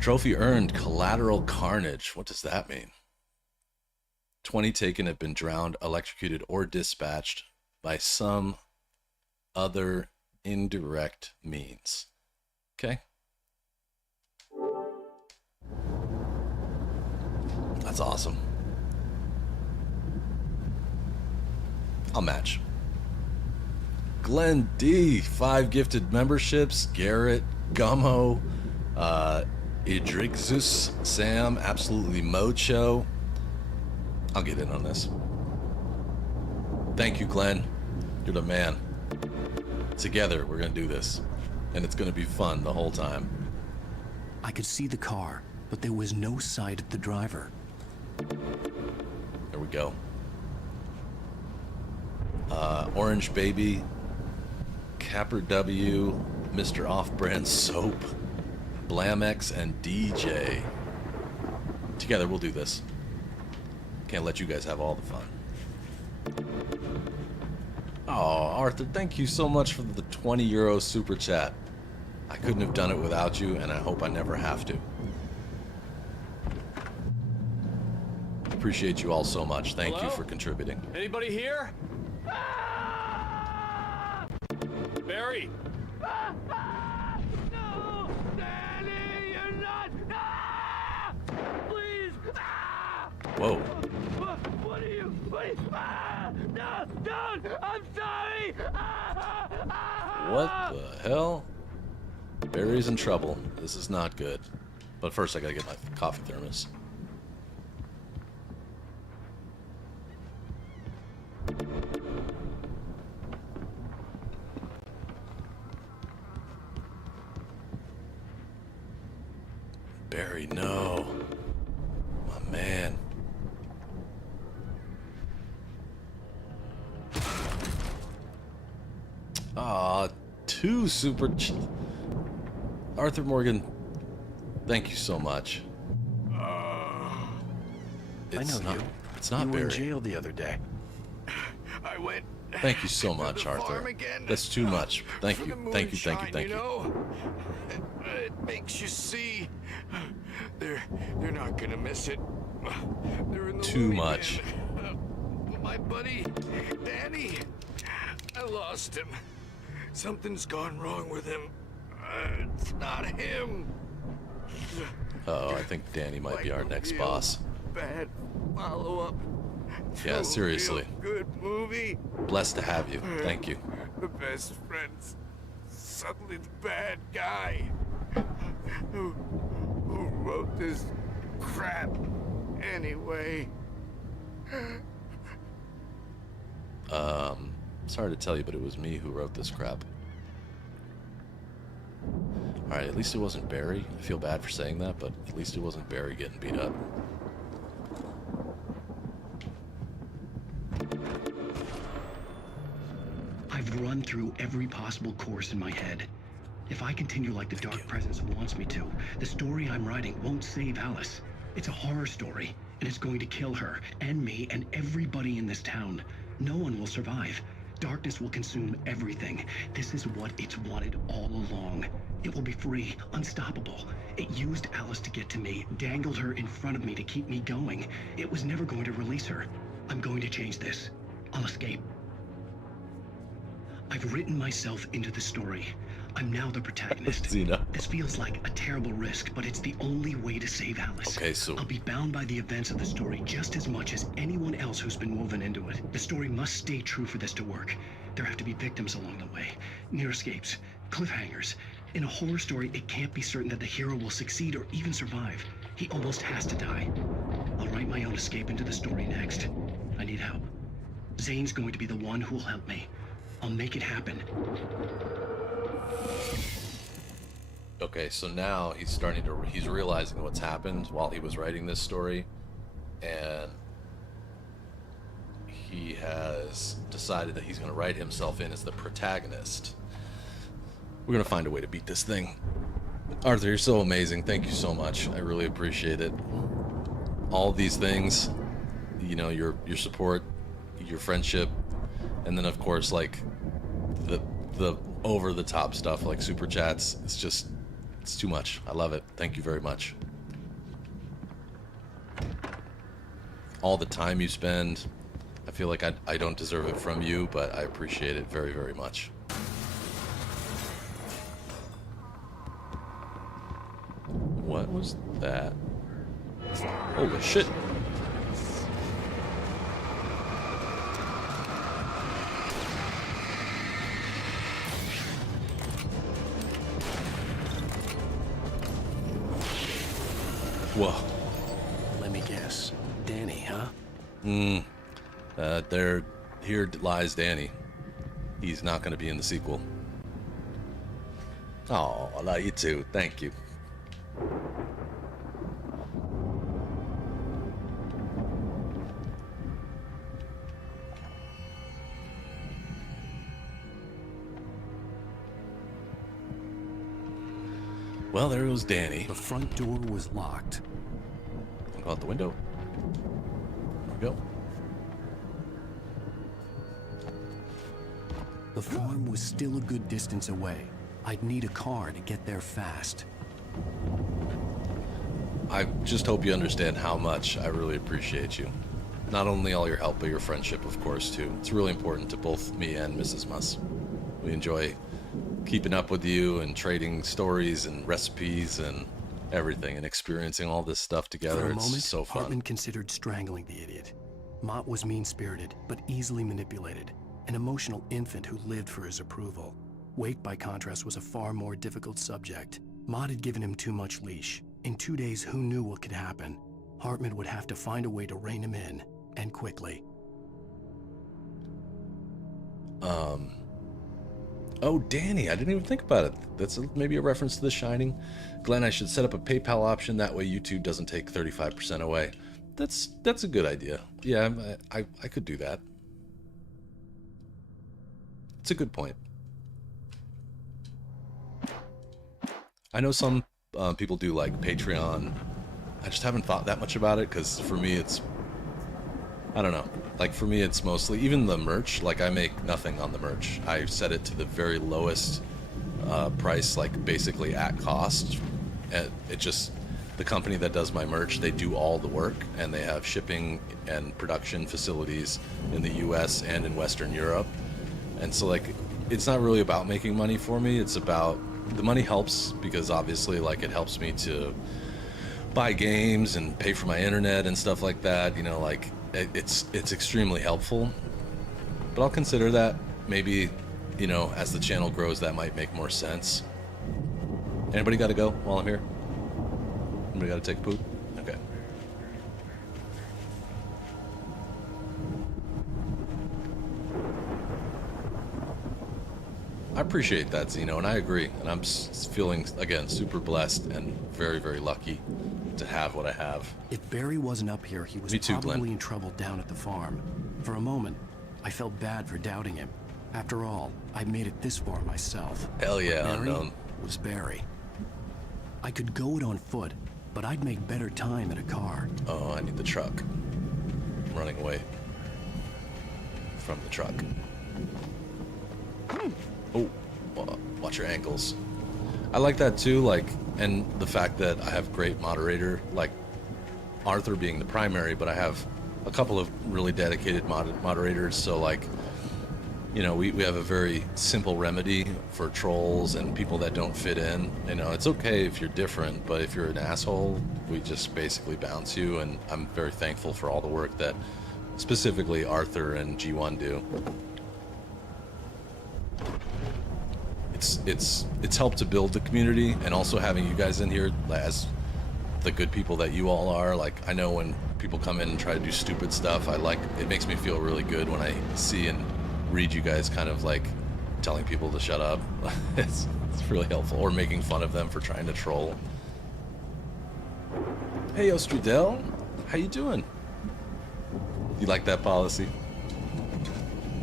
Trophy earned. Collateral carnage. What does that mean? 20 taken have been drowned, electrocuted, or dispatched by some other indirect means. Okay. That's awesome. I'll match. Glenn D, 5 gifted memberships. Garrett, Gummo, Idrixus, Sam, absolutely Mocho. I'll get in on this. Thank you, Glenn. You're the man. Together, we're gonna do this. And it's gonna be fun the whole time. I could see the car, but there was no sight of the driver. There we go. Orange Baby, Capper W, Mr. Off-Brand Soap, Blamex, and DJ. Together, we'll do this. Can't let you guys have all the fun. Oh, Arthur, thank you so much for the 20 euro super chat. I couldn't have done it without you, and I hope I never have to. Appreciate you all so much. Thank you for contributing. Anybody here? Barry! No! Danny, you're not! Ah! Please! Ah! Whoa. What are you? No! Don't! I'm sorry! What the hell? Barry's in trouble. This is not good. But first I gotta get my coffee thermos. Barry, no. My man. Aw, two super... Arthur Morgan, thank you so much. I know not, you. It's not you were Barry. in jail the other day. I went. Thank you so much, the Arthur. farm again. That's too much. Thank For you. the Thank you, thank you, moonshine, thank you. know? It makes you see. They're not gonna miss it. They're in the Too loony much. bin. My buddy, Danny. I lost him. Something's gone wrong with him. It's not him. Uh-oh, I think Danny might be our next boss. Bad follow-up. Yeah, seriously. Good movie. Blessed to have you. Thank you. The best friends. Suddenly the bad guy. Who wrote this crap anyway? Sorry to tell you, but it was me who wrote this crap. Alright, at least it wasn't Barry. I feel bad for saying that, but at least it wasn't Barry getting beat up. I've run through every possible course in my head. If I continue like the Dark Presence wants me to, the story I'm writing won't save Alice. It's a horror story, and it's going to kill her, and me, and everybody in this town. No one will survive. Darkness will consume everything. This is what it's wanted all along. It will be free, unstoppable. It used Alice to get to me, dangled her in front of me to keep me going. It was never going to release her. I'm going to change this. I'll escape. I've written myself into the story. I'm now the protagonist. Xena. This feels like a terrible risk, but it's the only way to save Alice. Okay, so... I'll be bound by the events of the story just as much as anyone else who's been woven into it. The story must stay true for this to work. There have to be victims along the way. Near escapes. Cliffhangers. In a horror story, it can't be certain that the hero will succeed or even survive. He almost has to die. I'll write my own escape into the story next. I need help. Zane's going to be the one who'll help me. I'll make it happen. Okay, so now he's realizing what's happened while he was writing this story, and he has decided that he's going to write himself in as the protagonist. We're going to find a way to beat this thing. Arthur, you're so amazing. Thank you so much. I really appreciate it. All of these things, you know, your support, your friendship, and then of course like the over the top stuff like super chats. It's too much. I love it. Thank you very much. All the time you spend. I feel like I don't deserve it from you, but I appreciate it very, very much. What was that? Holy shit. Whoa. Let me guess. Danny, huh? Here lies Danny. He's not going to be in the sequel. Oh, I love you too. Thank you. Well, there goes Danny. The front door was locked. Go out the window. There we go. The farm was still a good distance away. I'd need a car to get there fast. I just hope you understand how much I really appreciate you. Not only all your help, but your friendship, of course, too. It's really important to both me and Mrs. Muss. We enjoy keeping up with you and trading stories and recipes and everything and experiencing all this stuff together. For a It's moment, so fun. Hartman considered strangling the idiot. Mott was mean-spirited, but easily manipulated. An emotional infant who lived for his approval. Wake, by contrast, was a far more difficult subject. Mott had given him too much leash. In 2 days, who knew what could happen? Hartman would have to find a way to rein him in, and quickly. Oh, Danny, I didn't even think about it. That's maybe a reference to The Shining. Glenn, I should set up a PayPal option. That way YouTube doesn't take 35% away. That's a good idea. Yeah, I could do that. It's a good point. I know some people do like Patreon. I just haven't thought that much about it because for me it's, I don't know. Like for me it's mostly, even the merch, like I make nothing on the merch. I set it to the very lowest price, like basically at cost. And it just, the company that does my merch, they do all the work and they have shipping and production facilities in the US and in Western Europe. And so like, it's not really about making money for me. It's about, the money helps because obviously like it helps me to buy games and pay for my internet and stuff like that. You know, like it's extremely helpful, but I'll consider that maybe, you know, as the channel grows, that might make more sense. Anybody got to go while I'm here? Anybody got to take a poop? Okay. I appreciate that, Zeno, and I agree. And I'm feeling, again, super blessed and very, very lucky to have what I have. If Barry wasn't up here, he was probably in trouble down at the farm. For a moment, I felt bad for doubting him. After all, I made it this far myself. Hell yeah, Barry unknown. was Barry. I could go it on foot, but I'd make better time in a car. Oh, I need the truck. I'm running away from the truck. Oh, watch your ankles. I like that too, like, and the fact that I have great moderator, like Arthur being the primary, but I have a couple of really dedicated moderators, so like, you know, we have a very simple remedy for trolls and people that don't fit in. You know, it's okay if you're different, but if you're an asshole, we just basically bounce you, and I'm very thankful for all the work that specifically Arthur and G1 do. It's helped to build the community, and also having you guys in here as the good people that you all are. Like, I know when people come in and try to do stupid stuff, it makes me feel really good when I see and read you guys kind of like telling people to shut up. It's really helpful, or making fun of them for trying to troll. Hey, Ostrudel, how you doing? You like that policy?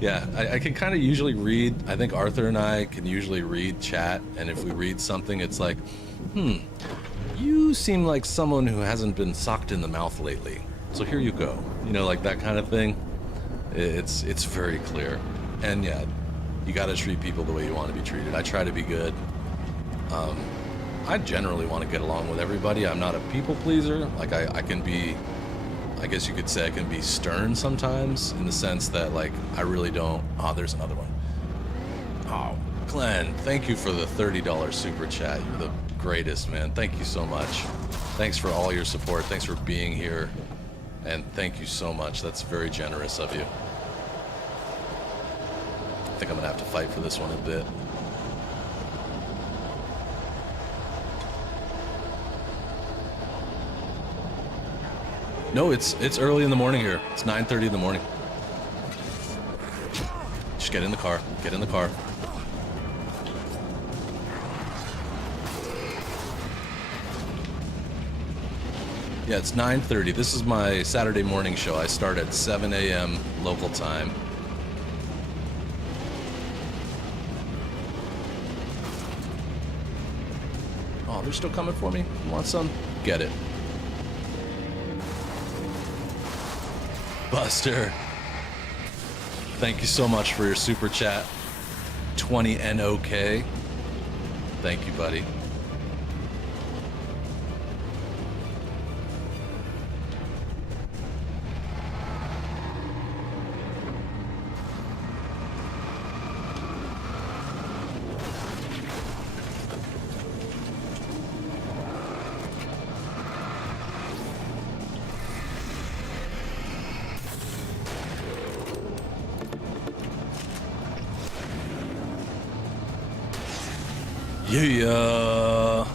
Yeah, I can kind of usually read, I think Arthur and I can usually read chat, and if we read something, it's like, you seem like someone who hasn't been socked in the mouth lately, so here you go. You know, like that kind of thing. It's very clear. And yeah, you gotta treat people the way you want to be treated. I try to be good. I generally want to get along with everybody. I'm not a people pleaser. Like I can be, I guess you could say I can be stern sometimes, in the sense that like I really don't. Oh, there's another one. Oh, Glenn, thank you for the $30 super chat. You're the greatest, man. Thank you so much. Thanks for all your support. Thanks for being here, and thank you so much. That's very generous of you. I think I'm gonna have to fight for this one a bit. No, it's early in the morning here. It's 9:30 in the morning. Just get in the car. Get in the car. Yeah, it's 9:30. This is my Saturday morning show. I start at 7 a.m. local time. Oh, Oh, they're still coming for me? You want some? Get it. Buster. Thank you so much for your super chat. 20 NOK. Thank you, buddy. Yeah.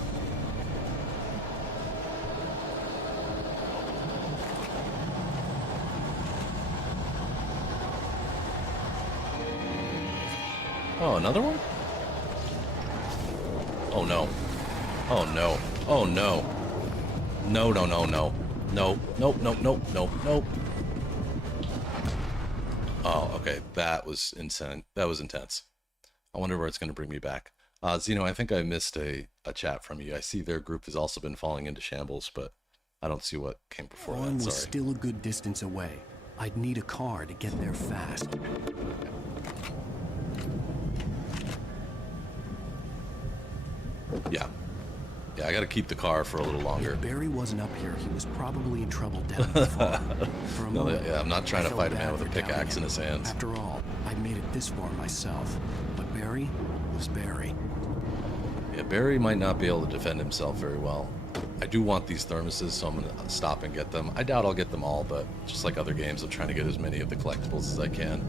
Oh, another one? Oh no. Oh no. Oh no. No, no, no, no. No, nope, nope, nope, nope, nope. Oh, okay. That was insane. That was intense. I wonder where it's going to bring me back. Zeno, I think I missed a chat from you. I see their group has also been falling into shambles, but I don't see what came before Dawn that. was Sorry. still a good distance away. I'd need a car to get there fast. Yeah. Yeah, I gotta keep the car for a little longer. If Barry wasn't up here, he was probably in trouble down at the farm. For a No, moment, yeah, I'm not trying I to felt fight a man bad with a for doubting pickaxe in him. his hands. After all, I'd made it this far myself. But Barry was Barry. Yeah, Barry might not be able to defend himself very well. I do want these thermoses, so I'm gonna stop and get them. I doubt I'll get them all, but just like other games, I'm trying to get as many of the collectibles as I can.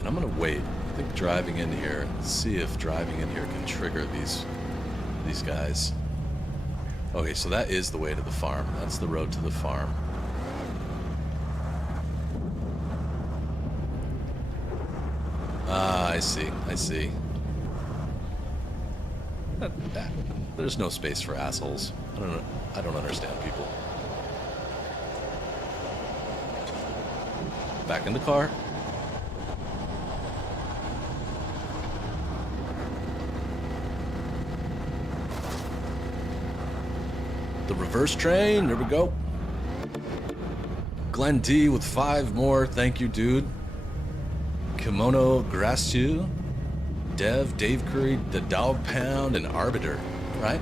And I'm gonna wait. I think driving in here, see if driving in here can trigger these guys. Okay, so that is the way to the farm. That's the road to the farm. Ah, I see. I see. There's no space for assholes. I don't understand people. Back in the car. The reverse train, there we go. Glenn D with 5 more, thank you, dude. Kimono Grasu, Dev, Dave Curry, The Dog Pound, and Arbiter. All right,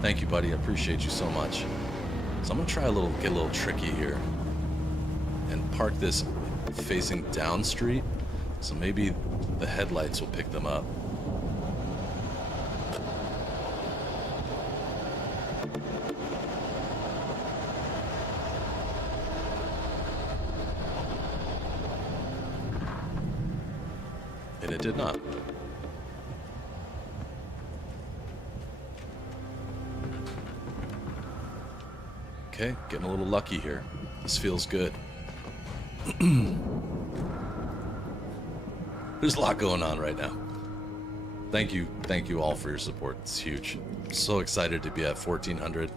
thank you, buddy. I appreciate you so much. So I'm gonna try get a little tricky here, and park this facing down street, so maybe the headlights will pick them up. And it did not. Okay, getting a little lucky here. This feels good. There's a lot going on right now. Thank you all for your support. It's huge. I'm so excited to be at 1,400.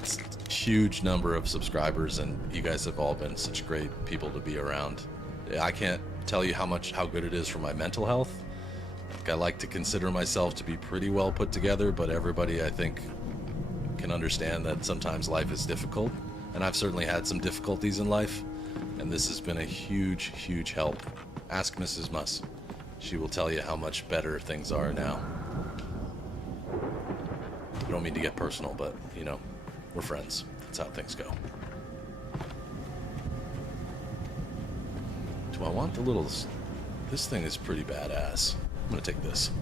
It's a huge number of subscribers, and you guys have all been such great people to be around. I can't tell you how good it is for my mental health. Like, I like to consider myself to be pretty well put together, but everybody, I think, can understand that sometimes life is difficult, and I've certainly had some difficulties in life, and this has been a huge, huge help. Ask Mrs. Muss. She will tell you how much better things are now. I don't mean to get personal, but, you know, we're friends. That's how things go. Do I want the little... This thing is pretty badass. I'm gonna take this.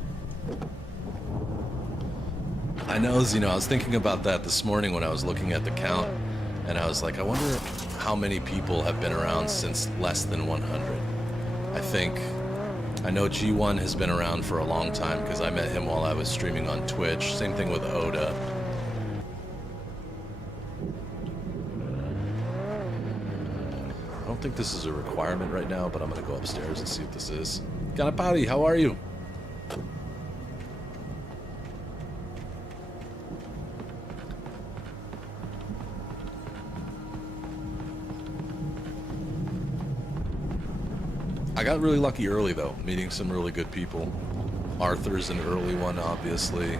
I know, Zeno, I was thinking about that this morning when I was looking at the count, and I was like, I wonder how many people have been around since less than 100. I know G1 has been around for a long time because I met him while I was streaming on Twitch. Same thing with Oda. I don't think this is a requirement right now, but I'm gonna go upstairs and see what this is. Ganapati, how are you? I got really lucky early, though, meeting some really good people. Arthur's an early one, obviously.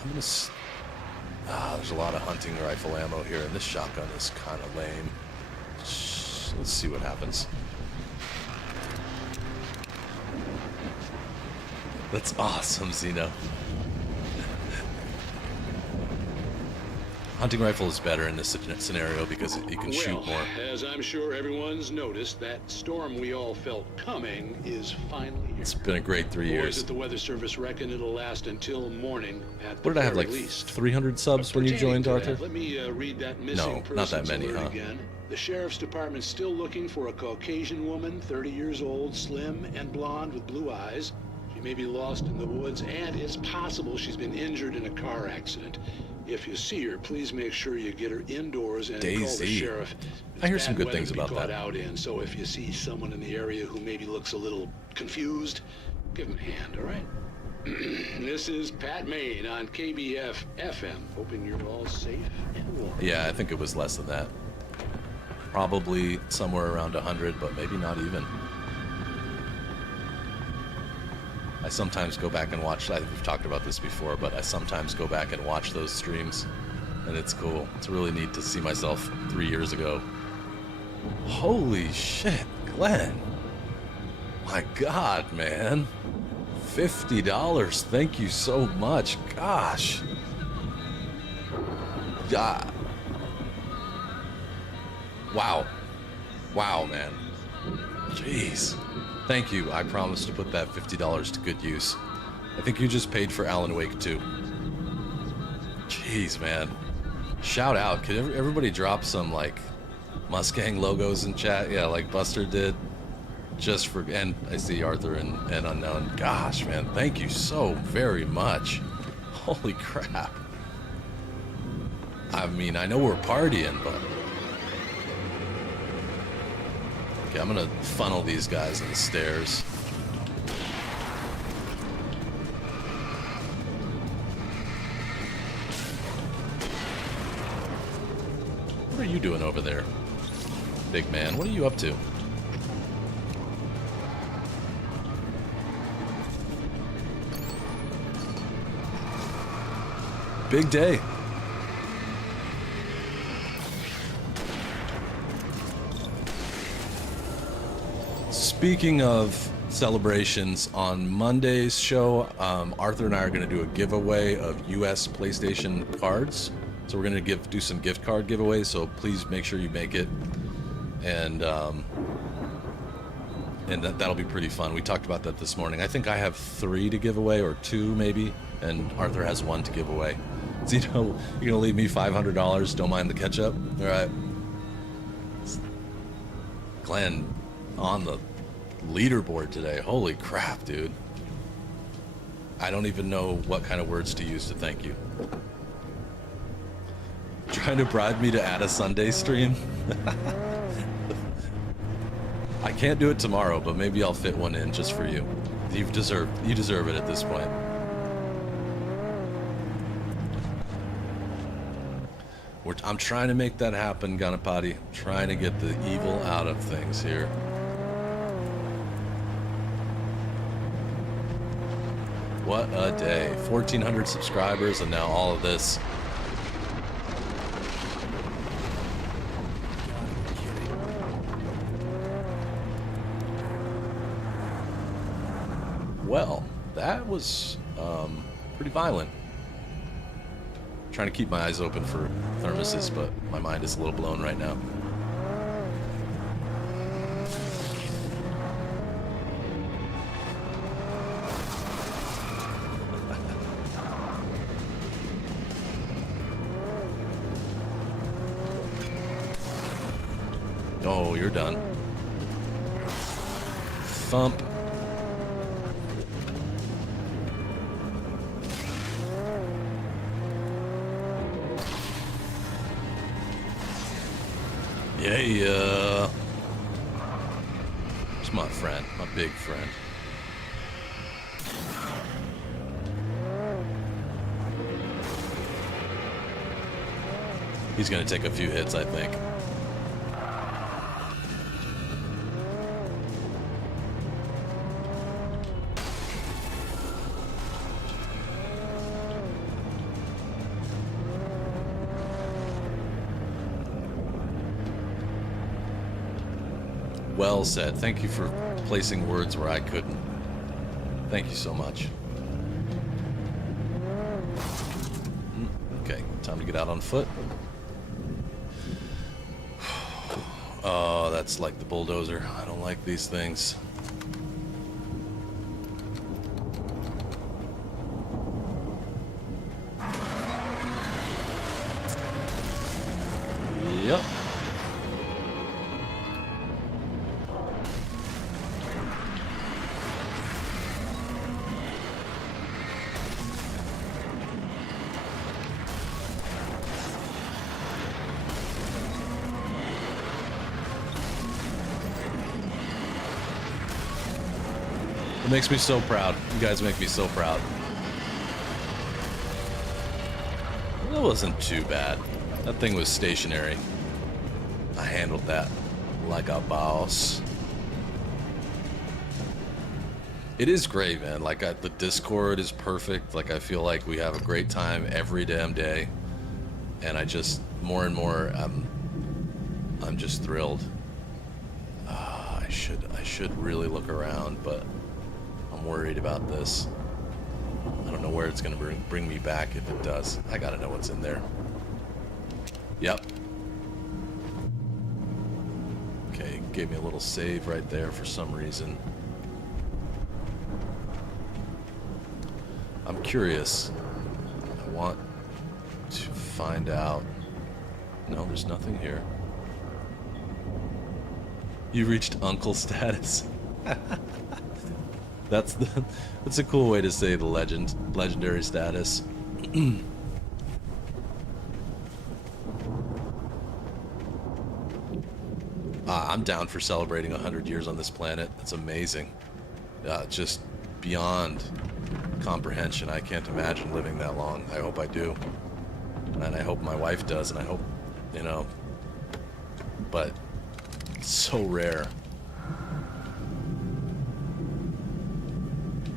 I'm gonna... there's a lot of hunting rifle ammo here, and this shotgun is kind of lame. Let's see what happens. That's awesome, Zeno. Hunting rifle is better in this scenario because you can shoot more. As I'm sure everyone's noticed, that storm we all felt coming is finally here. It's been a great 3 years. Boys at the Weather Service reckon it'll last until morning at the What did I have, very like least. 300 subs when you joined, Arthur? Let me read that missing No, not that persons many, alert huh? again. The sheriff's department's still looking for a Caucasian woman, 30 years old, slim and blonde with blue eyes. She may be lost in the woods, and it's possible she's been injured in a car accident. If you see her, please make sure you get her indoors and call the Daisy. sheriff. I hear It's some bad good weather things to be about caught that. out in, so if you see someone in the area who maybe looks a little confused, give him a hand, all right? This is Pat Main on KBF FM. Hoping you're all safe and warm. Yeah, I think it was less than that. Probably somewhere around 100, but maybe not even. I sometimes go back and watch, we've talked about this before, but I sometimes go back and watch those streams, and it's cool. It's really neat to see myself 3 years ago. Holy shit, Glenn. My God, man. $50. Thank you so much. Gosh. Yeah. Wow. Wow, man. Jeez. Thank you. I promise to put that $50 to good use. I think you just paid for Alan Wake 2. Jeez, man. Shout out. Could everybody drop some, like, Mustang logos in chat? Yeah, like Buster did. Just for... And I see Arthur and Unknown. Gosh, man. Thank you so very much. Holy crap. I mean, I know we're partying, but... Okay, I'm gonna funnel these guys in the stairs. What are you doing over there, big man? What are you up to? Big day. Speaking of celebrations, on Monday's show, Arthur and I are going to do a giveaway of US PlayStation cards. So we're going to do some gift card giveaways, so please make sure you make it. And that'll be pretty fun. We talked about that this morning. I think I have 3 to give away, or 2 maybe, and Arthur has 1 to give away. So, you know, you're going to leave me $500, don't mind the ketchup? All right. Glenn on the leaderboard today. Holy crap, dude. I don't even know what kind of words to use to thank you. Trying to bribe me to add a Sunday stream? I can't do it tomorrow, but maybe I'll fit one in just for you. You deserve it at this point. I'm trying to make that happen, Ganapati. I'm trying to get the evil out of things here. What a day. 1,400 subscribers and now all of this. Well, that was pretty violent. Trying to keep my eyes open for thermoses, but my mind is a little blown right now. Oh, you're done. Thump. Yeah. It's my friend, my big friend. He's gonna take a few hits, I think. Well said. Thank you for placing words where I couldn't. Thank you so much. Okay, time to get out on foot. Oh, that's like the bulldozer. I don't like these things. Yep. It makes me so proud. You guys make me so proud. That wasn't too bad. That thing was stationary. I handled that like a boss. It is great, man. Like, the Discord is perfect. Like, I feel like we have a great time every damn day. And I just, more and more, I'm just thrilled. I should really look around, but I'm worried about this. I don't know where it's gonna bring me back if it does. I gotta know what's in there. Yep. Okay, gave me a little save right there for some reason. I'm curious. I want to find out. No, there's nothing here. You reached uncle status. That's a cool way to say the legendary status. I'm down for celebrating 100 years on this planet. That's amazing. Just beyond comprehension. I can't imagine living that long. I hope I do. And I hope my wife does, and I hope, you know, but it's so rare.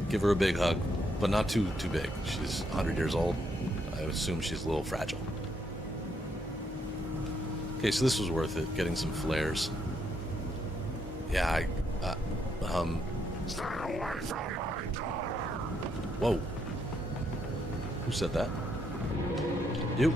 Give her a big hug, but not too big. She's 100 years old. I assume she's a little fragile. Okay, so this was worth it, getting some flares. Yeah, Stay away from my daughter. Whoa. Who said that? You.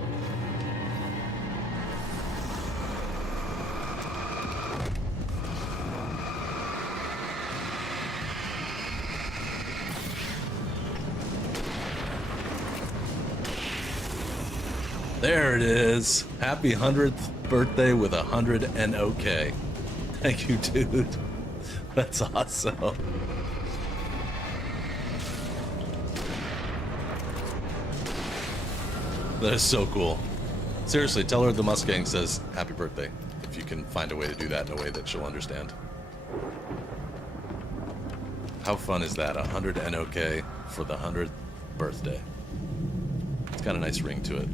There it is. Happy 100th birthday with 100 and okay. Thank you, dude. That's awesome. That is so cool. Seriously, tell her the Mustang says happy birthday. If you can find a way to do that in a way that she'll understand. How fun is that? 100 and okay for the 100th birthday. It's got a nice ring to it.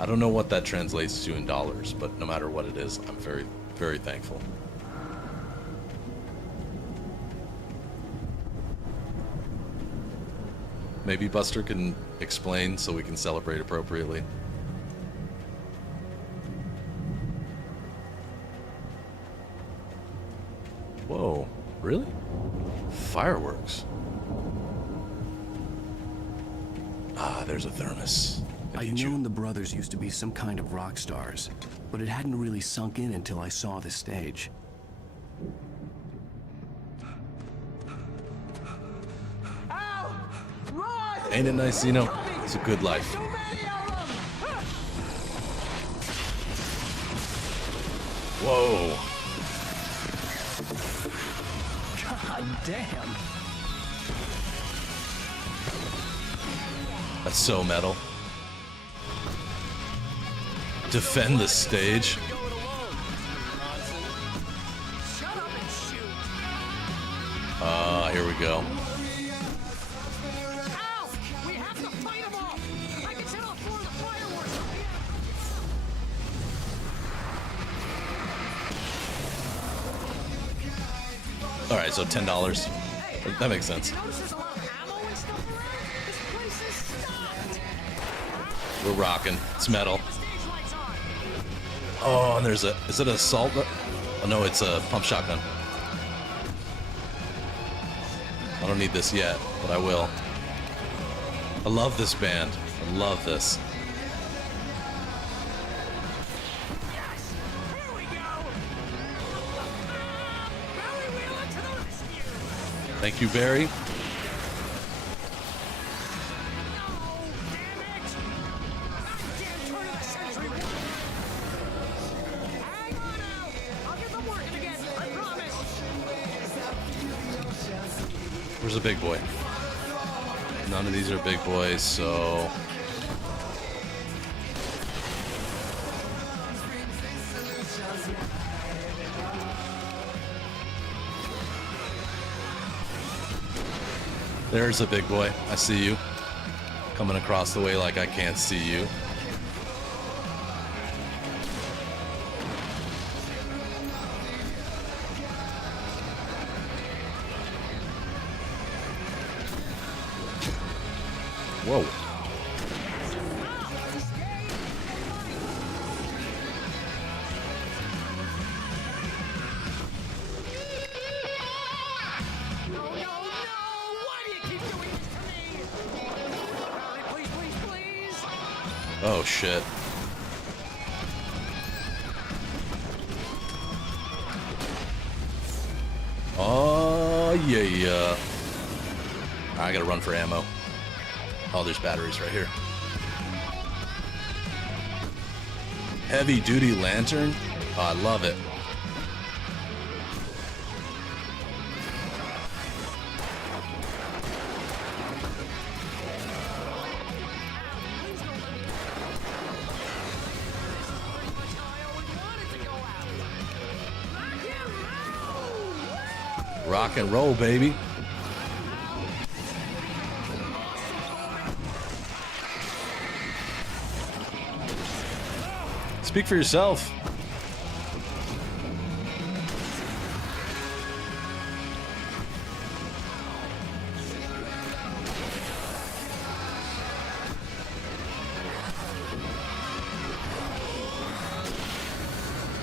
I don't know what that translates to in dollars, but no matter what it is, I'm very, very thankful. Maybe Buster can explain so we can celebrate appropriately. Whoa, really? Fireworks. Ah, there's a thermos. I'd known the brothers used to be some kind of rock stars, but it hadn't really sunk in until I saw the stage. Ain't it nice, you know? It's a good life. Whoa. God damn. That's so metal. Defend the stage. go. Ow! We have to fight them off! I can set off more of the fireworks! All right, so $10. That makes sense. We're rocking. It's metal. Oh, and there's a... Is it an assault? Oh, no, it's a pump shotgun. I don't need this yet, but I will. I love this band. I love this. Thank you, Barry. Where's the big boy? None of these are big boys, so... There's a big boy. I see you. Coming across the way like I can't see you. Whoa. Oh shit. Oh yeah. I gotta run for ammo. Oh, there's batteries right here. Heavy duty lantern. Oh, I love it. Rock and roll, baby. Speak for yourself.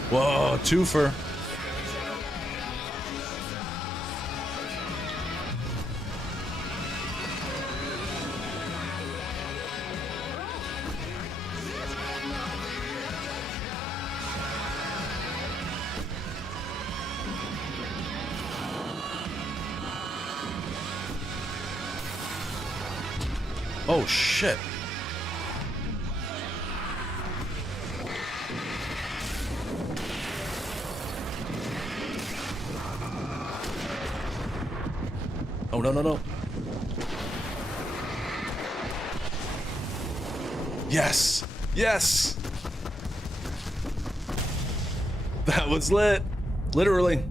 Whoa, twofer. Oh shit. Oh no no no. Yes. Yes. That was lit. Literally.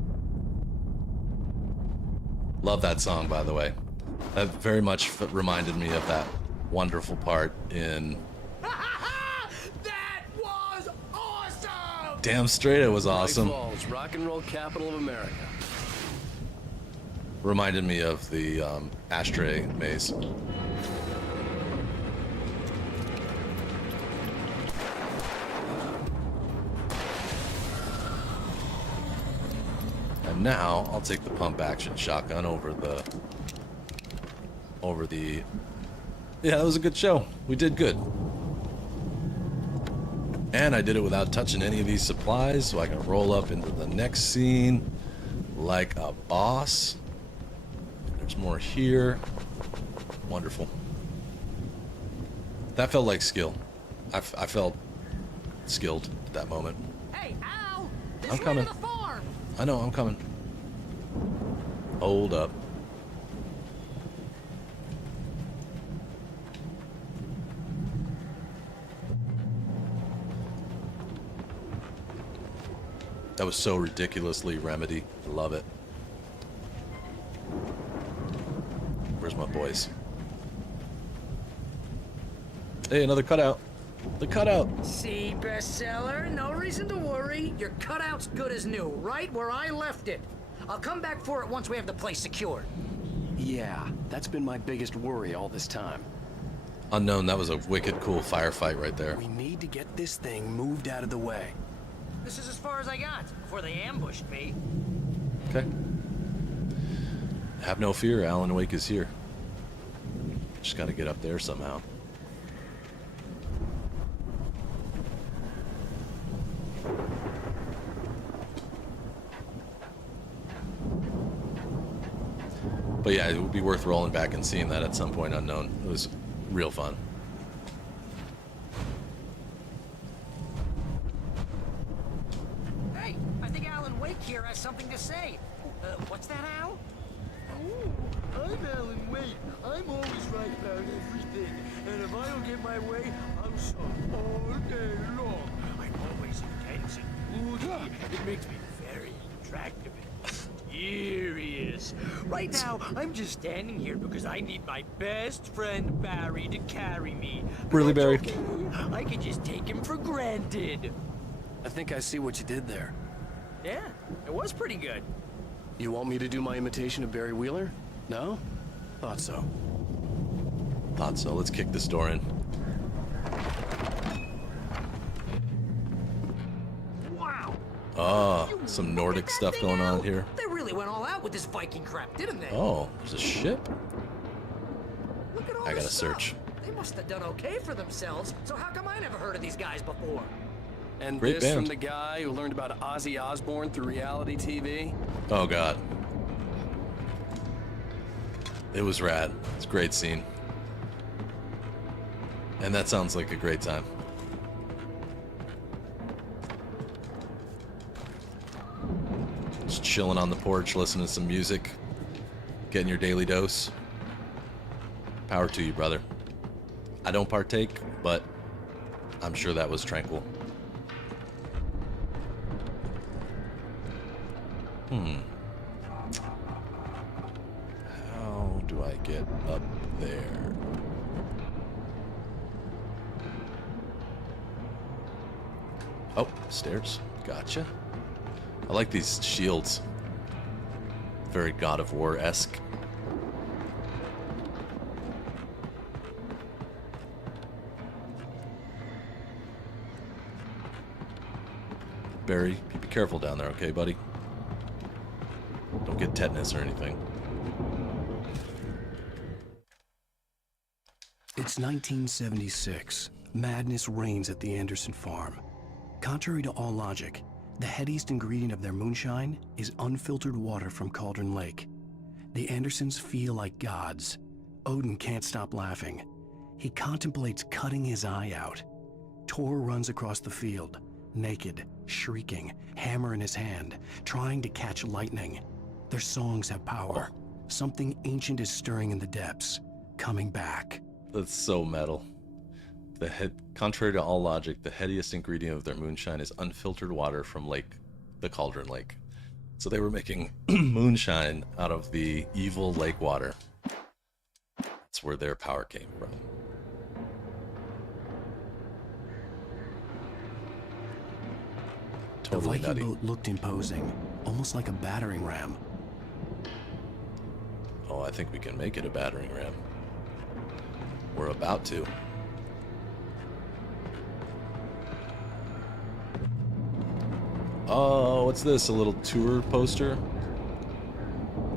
Love that song, by the way. That very much reminded me of that wonderful part in... That was awesome! Damn straight it was awesome. Great Falls, rock and roll capital of America. Reminded me of the ashtray maze. And now I'll take the pump action shotgun over the... Yeah, that was a good show. We did good. And I did it without touching any of these supplies, so I can roll up into the next scene like a boss. There's more here. Wonderful. That felt like skill. I felt skilled at that moment. Hey, Al! I'm coming. I know, I'm coming. Hold up. That was so ridiculously Remedy. Love it. Where's my boys? Hey, another cutout. The cutout. See, bestseller? No reason to worry. Your cutout's good as new, right where I left it. I'll come back for it once we have the place secured. Yeah, that's been my biggest worry all this time. Unknown, that was a wicked cool firefight right there. We need to get this thing moved out of the way. This is as far as I got before they ambushed me. Okay. Have no fear, Alan Wake is here. Just gotta get up there somehow. But yeah, it would be worth rolling back and seeing that at some point. Unknown. It was real fun. Hey, I think Alan Wake here has something to say. What's that, Al? Oh, I'm Alan Wake. I'm always right about everything. And if I don't get my way, I'm sorry all day long. I'm always intense and moody. It makes me very attractive and mysterious. Right now, I'm just standing here because I need my best friend Barry to carry me. Really, Barry? Okay. I can just take him for granted. I think I see what you did there. Yeah, it was pretty good. You want me to do my imitation of Barry Wheeler? No? Thought so. Thought so. Let's kick this door in. Wow. Oh, some Nordic stuff going on here. They really went all out with this Viking crap, didn't they? Oh, there's a ship? Look at all I gotta this stuff. search. They must have done okay for themselves. So how come I never heard of these guys before? And Great this from band. the guy who learned about Ozzy Osbourne through reality TV? Oh god. It was rad. It's a great scene. And that sounds like a great time. Just chilling on the porch, listening to some music, getting your daily dose. Power to you, brother. I don't partake, but I'm sure that was tranquil. How do I get up there? Oh, stairs. Gotcha. I like these shields. Very God of War-esque. Barry, be careful down there, okay, buddy? Don't get tetanus or anything. It's 1976. Madness reigns at the Anderson farm. Contrary to all logic, the headiest ingredient of their moonshine is unfiltered water from Cauldron Lake. The Andersons feel like gods. Odin can't stop laughing. He contemplates cutting his eye out. Tor runs across the field, naked, shrieking, hammer in his hand, trying to catch lightning. Their songs have power. Something ancient is stirring in the depths, coming back. That's so metal. Contrary to all logic, the headiest ingredient of their moonshine is unfiltered water from the Cauldron Lake. So they were making moonshine out of the evil lake water. That's where their power came from. Totally the nutty. Viking boat looked imposing, almost like a battering ram. Oh, I think we can make it a battering ram. We're about to. Oh, what's this? A little tour poster?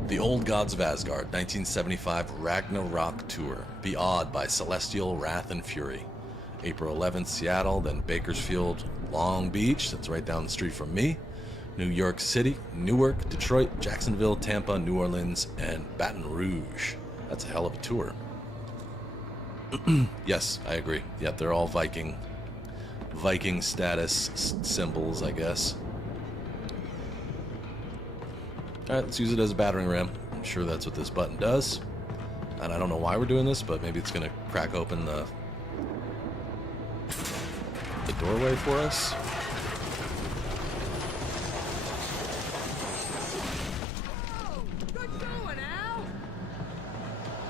The Old Gods of Asgard, 1975 Ragnarok Tour. Be awed by celestial wrath and fury. April 11th, Seattle, then Bakersfield, Long Beach, that's right down the street from me. New York City, Newark, Detroit, Jacksonville, Tampa, New Orleans, and Baton Rouge. That's a hell of a tour. Yes, I agree. Yep, they're all Viking status symbols, I guess. Alright, let's use it as a battering ram. I'm sure that's what this button does. And I don't know why we're doing this, but maybe it's gonna crack open the doorway for us.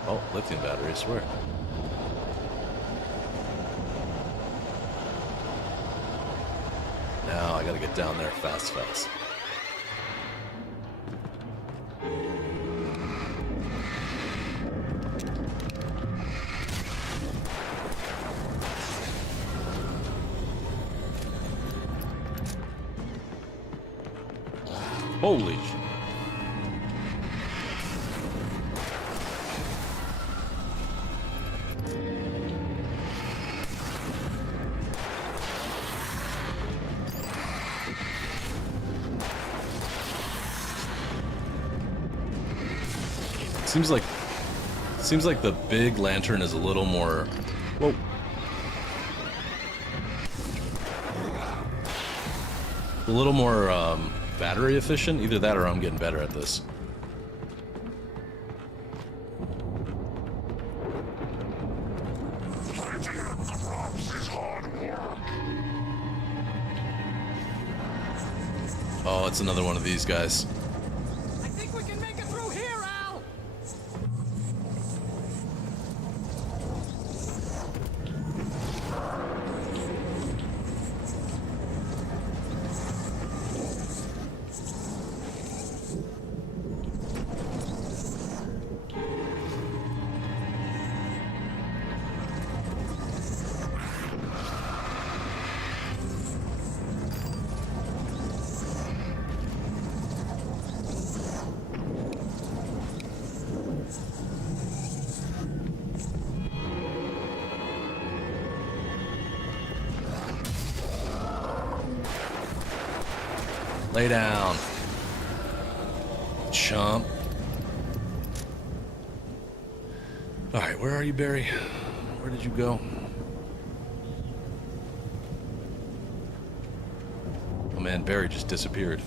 Oh, lithium battery, I swear. Now I gotta get down there fast. Holy shit. Seems like the big lantern is a little more... Whoa. A little more battery efficient. Either that or I'm getting better at this. Oh, it's another one of these guys. I think we can make it through here, Al! Lay down. Chump. Alright, where are you, Barry? Where did you go? Oh man, Barry just disappeared.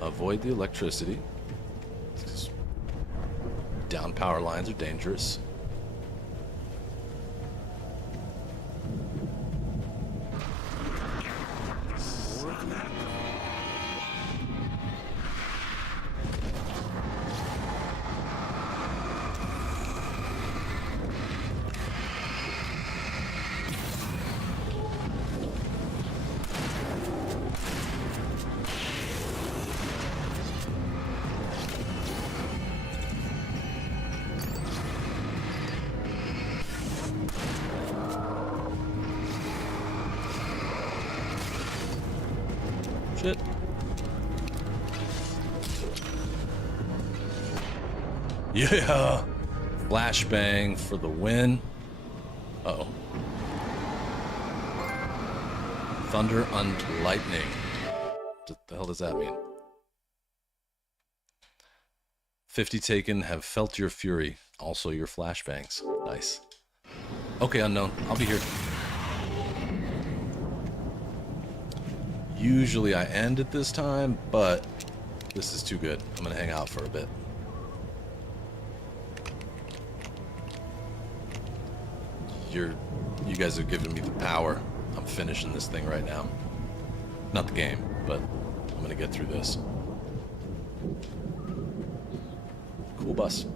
Avoid the electricity. Down power lines are dangerous. Shit. Yeah! Flashbang for the win. Uh-oh. Thunder and lightning. What the hell does that mean? 50 taken, have felt your fury. Also your flashbangs. Nice. Okay, unknown. I'll be here. Usually I end at this time, but this is too good. I'm gonna hang out for a bit. You guys have given me the power. I'm finishing this thing right now. Not the game, but I'm gonna get through this. Cool bus.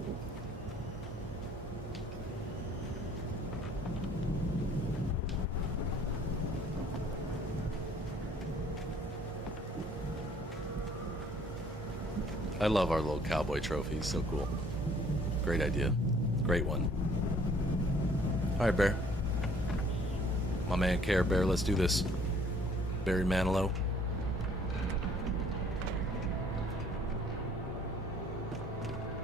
I love our little cowboy trophy. He's so cool. Great idea. Great one. Alright, Bear. My man Care Bear, let's do this. Barry Manilow.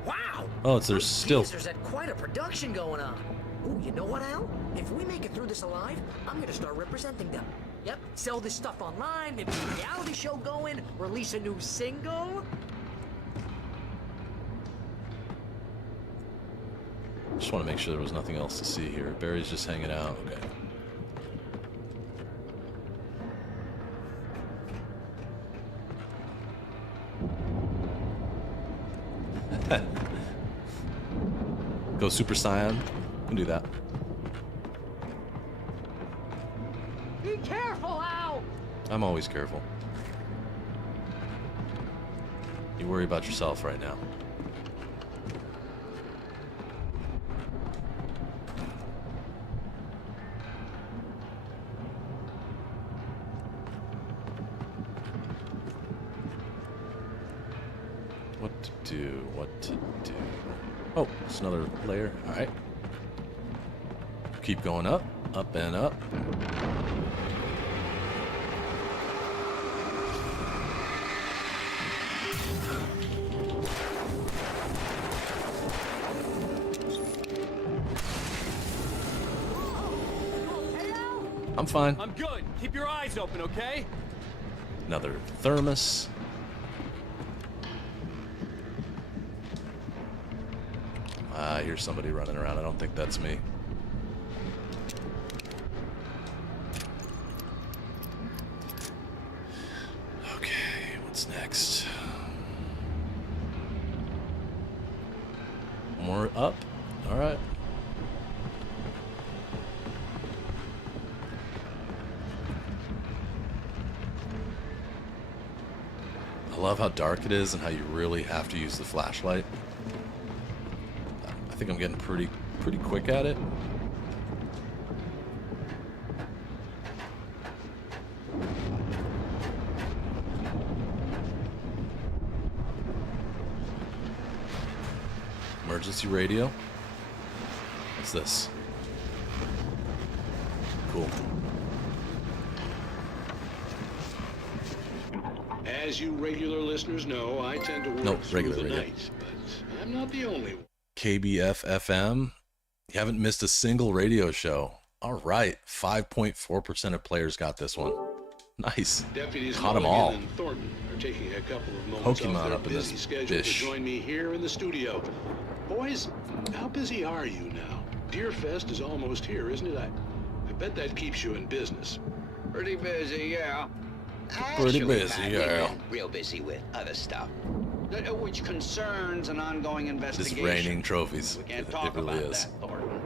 Wow! Oh, there's still... There's quite a production going on. Ooh, you know what, Al? If we make it through this alive, I'm gonna start representing them. Yep, sell this stuff online, maybe get a reality show going, release a new single. Just want to make sure there was nothing else to see here. Barry's just hanging out. Okay. Go Super Saiyan. Can do that. Be careful, Al! I'm always careful. You worry about yourself right now. What to do? What to do? Oh, it's another layer. All right. Keep going up, up and up. I'm fine. I'm good. Keep your eyes open, okay? Another thermos. I hear somebody running around. I don't think that's me. Okay, what's next? More up? Alright. I love how dark it is and how you really have to use the flashlight. I think I'm getting pretty quick at it. Emergency radio. What's this? Cool. As you regular listeners know, I tend to work through the night, but I'm not the only one. KBF FM. You haven't missed a single radio show. All right, 5.4% of players got this one. Nice. Deputies Caught them Mulligan all. and Thornton are taking a couple of moments Pokemon off their up in this busy schedule dish. to join me here in the studio. Boys, how busy are you now? Deerfest is almost here, isn't it? I bet that keeps you in business. Pretty busy, yeah. Pretty Actually, busy, Pat, yeah. we've been real busy with other stuff, which concerns an ongoing Just investigation. raining trophies. We can't It talk really about is. that, Thornton.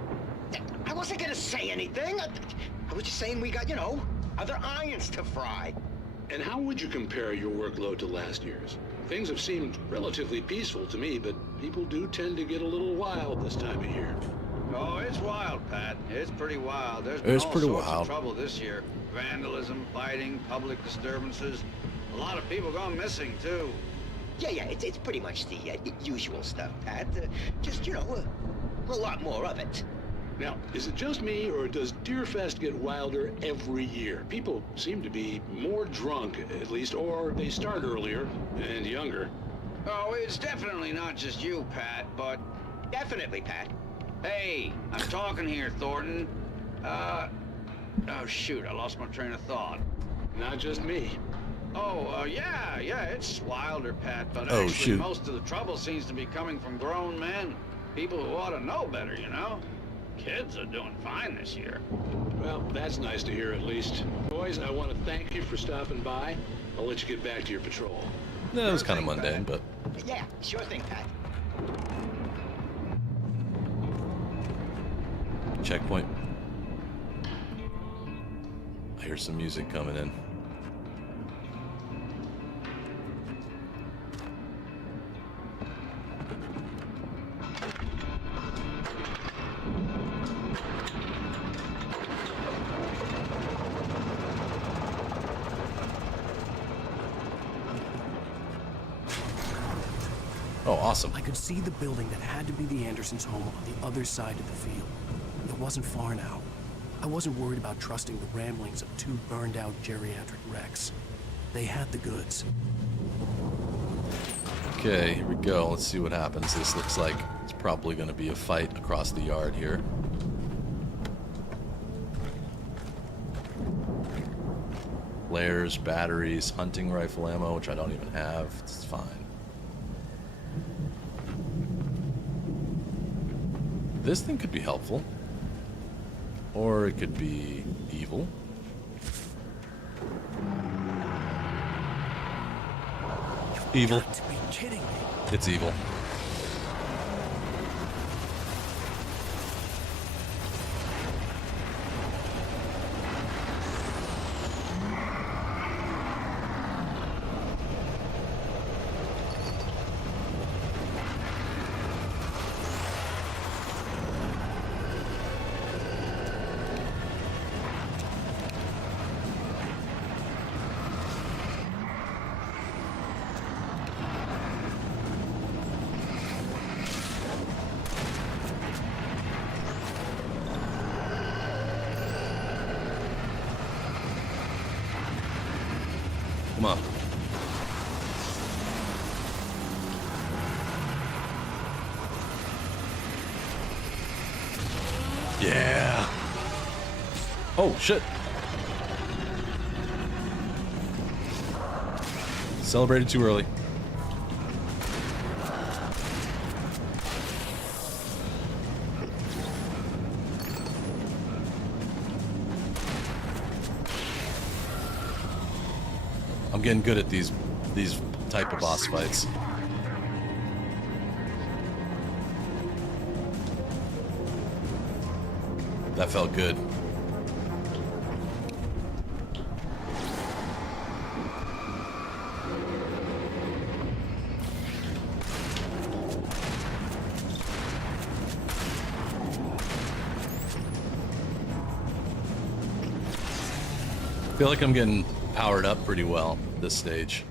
I wasn't gonna say anything. I was just saying we got, other irons to fry. And how would you compare your workload to last year's? Things have seemed relatively peaceful to me, but people do tend to get a little wild this time of year. Oh, it's wild, Pat. It's pretty wild. There's It's been all pretty sorts wild. of trouble this year. Vandalism, fighting, public disturbances. A lot of people gone missing, too. Yeah, it's pretty much the usual stuff, Pat. Just, a lot more of it. Now, is it just me, or does Deerfest get wilder every year? People seem to be more drunk, at least, or they start earlier and younger. Oh, it's definitely not just you, Pat, but... Definitely, Pat. Hey, I'm talking here, Thornton. Oh, shoot, I lost my train of thought. Not just me. Oh, yeah, it's wilder, Pat, but Oh, actually shoot. most of the trouble seems to be coming from grown men. People who ought to know better, Kids are doing fine this year. Well, that's nice to hear at least. Boys, I want to thank you for stopping by. I'll let you get back to your patrol. Yeah, it was kind of mundane, but Yeah, sure thing, Pat. checkpoint. I hear some music coming in. Oh, awesome. I could see the building that had to be the Andersons' home on the other side of the field. It wasn't far now. I wasn't worried about trusting the ramblings of two burned-out geriatric wrecks. They had the goods. Okay, here we go. Let's see what happens. This looks like it's probably going to be a fight across the yard here. Flares, batteries, hunting rifle ammo, which I don't even have. It's fine. This thing could be helpful. Or it could be evil. Evil. Got to be kidding me. It's evil. Come on. Yeah. Oh, shit. Celebrated too early. I'm getting good at these type of boss fights. That felt good. I feel like I'm getting powered up pretty well this stage.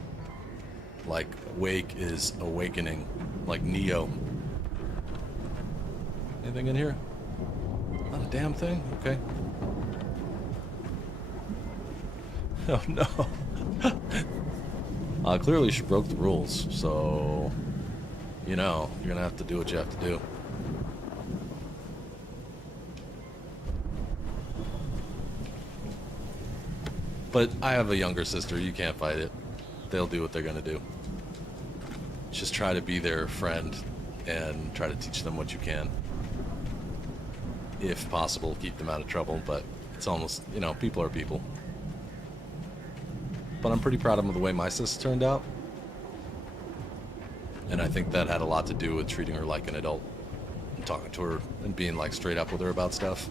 Like Wake is awakening, like Neo. Anything in here? Not a damn thing? Okay. Oh no. Clearly she broke the rules, so you know, you're gonna have to do what you have to do. But I have a younger sister, you can't fight it. They'll do what they're gonna do. Just try to be their friend and try to teach them what you can. If possible, keep them out of trouble, but it's almost, you know, people are people. But I'm pretty proud of the way my sister turned out. And I think that had a lot to do with treating her like an adult. And talking to her and being like straight up with her about stuff.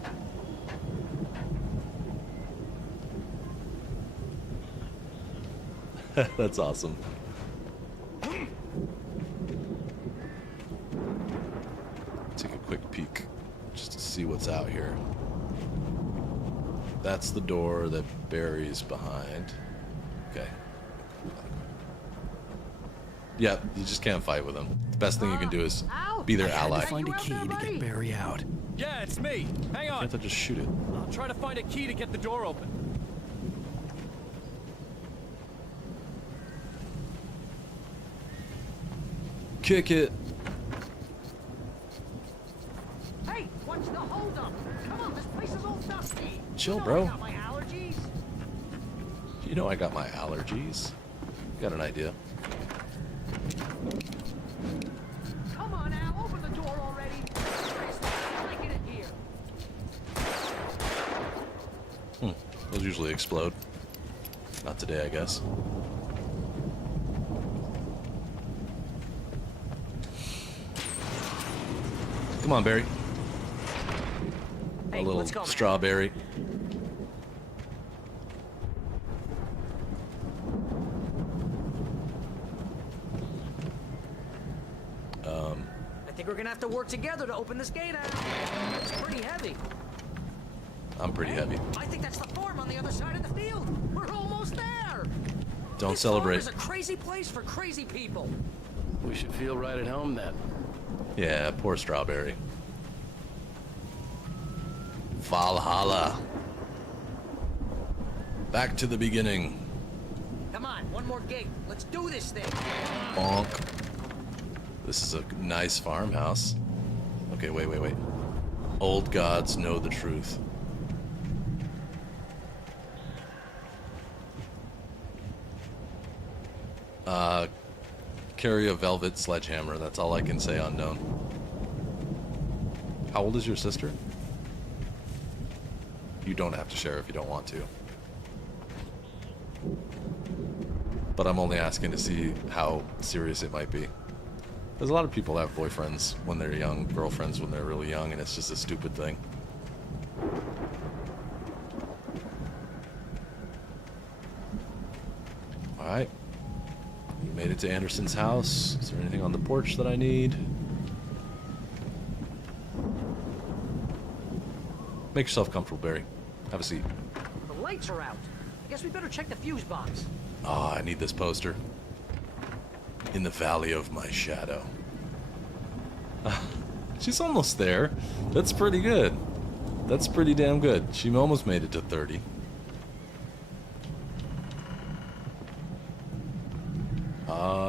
That's awesome. Take a quick peek just to see what's out here. That's the door that Barry's behind. Okay. Yeah, you just can't fight with them. The best thing you can do is be their ally. I had to find a key to get Barry out. Yeah, it's me. Hang on. Can't I just shoot it? I'll try to find a key to get the door open. Kick it. Hey, what's the holdup? Come on, this place is all dusty. Chill, You know bro. I got my allergies. You know I got my allergies. Got an idea. Come on now, open the door already. Seriously, I'm liking it here. Those usually explode. Not today, I guess. Come on, Barry. Hey, A little let's go, man. strawberry. I think we're gonna have to work together to open this gate out. It's pretty heavy. I'm pretty heavy. I think that's the farm on the other side of the field. We're almost there. Don't This celebrate. farm is a crazy place for crazy people. We should feel right at home then. Yeah, poor strawberry. Valhalla. Back to the beginning. Come on, one more gate. Let's do this thing. Bonk. This is a nice farmhouse. Okay, wait. Old gods know the truth. Carry a velvet sledgehammer. That's all I can say unknown. How old is your sister? You don't have to share if you don't want to. But I'm only asking to see how serious it might be. There's a lot of people that have boyfriends when they're young, girlfriends when they're really young, and it's just a stupid thing. Alright. We made it to Anderson's house. Is there anything on the porch that I need? Make yourself comfortable, Barry. Have a seat. The lights are out. I guess we better check the fuse box. Ah, I need this poster. In the valley of my shadow. She's almost there. That's pretty good. That's pretty damn good. She almost made it to 30.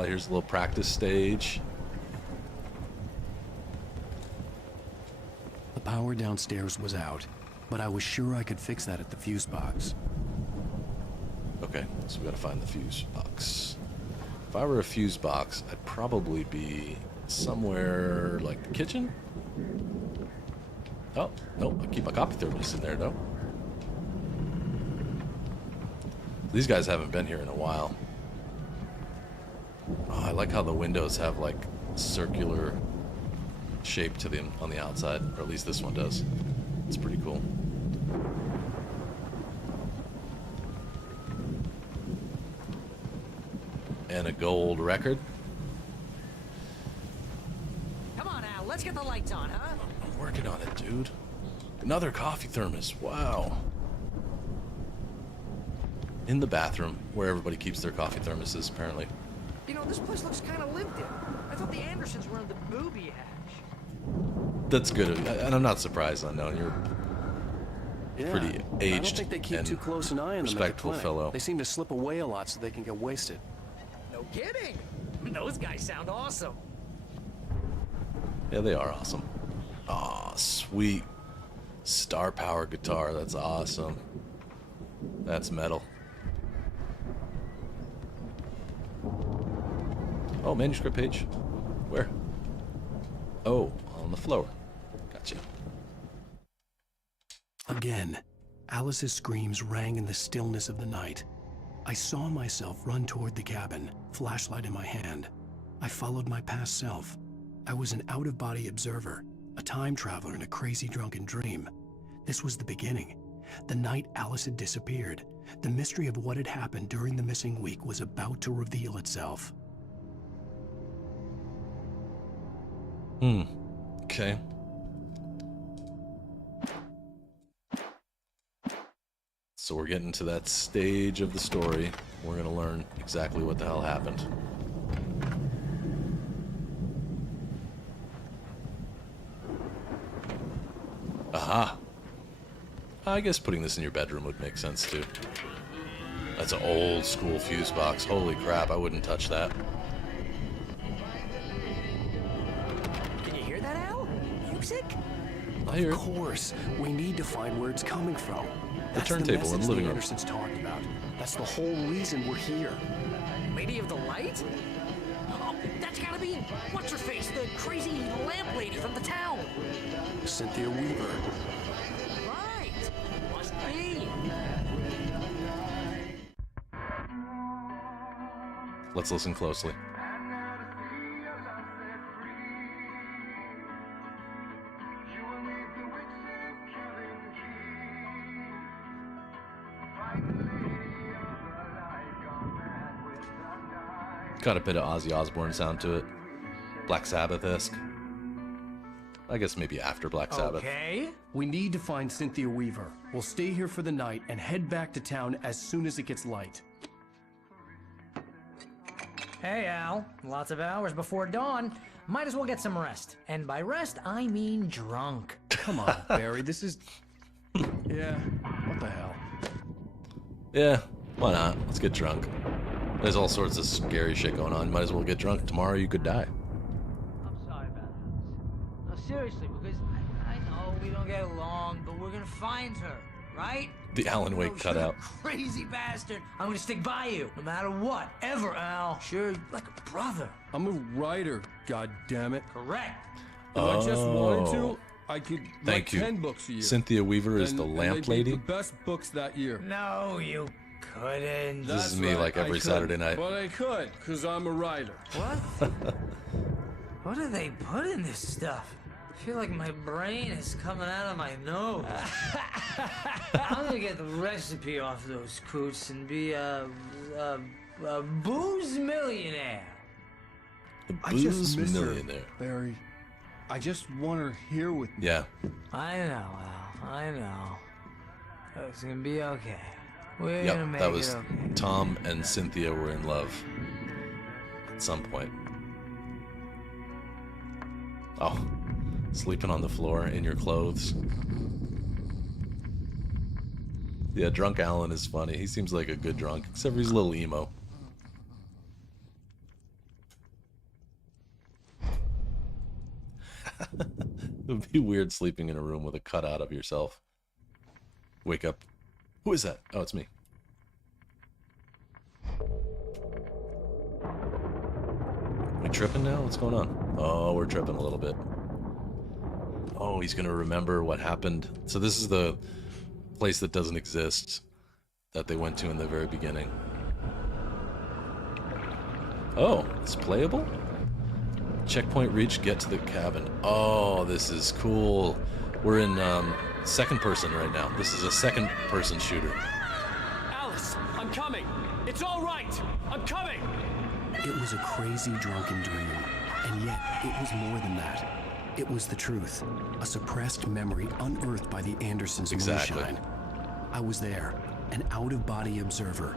Here's a little practice stage. The power downstairs was out, but I was sure I could fix that at the fuse box. Okay, so we gotta find the fuse box. If I were a fuse box, I'd probably be somewhere like the kitchen. Oh, nope, I keep my copy thermos in there though. These guys haven't been here in a while. Oh, I like how the windows have like circular shape to them on the outside, or at least this one does. It's pretty cool. And a gold record. Come on, Al, let's get the lights on, huh? I'm working on it, dude. Another coffee thermos. Wow. In the bathroom, where everybody keeps their coffee thermoses, apparently. You know, this place looks kind of lived in. I thought the Andersons were in the booby hatch. That's good, and I'm not surprised. I know you're pretty aged I don't think they keep and too close an eye on them at the respectful clinic. fellow. They seem to slip away a lot so they can get wasted. No kidding. Those guys sound awesome. Yeah, they are awesome. Aw, sweet. Star power guitar. That's awesome. That's metal. Oh, manuscript page. Where? Oh, on the floor. Gotcha. Again, Alice's screams rang in the stillness of the night. I saw myself run toward the cabin, flashlight in my hand. I followed my past self. I was an out-of-body observer, a time traveler in a crazy drunken dream. This was the beginning. The night Alice had disappeared. The mystery of what had happened during the missing week was about to reveal itself. Okay. So we're getting to that stage of the story. We're gonna learn exactly what the hell happened. Aha. I guess putting this in your bedroom would make sense too. That's an old school fuse box. Holy crap, I wouldn't touch that. Can you hear that, Al? Music? I hear it. Of course, we need to find where it's coming from. The turntable in the living room. Andersons talked about. That's the whole reason we're here. Lady of the Light? Oh, that's gotta be what's her face, the crazy lamp lady from the town. Cynthia Weaver. Right. Must be. Let's listen closely. Got a bit of Ozzy Osbourne sound to it. Black Sabbath-esque. I guess maybe after Black Sabbath. Okay. We need to find Cynthia Weaver. We'll stay here for the night and head back to town as soon as it gets light. Hey, Al. Lots of hours before dawn. Might as well get some rest. And by rest, I mean drunk. Come on, Barry. This is... Yeah, what the hell? Yeah, why not? Let's get drunk. There's all sorts of scary shit going on. Might as well get drunk. Tomorrow you could die. I'm sorry about this. No, seriously, because I know we don't get along, but we're gonna find her, right? The Alan Wake cutout. Crazy bastard. I'm gonna stick by you, no matter what, ever, Al. Sure, like a brother. I'm a writer, goddammit. Correct. If I just wanted to, I could Thank write you. 10 books a year. Cynthia Weaver is the lamp they'd be lady. the best books that year. No, you couldn't. This is That's me right, like I every could. Saturday night. But I could, because I'm a writer. What? What do they put in this stuff? I feel like my brain is coming out of my nose. I'm gonna get the recipe off those coots and be a booze millionaire. The I just booze miss her, millionaire. Barry. I just want her here with me. Yeah. I know, Al. I know. It's gonna be okay. We're Yep, gonna make that was it okay. Tom and Cynthia were in love at some point. Oh, sleeping on the floor in your clothes. Yeah, drunk Alan is funny. He seems like a good drunk, except for he's a little emo. It would be weird sleeping in a room with a cutout of yourself. Wake up. Who is that? Oh, it's me. We tripping now? What's going on? Oh, we're tripping a little bit. Oh, he's gonna remember what happened. So this is the place that doesn't exist that they went to in the very beginning. Oh, it's playable? Checkpoint reached, get to the cabin. Oh, this is cool. We're in second person right now. This is a second person shooter. Alice, I'm coming. It's all right. I'm coming. It was a crazy drunken dream, and yet it was more than that. It was the truth, a suppressed memory unearthed by the Andersons' moonshine. I was there, an out-of-body observer.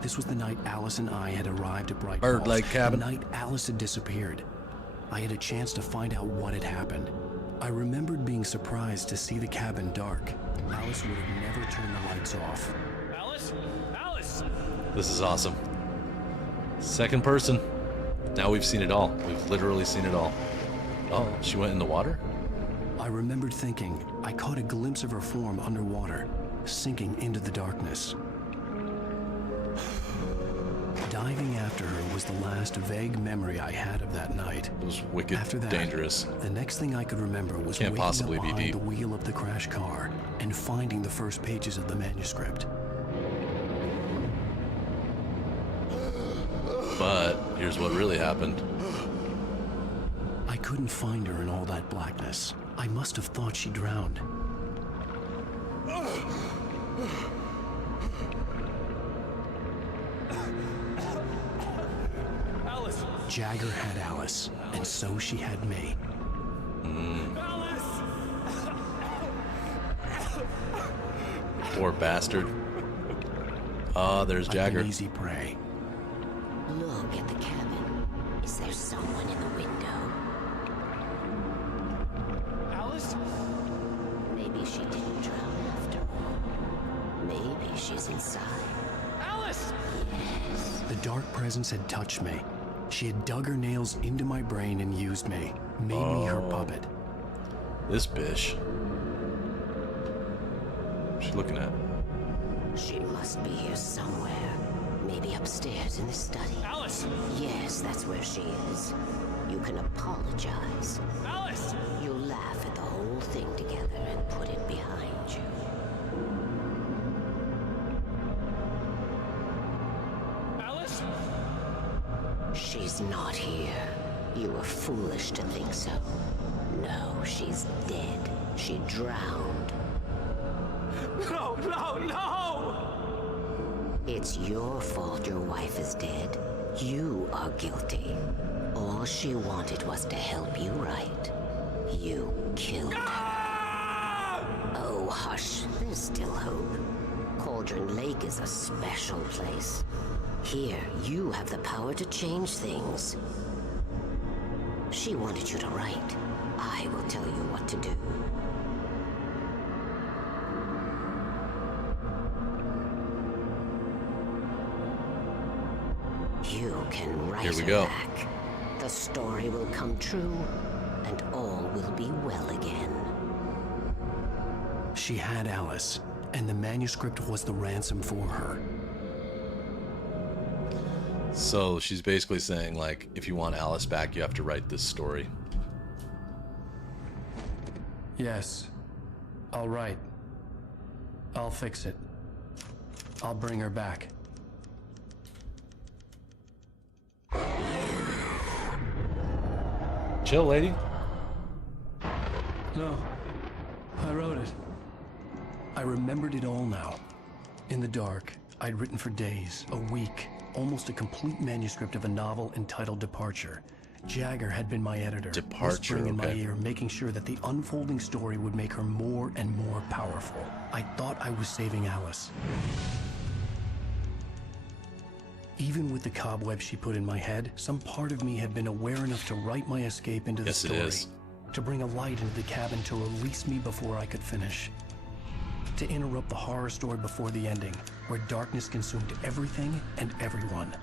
This was the night Alice and I had arrived at Bright Falls. Bird-like cabin. The night Alice had disappeared. I had a chance to find out what had happened. I remembered being surprised to see the cabin dark. Alice would have never turned the lights off. Alice? Alice! This is awesome. Second person. Now we've seen it all. We've literally seen it all. Oh, she went in the water? I remembered thinking I caught a glimpse of her form underwater, sinking into the darkness. Diving after her was the last vague memory I had of that night. It was wicked After that, dangerous. The next thing I could remember was Can't waking possibly up be behind deep. the wheel of the crashed car and finding the first pages of the manuscript. But here's what really happened. I couldn't find her in all that blackness. I must have thought she drowned. Alice! Jagger had Alice, and so she had me. Poor bastard. Ah, there's Jagger. I've been easy prey. Look at the cabin. Is there someone in the window? Alice? Maybe she didn't drown after all. Maybe she's inside. Alice! Yes. The dark presence had touched me. She had dug her nails into my brain and used me, made me her puppet. This bitch. What's she looking at? She must be here somewhere. Maybe upstairs in the study. Alice! Yes, that's where she is. You can apologize. Alice! You'll laugh at the whole thing together and put it behind you. Alice? She's not here. You were foolish to think so. No, she's dead. She drowned. No, no, no! It's your fault your wife is dead. You are guilty. All she wanted was to help you right. You killed her. Oh, hush. There's still hope. Cauldron Lake is a special place. Here, you have the power to change things. She wanted you to write. I will tell you what to do. You can write Here we her go. back. The story will come true, and all will be well again. She had Alice, and the manuscript was the ransom for her. So she's basically saying, like, if you want Alice back, you have to write this story. Yes. I'll write. I'll fix it. I'll bring her back. Chill, lady. No. I wrote it. I remembered it all now. In the dark, I'd written for days, a week, almost a complete manuscript of a novel entitled Departure. Jagger had been my editor, Departure, whispering in my okay. ear, making sure that the unfolding story would make her more and more powerful. I thought I was saving Alice. Even with the cobweb she put in my head, some part of me had been aware enough to write my escape into the Yes, it story. is. To bring a light into the cabin to release me before I could finish. To interrupt the horror story before the ending, where darkness consumed everything and everyone.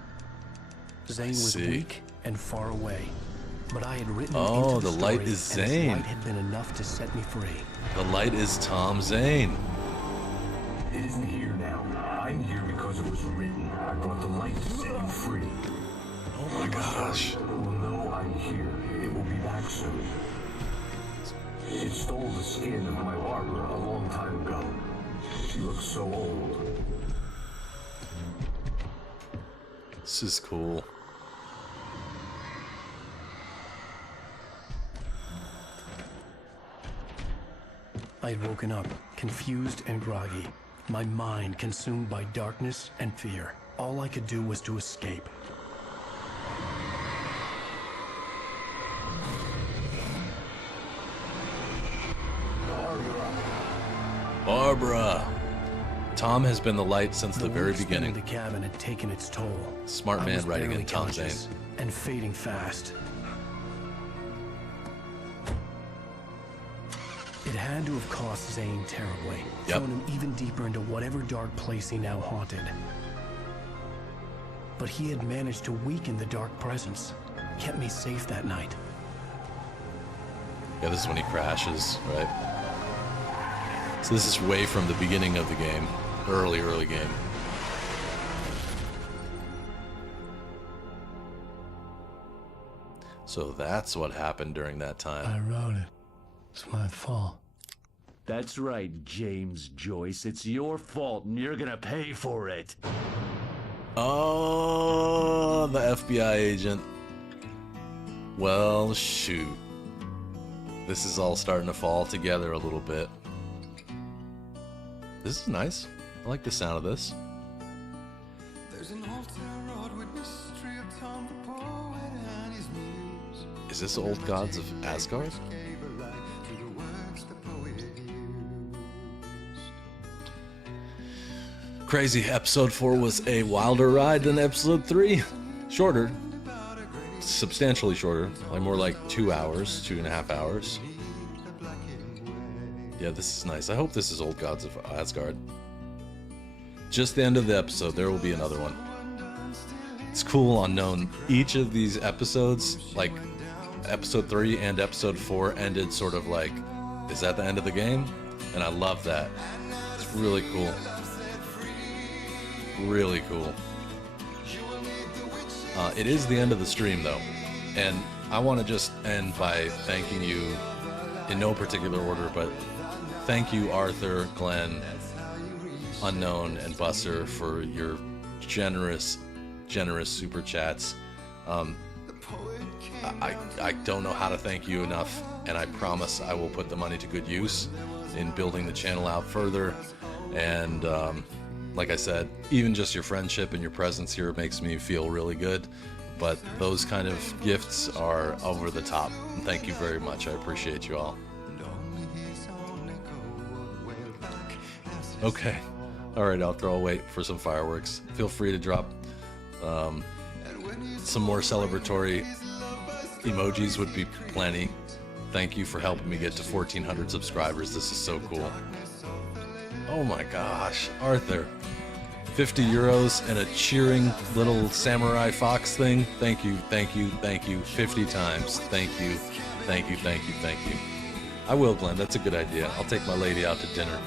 Zane was see. weak and far away. But I had written Oh, into the the light story, is and its Zane. light had been enough to set me free. The light is Tom Zane. It isn't here now. I'm here because it was written. I brought the light to set you free. Oh my gosh. It will know I'm here. It will be back soon. It stole the skin of my Barbara a long time ago. She looks so old. This is cool. I had woken up, confused and groggy, my mind consumed by darkness and fear. All I could do was to escape. Barbara. Tom has been the light since the very weeks beginning. in the cabin had taken its toll. Smart I man was writing barely in Tom Zane. conscious and fading fast. It had to have cost Zane terribly, thrown him even deeper into whatever dark place he now haunted. But he had managed to weaken the dark presence, kept me safe that night. Yeah, this is when he crashes, right? So this is way from the beginning of the game. Early game. So that's what happened during that time. I wrote it. It's my fault. That's right, James Joyce. It's your fault, and you're gonna pay for it. Oh, the FBI agent. Well, shoot. This is all starting to fall together a little bit. This is nice. I like the sound of this. Is this Old Gods of Asgard? Crazy. Episode 4 was a wilder ride than episode 3. Shorter. Substantially shorter. Like more like 2 hours, 2.5 hours. Yeah, this is nice. I hope this is Old Gods of Asgard. Just the end of the episode. There will be another one. It's cool, Unknown. Each of these episodes, like episode 3 and episode 4, ended sort of like, is that the end of the game? And I love that. It's really cool. Really cool. It is the end of the stream, though. And I want to just end by thanking you, in no particular order, but thank you, Arthur, Glenn, Unknown, and Buster, for your generous super chats. I don't know how to thank you enough, and I promise I will put the money to good use in building the channel out further. And like I said, even just your friendship and your presence here makes me feel really good. But those kind of gifts are over the top. And thank you very much. I appreciate you all. Okay. All right, I'll wait for some fireworks. Feel free to drop some more celebratory emojis would be plenty. Thank you for helping me get to 1,400 subscribers. This is so cool. Oh my gosh, Arthur. 50 euros and a cheering little samurai fox thing. Thank you, thank you, thank you. 50 times. Thank you, thank you, thank you, thank you. I will, Glenn. That's a good idea. I'll take my lady out to dinner.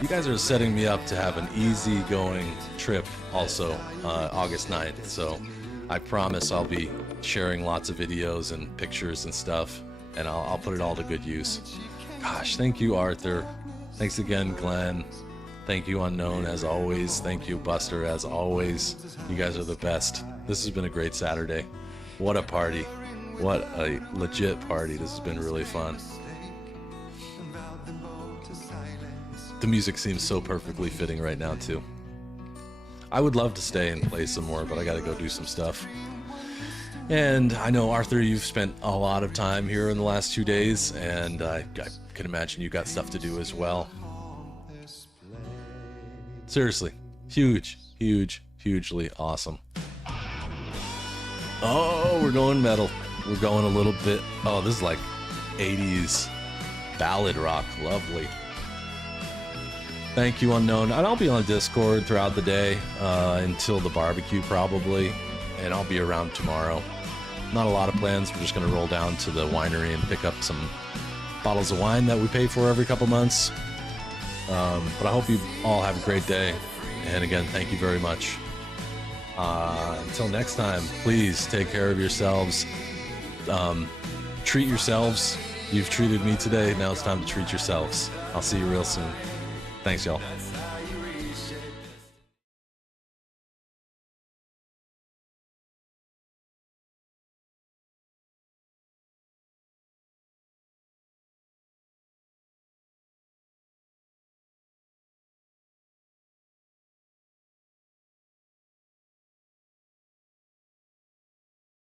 You guys are setting me up to have an easy-going trip also August 9th. So I promise I'll be sharing lots of videos and pictures and stuff, and I'll put it all to good use. Gosh, thank you, Arthur. Thanks again, Glenn. Thank you, Unknown, as always. Thank you, Buster, as always. You guys are the best. This has been a great Saturday. What a party. What a legit party. This has been really fun. The music seems so perfectly fitting right now, too. I would love to stay and play some more, but I gotta go do some stuff. And I know, Arthur, you've spent a lot of time here in the last 2 days, and I can imagine you got stuff to do as well. Seriously, hugely awesome. Oh, we're going metal. We're going a little bit. Oh, this is like 80s ballad rock. Lovely. Thank you, Unknown. And I'll be on Discord throughout the day until the barbecue, probably. And I'll be around tomorrow. Not a lot of plans. We're just going to roll down to the winery and pick up some bottles of wine that we pay for every couple months. But I hope you all have a great day. And again, thank you very much. Until next time, please take care of yourselves. Treat yourselves. You've treated me today. Now it's time to treat yourselves. I'll see you real soon. Thanks, y'all.